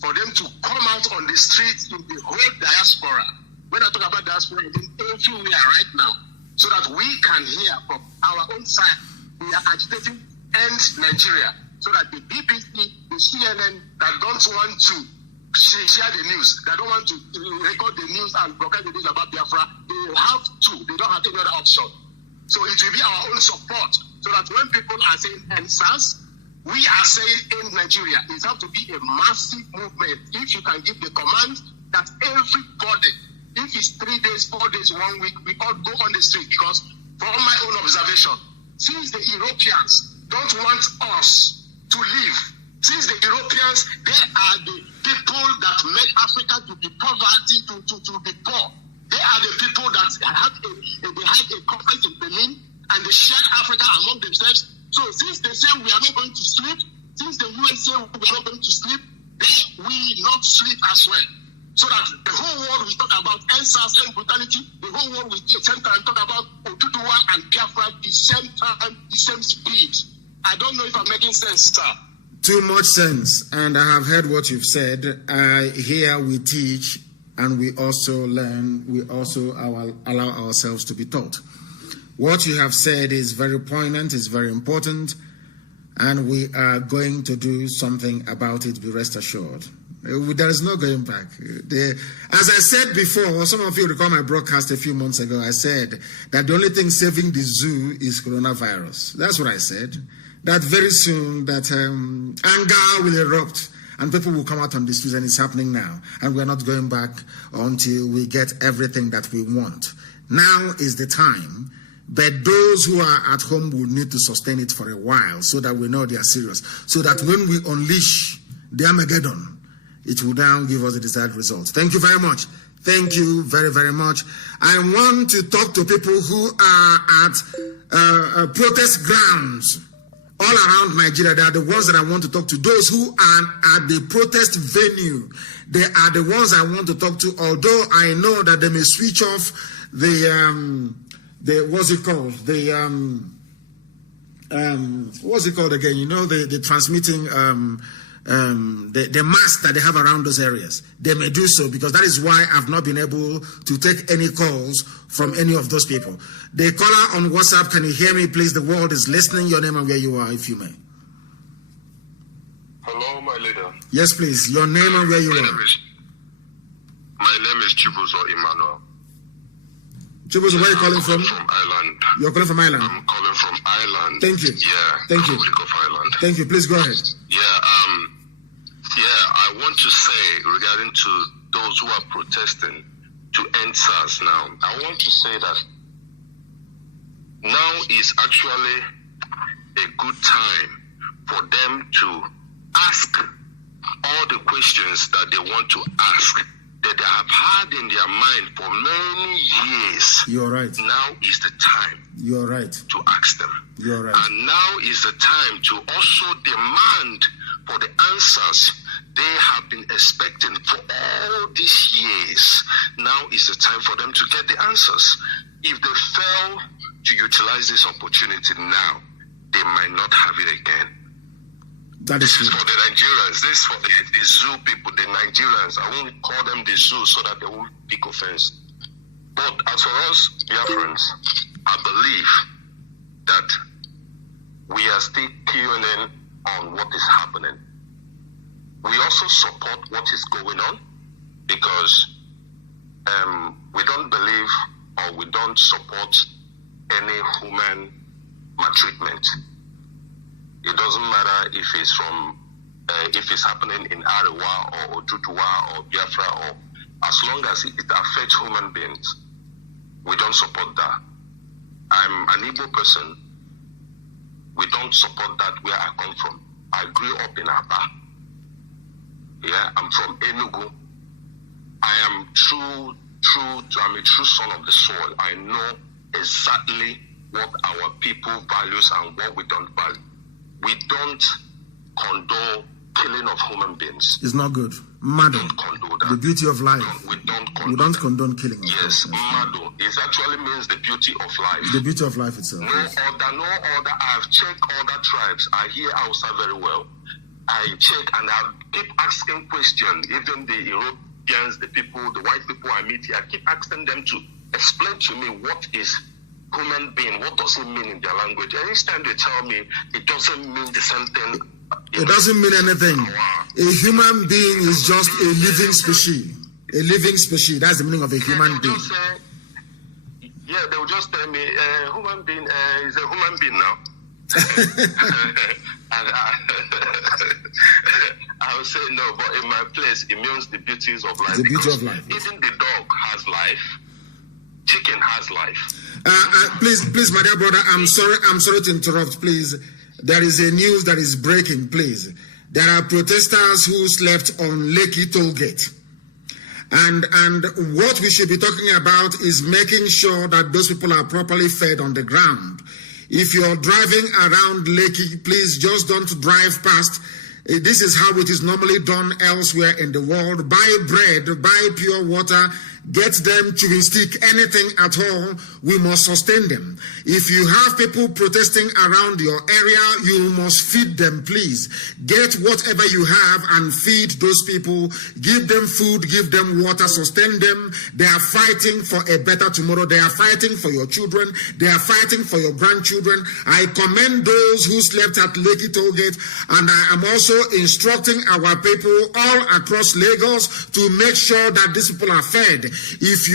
for them to come out on the streets in the whole diaspora? When I talk about diaspora, it is everywhere right now, so that we can hear from our own side. We are agitating end Nigeria, so that the BBC, the CNN that don't want to share the news, that don't want to record the news and broadcast the news about Biafra, they have to. They don't have any other option. So it will be our own support, so that when people are saying end SARS, we are saying in Nigeria. It has to be a massive movement. If you can give the command that everybody, if it's 3 days, 4 days, 1 week, we all go on the street. Because from my own observation, since the Europeans don't want us to live Since the Europeans, they are the people that made Africa to be poverty, to be poor. They are the people that had a conference in Berlin and they shared Africa among themselves. So since they say we are not going to sleep, since the UN say we are not going to sleep, they will not sleep as well. So that the whole world will talk about NSAS and brutality, the whole world will at the same time talk about Oduduwa and Biafra at the same time, the same speed. I don't know if I'm making sense, sir. Too much sense, and I have heard what you've said. Here we teach and we also learn, we also allow ourselves to be taught. What you have said is very poignant, is very important, and we are going to do something about it, be rest assured. There is no going back. As I said before, some of you recall my broadcast a few months ago, I said that the only thing saving the zoo is coronavirus. That's what I said. That very soon that anger will erupt and people will come out on the streets, and it's happening now. And we're not going back until we get everything that we want. Now is the time. But those who are at home will need to sustain it for a while so that we know they are serious. So that when we unleash the Armageddon, it will now give us the desired results. Thank you very much. Thank you very, very much. I want to talk to people who are at protest grounds all around Nigeria. They are the ones that I want to talk to. Those who are at the protest venue, they are the ones I want to talk to. Although I know that they may switch off the what's it called? What's it called again? You know, the transmitting the mask that they have around those areas. They may do so because that is why I've not been able to take any calls from any of those people. The caller on WhatsApp, can you hear me, please? The world is listening. Your name and where you are, if you may. Hello, my leader. Yes, please. Your name and where you are. My name is Chibuzo Emmanuel. Chibuzo, where are you calling from? From Ireland. You're calling from Ireland? I'm calling from Ireland. Thank you. Yeah. Thank you. Republic of Ireland. Thank you. Please go ahead. I want to say regarding to those who are protesting to end SARS now, I want to say that now is actually a good time for them to ask all the questions that they want to ask, that they have had in their mind for many years. You're right. Now is the time. You're right. To ask them. You're right. And now is the time to also demand for the answers they have been expecting for all these years. Now is the time for them to get the answers. If they fail to utilize this opportunity now, they might not have it again. This is for the Nigerians. This is for the zoo people, the Nigerians. I won't call them the zoo so that they won't take offense. But as for us, Biafrans, I believe that we are still keying in on what is happening. We also support what is going on because we don't believe or we don't support any human maltreatment. It doesn't matter if it's if it's happening in Arewa or Oduduwa or Biafra, or as long as it affects human beings, we don't support that. I'm an Igbo person. We don't support that where I come from. I grew up in Aba. Yeah, I'm from Enugu. I am I'm a true son of the soil. I know exactly what our people values and what we don't value. We don't condone killing of human beings. It's not good. Mado. We don't condone that. The beauty of life. We don't condone killing. Yes, Mado. It actually means the beauty of life. The beauty of life itself. No other. I've checked other tribes. I hear Hausa very well. I check and I keep asking questions. Even the Europeans, the people, the white people I meet here, I keep asking them to explain to me what is human being, what does it mean in their language. And each time they tell me it doesn't mean the same thing. It doesn't mean anything. A human being is just a living species. A living species. That's the meaning of a human being. They will just tell me, human being is a human being now. And I would say no, but in my place, it means the beauties of life. The beauty of life. Even the dog has life. Chicken has life. Please, my dear brother, I'm sorry to interrupt, please. There is a news that is breaking, please. there are protesters who slept on Lekki toll gate. And what we should be talking about is making sure that those people are properly fed on the ground. If you're driving around Lekki, please just don't drive past. This is how it is normally done elsewhere in the world. Buy bread, buy pure water, get them chewing stick, anything at all. We must sustain them. If you have people protesting around your area, you must feed them, please. Get whatever you have and feed those people. Give them food, give them water, sustain them. They are fighting for a better tomorrow. They are fighting for your children. They are fighting for your grandchildren. I commend those who slept at Lekki Tollgate, and I am also instructing our people all across Lagos to make sure that these people are fed. If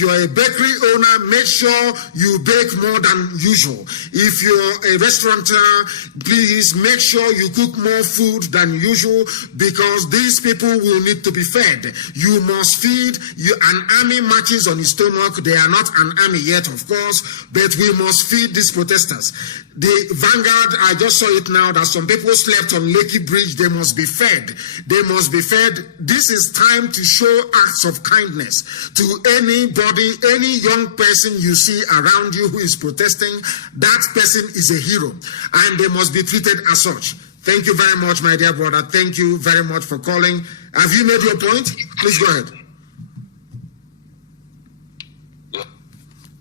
you're a bakery owner, make sure you bake more than usual. If you're a restaurateur, please make sure you cook more food than usual, because these people will need to be fed. You must feed. An army marches on its stomach. They are not an army yet, of course, but we must feed these protesters. The Vanguard, I just saw it now, that some people slept on Lekki Bridge. They must be fed. They must be fed. This is time to show acts of kindness to anybody, any young person you see around you who is protesting. That person is a hero, and they must be treated as such. Thank you very much, my dear brother. Thank you very much for calling. Have you made your point? Please go ahead.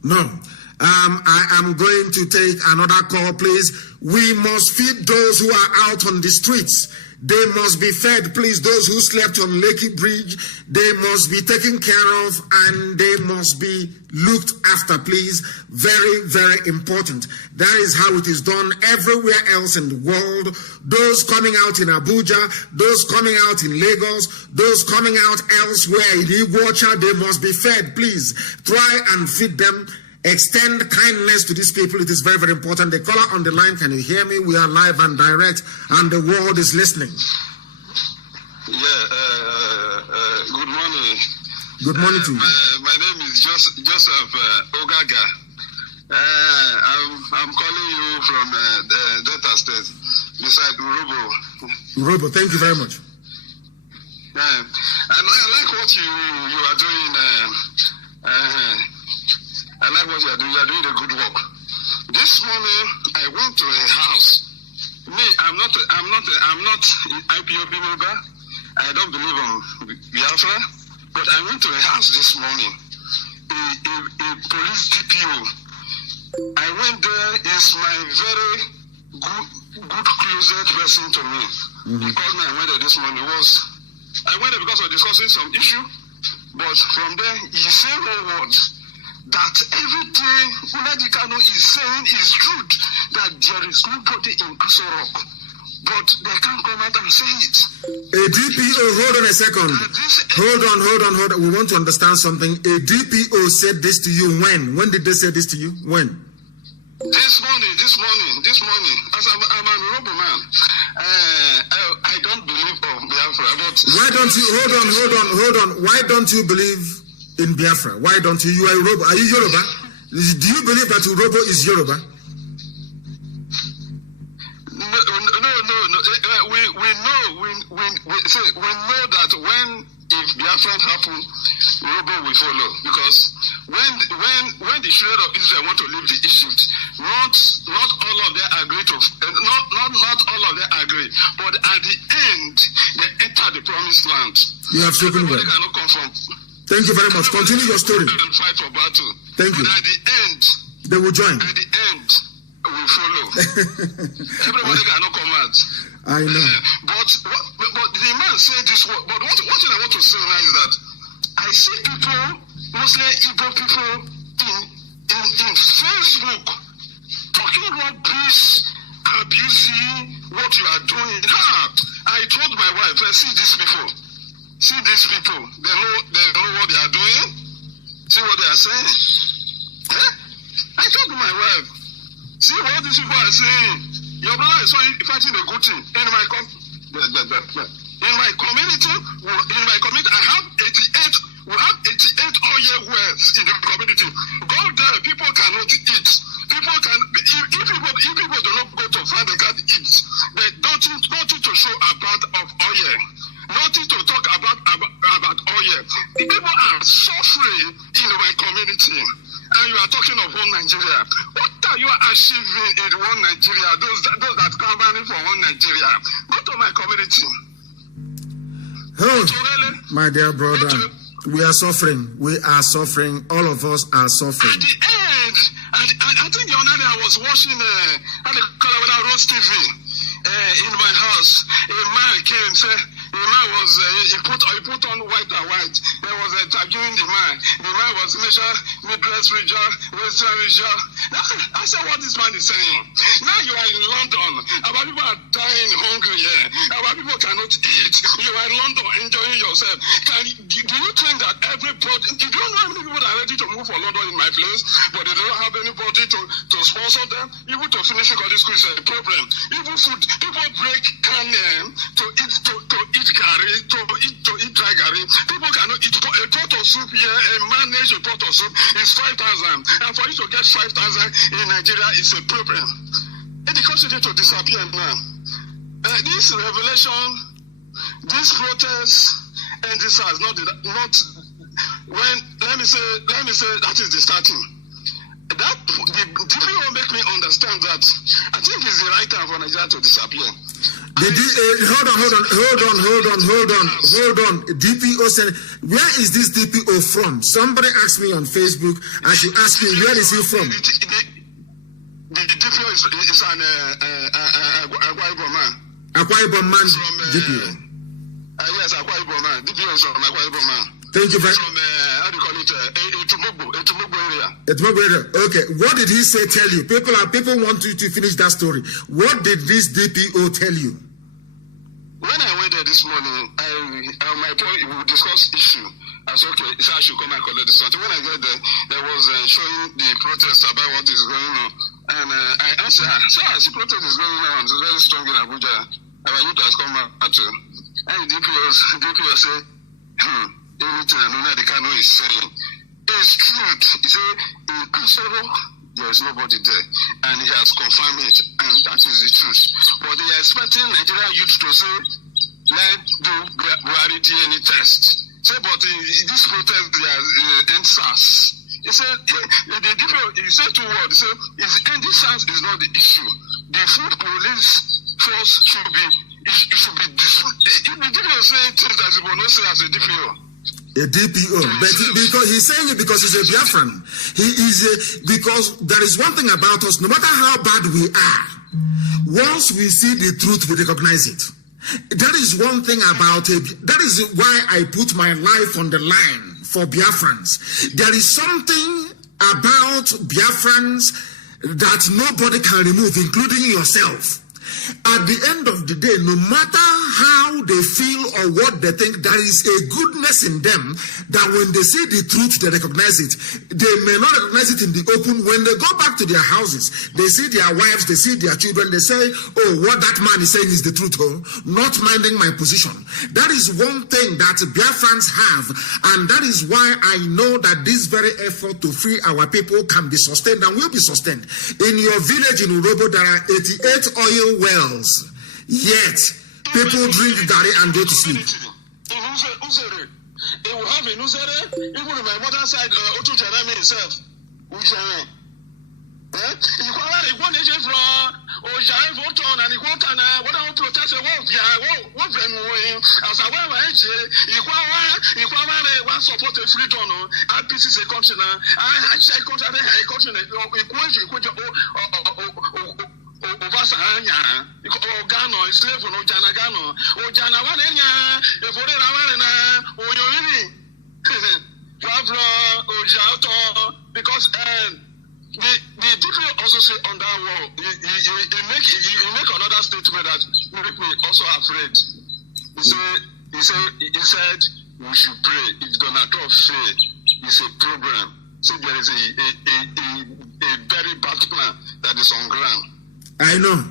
No. I am going to take another call, please. We must feed those who are out on the streets. They must be fed, please. Those who slept on Lekki Bridge, they must be taken care of, and they must be looked after, please. Very, very important. That is how it is done everywhere else in the world. Those coming out in Abuja, those coming out in Lagos, those coming out elsewhere in Iguacha, they must be fed, please. Try and feed them. Extend kindness to these people. It is very, very important. The caller on the line, can you hear me? We are live and direct, and the world is listening. Yeah, good morning. Good morning to you. My name is Joseph Ogaga. I'm calling you from Delta State, beside Urobo. Urobo, thank you very much. And I like what you are doing. I like what you are doing. You are doing a good work. This morning I went to a house. I'm not IPOB member. I don't believe in Biafra, but I went to a house this morning. A police DPO. I went there. Is my very good closet person to me. He called me. I went there this morning. I went there because of discussing some issue, but from there he said one word. That everything Nnamdi Kanu is saying is true, that there is nobody in Aso Rock, but they can't come out and say it. A DPO, hold on a second. Hold on. We want to understand something. A DPO said this to you when? When did they say this to you? When? This morning. As I'm an Urobo man, I don't believe in Biafra. But why don't you, hold on. Why don't you believe in Biafra? Why don't you? You are Yoruba. Are you Yoruba? Do you believe that Urobo is Yoruba? No. We know that if Biafran happen, Urobo will follow, because when the children of Israel want to leave the Egypt, not all of them agree to. Not all of them agree, but at the end they enter the promised land. You have spoken well. Cannot come from. Thank you very much. Continue your story. And fight for battle. Thank you. But at the end, they will join. At the end, we follow. Everybody cannot come out. I know. But the man said this word. But what thing I want to say now is that I see people, mostly Igbo people, in Facebook talking about this, abusing what you are doing. I told my wife, I see these people. See these people, they know what they are doing. See what they are saying. I told my wife, see what these people are saying. Your brother is fighting a good thing. In my community, I have 88. We have 88 all-year wells in the community. Go there, people cannot eat. People can. If people do not go to find, they can't eat. They don't to show about talking of one Nigeria. What are you achieving in one Nigeria? Those that campaigning for one Nigeria. Go to my community. Oh, my dear brother, we are suffering. We are suffering. All of us are suffering. At the end, I think the other day I was watching Rose TV in my house. A man came, said, the man was, he put on white and white. There was a interviewing the man. The man was measure Midwest region, Western region. I said, what this man is saying? Now you are in London. Our people are dying hungry here. Our people cannot eat. You are in London enjoying yourself. Do you think that everybody, you don't know how many people are ready to move for London in my place, but they don't have anybody to sponsor them? Even to finish this school is a problem. Even food, people break can to eat gari, to eat dry gari. People cannot eat a pot of soup here. A manage a pot of soup is 5,000, and for you to get 5,000 in Nigeria is a problem. And the country to disappear now. This revelation, this protest, and this has not when let me say that is the starting. That the DPO make me understand that I think it's the right time for Nigeria to disappear. Hold on. DPO said, where is this DPO from? Somebody asked me on Facebook. I should ask you, where is he from? The DPO is an Akwa Ibom man. Akwa Ibom man. DPO. Yes, Akwa Ibom man. DPO is from Akwa Ibom man. Thank you very much. From how do you call it? Etumogbo area. Etumogbo area. Okay. What did he say? Tell you. People want you to finish that story. What did this DPO tell you? When I went there this morning, my point, we will discuss issue. I said, okay, so I should come and collect the something. When I get there was showing the protest about what is going on. And I answered, sir, the protest is going on. It's very strong in Abuja. Our youth has come out to. And the DPO said, anything Nnamdi Kanu is saying is truth. He said, in Asoro, there is nobody there. And he has confirmed it. And that is the truth. But they are expecting Nigerian youth to say, let's do Buhari DNA test. Say, but in this protest, there are NSAS. He said, he said two words. He said, NSAS is not the issue. The food police force should be destroyed. If the DPO saying things that he will not say as a DPO. A DPO, but because he's saying it because he's a Biafran. Because there is one thing about us, no matter how bad we are, once we see the truth, we recognize it. That is one thing about it. That is why I put my life on the line for Biafrans. There is something about Biafrans that nobody can remove, including yourself. At the end of the day, no matter how they feel or what they think, there is a goodness in them that when they see the truth, they recognize it. They may not recognize it in the open. When they go back to their houses, they see their wives, they see their children, they say, oh, what that man is saying is the truth, not minding my position. That is one thing that Biafrans have, and that is why I know that this very effort to free our people can be sustained and will be sustained. In your village in Urobo, there are 88 oil wells, yet people drink gari and go to sleep. They will have in Uzere, even on my mother's side, Otu Jarame himself. Ujare. You can't one agent from Ojare Voton and you want to what I protest a wolf. What Brenway as a you can't one support a free donor. IPC is a continent. I say continent, a continent. Obasanya, Ogano, slave no Janagano, Ojana Wanenya, if Oyorini, Biafra, Ojauto, because the DPO also say on that wall, he make another statement that make me also afraid. He said we should pray. It's gonna drop faith. It's a program. So there is a very bad plan that is on ground. I know.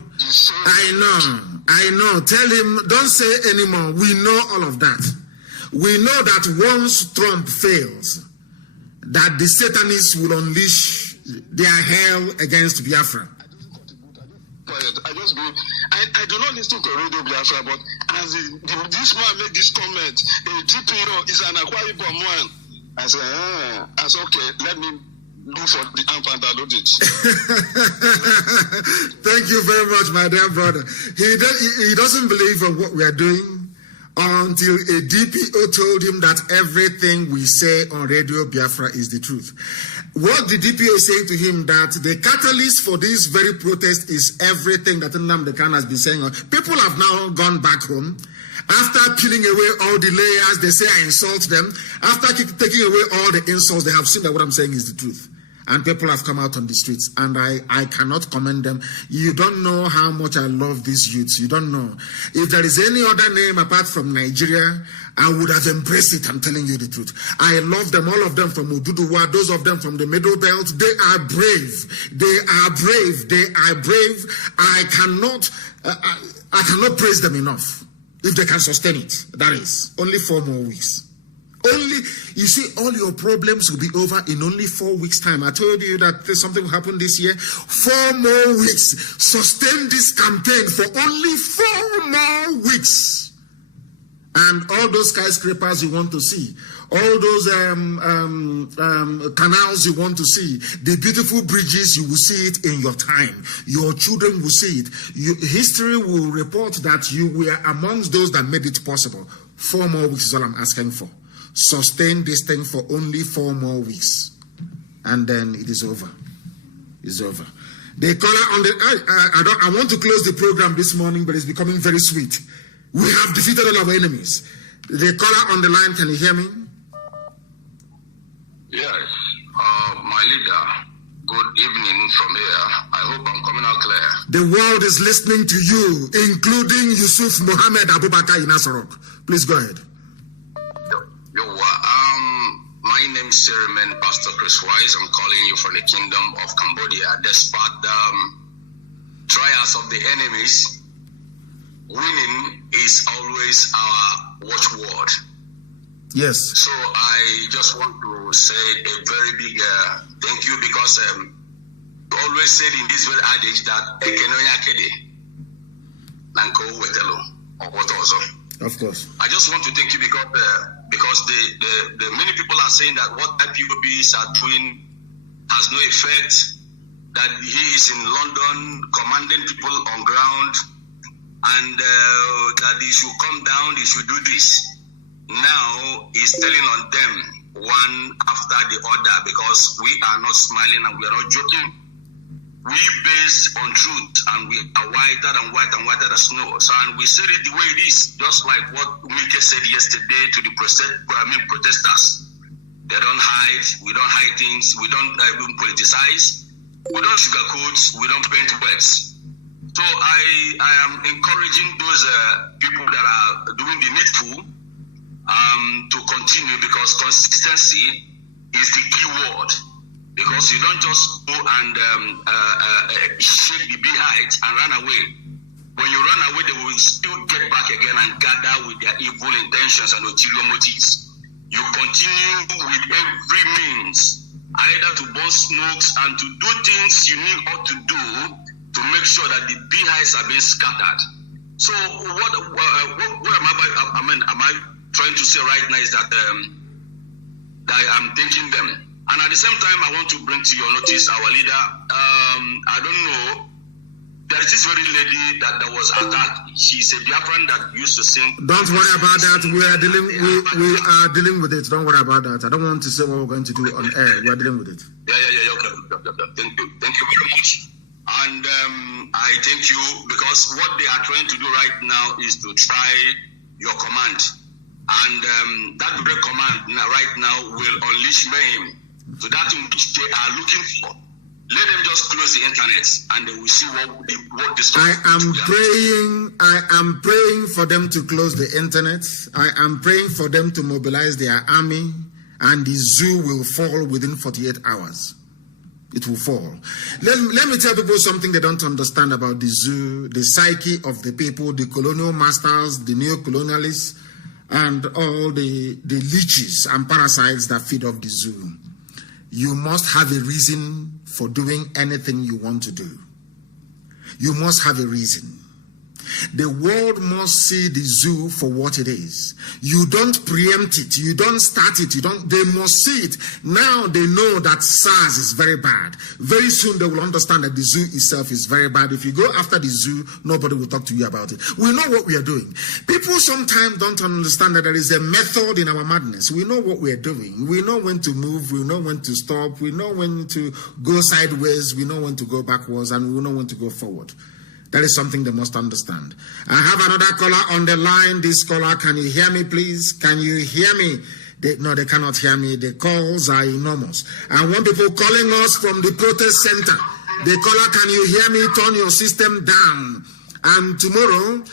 Tell him, don't say anymore. We know all of that. We know that once Trump fails, that the Satanists will unleash their hell against Biafra. I do not listen to Radio Biafra, but as this man made this comment, a DPO is an Akwa Ibom man. I said, okay, let me do for the amp and download it. Thank you very much, my dear brother. He doesn't believe in what we are doing until a DPO told him that everything we say on Radio Biafra is the truth. What the DPO is saying to him, that the catalyst for this very protest is everything that Nnamdi Kanu has been saying. People have now gone back home. After peeling away all the layers, they say I insult them. After taking away all the insults, they have seen that what I'm saying is the truth. And people have come out on the streets, and I cannot commend them. You don't know how much I love these youths. You don't know. If there is any other name apart from Nigeria, I would have embraced it. I'm telling you the truth. I love them, all of them from Ududuwa, those of them from the Middle Belt. They are brave. They are brave. They are brave. I cannot praise them enough. If they can sustain it, that is only 4 more weeks. You see, all your problems will be over in only 4 weeks' time. I told you that something will happen this year. 4 more weeks. Sustain this campaign for only 4 more weeks. And all those skyscrapers you want to see, all those canals you want to see, the beautiful bridges, you will see it in your time. Your children will see it. History will report that you were amongst those that made it possible. 4 more weeks is all I'm asking for. Sustain this thing for only 4 more weeks, and then it is over. It's over. The caller on the I want to close the program this morning, but it's becoming very sweet. We have defeated all our enemies. The caller on the line, can you hear me? Yes, my leader. Good evening from here. I hope I'm coming out clear. The world is listening to you, including Yusuf Mohammed Abubakar in Asarok. Please go ahead. My name is Seriman Pastor Chris Wise. I'm calling you from the Kingdom of Cambodia. Despite the trials of the enemies, winning is always our watchword. Yes. So I just want to say a very big thank you, because you always said in this very adage that of course. I just want to thank you because the many people are saying that what IPOBs are doing has no effect, that he is in London commanding people on ground, and that he should come down, he should do this. Now he's telling on them one after the other, because we are not smiling and we are not joking. We base on truth, and we are whiter and whiter than snow. So, and we said it the way it is, just like what Mike said yesterday to the protesters. They don't hide. We don't hide things. We don't even politicize. We don't sugarcoat. We don't paint words. So I am encouraging those people that are doing the needful to continue, because consistency is the key word. Because you don't just go and shake the beehive and run away. When you run away, they will still get back again and gather with their evil intentions and ulterior motives. You continue with every means, either to burn smokes and to do things you need ought to do to make sure that the beehives are being scattered. So what am I trying to say right now is that I am thanking them. And at the same time, I want to bring to your notice our leader. I don't know. There is this very lady that was attacked. She's a Biafran that used to sing. Don't worry about that. We are dealing with it. Don't worry about that. I don't want to say what we're going to do on air. We are dealing with it. Yeah. Okay. Thank you very much. And I thank you, because what they are trying to do right now is to try your command. And that very command right now will unleash mayhem. So that which they are looking for. Let them just close the internet, and they will see what the I am praying for them to close the internet. I am praying for them to mobilize their army, and the zoo will fall within 48 hours. It will fall. Let me tell people something they don't understand about the zoo, the psyche of the people, the colonial masters, the neo-colonialists, and all the leeches and parasites that feed off the zoo. You must have a reason for doing anything you want to do. You must have a reason. The world must see the zoo for what it is. You don't preempt it. You don't start it. They must see it. Now they know that SARS is very bad. Very soon they will understand that the zoo itself is very bad. If you go after the zoo, nobody will talk to you about it. We know what we are doing. People sometimes don't understand that there is a method in our madness. We know what we are doing. We know when to move. We know when to stop. We know when to go sideways. We know when to go backwards. And we know when to go forward. That is something they must understand. I have another caller on the line. This caller, can you hear me, please? Can you hear me? No, they cannot hear me. The calls are enormous. And when people calling us from the protest center, the caller, can you hear me? Turn your system down. And tomorrow,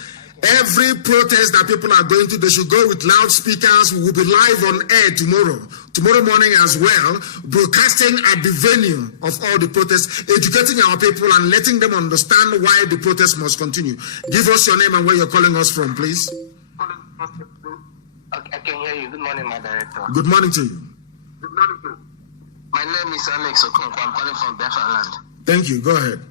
every protest that people are going to, they should go with loudspeakers. We will be live on air tomorrow morning as well, broadcasting at the venue of all the protests, educating our people and letting them understand why the protest must continue. Give us your name and where you're calling us from, please. I can hear you. Good morning, my director. Good morning to you. Good morning to you. My name is Alex Okonkwo. I'm calling from Biafran. Thank you. Go ahead.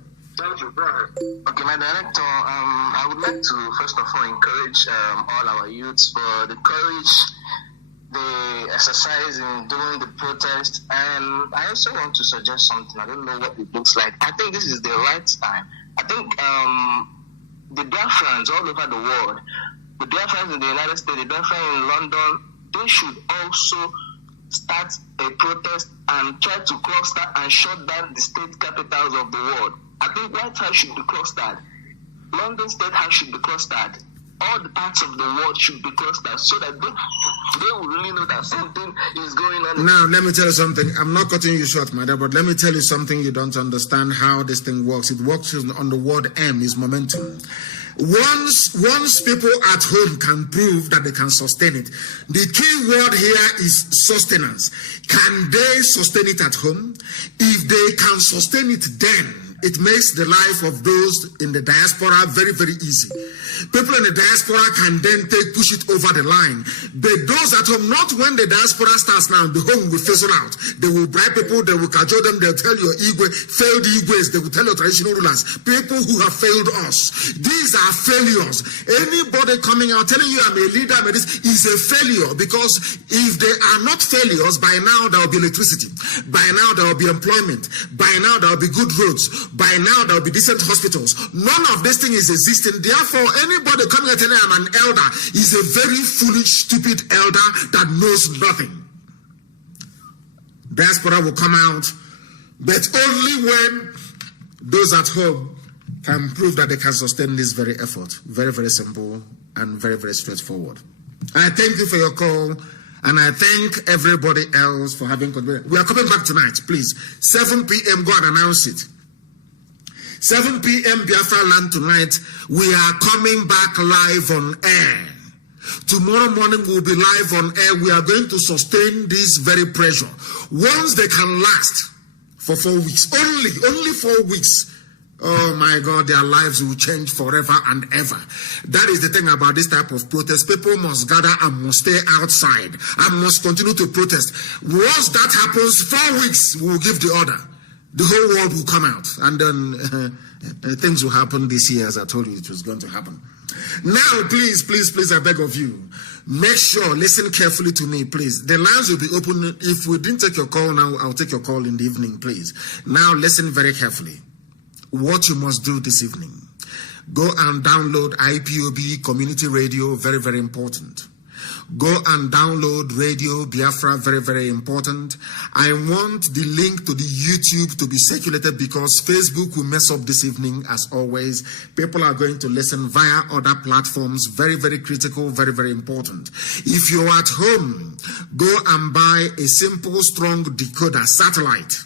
Okay, my director, I would like to first of all encourage all our youths for the courage they exercise in doing the protest, and I also want to suggest something. I don't know what it looks like. I think this is the right time. I think the Biafrans all over the world, the Biafrans in the United States, the Biafrans in London, they should also start a protest and try to cluster and shut down the state capitals of the world. I think White House should be clustered. London State House should be clustered. All the parts of the world should be clustered so that they will really know that something is going on. Now, let me tell you something. I'm not cutting you short, my dear, but let me tell you something. You don't understand how this thing works. It works on the word M, is momentum. Once people at home can prove that they can sustain it, the key word here is sustenance. Can they sustain it at home? If they can sustain it, then it makes the life of those in the diaspora very, very easy. People in the diaspora can then push it over the line. But those at home, not when the diaspora starts now, the home will fizzle out. They will bribe people, they will cajole them, they'll tell your failed Igwes, they will tell your traditional rulers, people who have failed us. These are failures. Anybody coming out telling you I'm a leader, this is a failure, because if they are not failures, by now there will be electricity. By now there will be employment. By now there will be good roads. By now there will be decent hospitals. None of this thing is existing. Therefore, anybody coming and telling I'm an elder is a very foolish, stupid elder that knows nothing. Diaspora will come out, but only when those at home can prove that they can sustain this very effort. Very, very simple and very, very straightforward. I thank you for your call, and I thank everybody else for having contributed. We are coming back tonight, please. 7 p.m., go and announce it. 7 p.m. Biafra land tonight. We are coming back live on air. Tomorrow morning we'll be live on air. We are going to sustain this very pressure. Once they can last for 4 weeks, only 4 weeks, oh my God, their lives will change forever and ever. That is the thing about this type of protest. People must gather and must stay outside and must continue to protest. Once that happens, 4 weeks, we will give the order. The whole world will come out, and then things will happen this year, as I told you it was going to happen. Now, please, I beg of you, make sure, listen carefully to me, please. The lines will be open. If we didn't take your call now, I'll take your call in the evening, please. Now, listen very carefully. What you must do this evening, go and download IPOB Community Radio, very, very important. Go and download Radio Biafra, very, very important. I want the link to the YouTube to be circulated because Facebook will mess up this evening as always. People are going to listen via other platforms, very, very critical, very, very important. If you're at home, go and buy a simple, strong decoder, satellite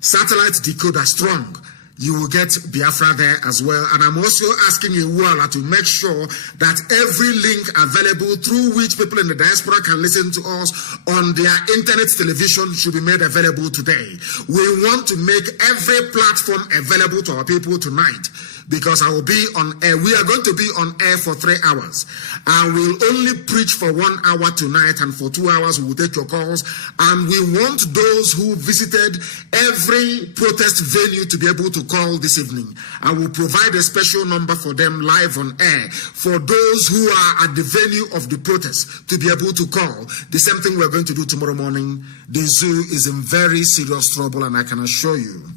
decoder, strong. You will get Biafra there as well. And I'm also asking you, Wala, to make sure that every link available through which people in the diaspora can listen to us on their internet television should be made available today. We want to make every platform available to our people tonight. because I will be on air. We are going to be on air for 3 hours. I will only preach for 1 hour tonight, and for 2 hours we will take your calls. And we want those who visited every protest venue to be able to call this evening. I will provide a special number for them live on air for those who are at the venue of the protest to be able to call. The same thing we're going to do tomorrow morning. The zoo is in very serious trouble, and I can assure you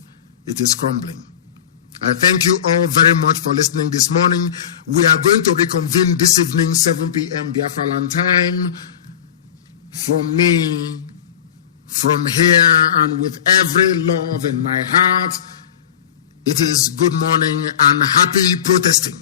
it is crumbling. I thank you all very much for listening this morning. We are going to reconvene this evening, 7 p.m. Biafra land time. From me, from here, and with every love in my heart, it is good morning and happy protesting.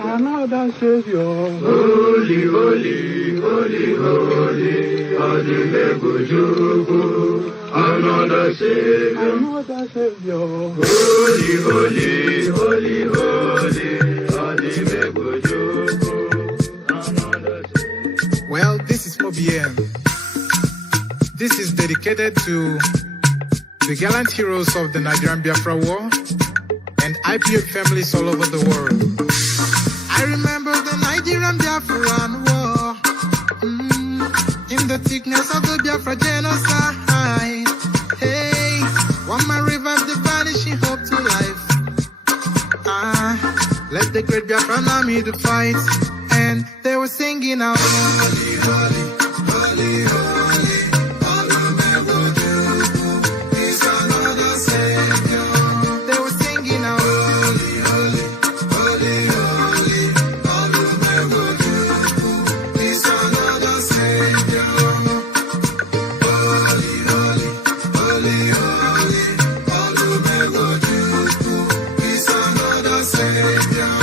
Another Savior, holy, holy, holy, holy, Adimebujuku. Another Savior, holy, holy, holy, holy, Adimebujuku. Well, this is MAOBI N. This is dedicated to the gallant heroes of the Nigerian Biafra War and IPOB families all over the world. I remember the Nigerian Biafran war, in the thickness of the Biafra genocide. Hey, one man revived the vanishing hope to life. Let the great Biafran army to fight, and they were singing out, holy, holy, holy, holy, is another Savior. They were singing out, holy, holy, holy, holy, is another Savior. Holy, holy, holy, holy, is another Savior.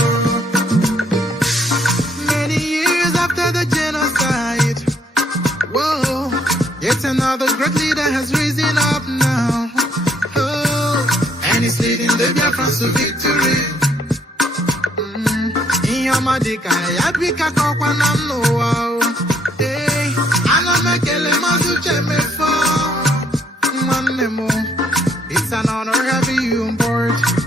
Many years after the genocide, whoa, yet another great leader has risen up now. Oh, and he's leading the Biafrans to victory. Madika, Yapika Kokwanam no. Hey, Anamekele Mazuche me for. It's an honor having you on board.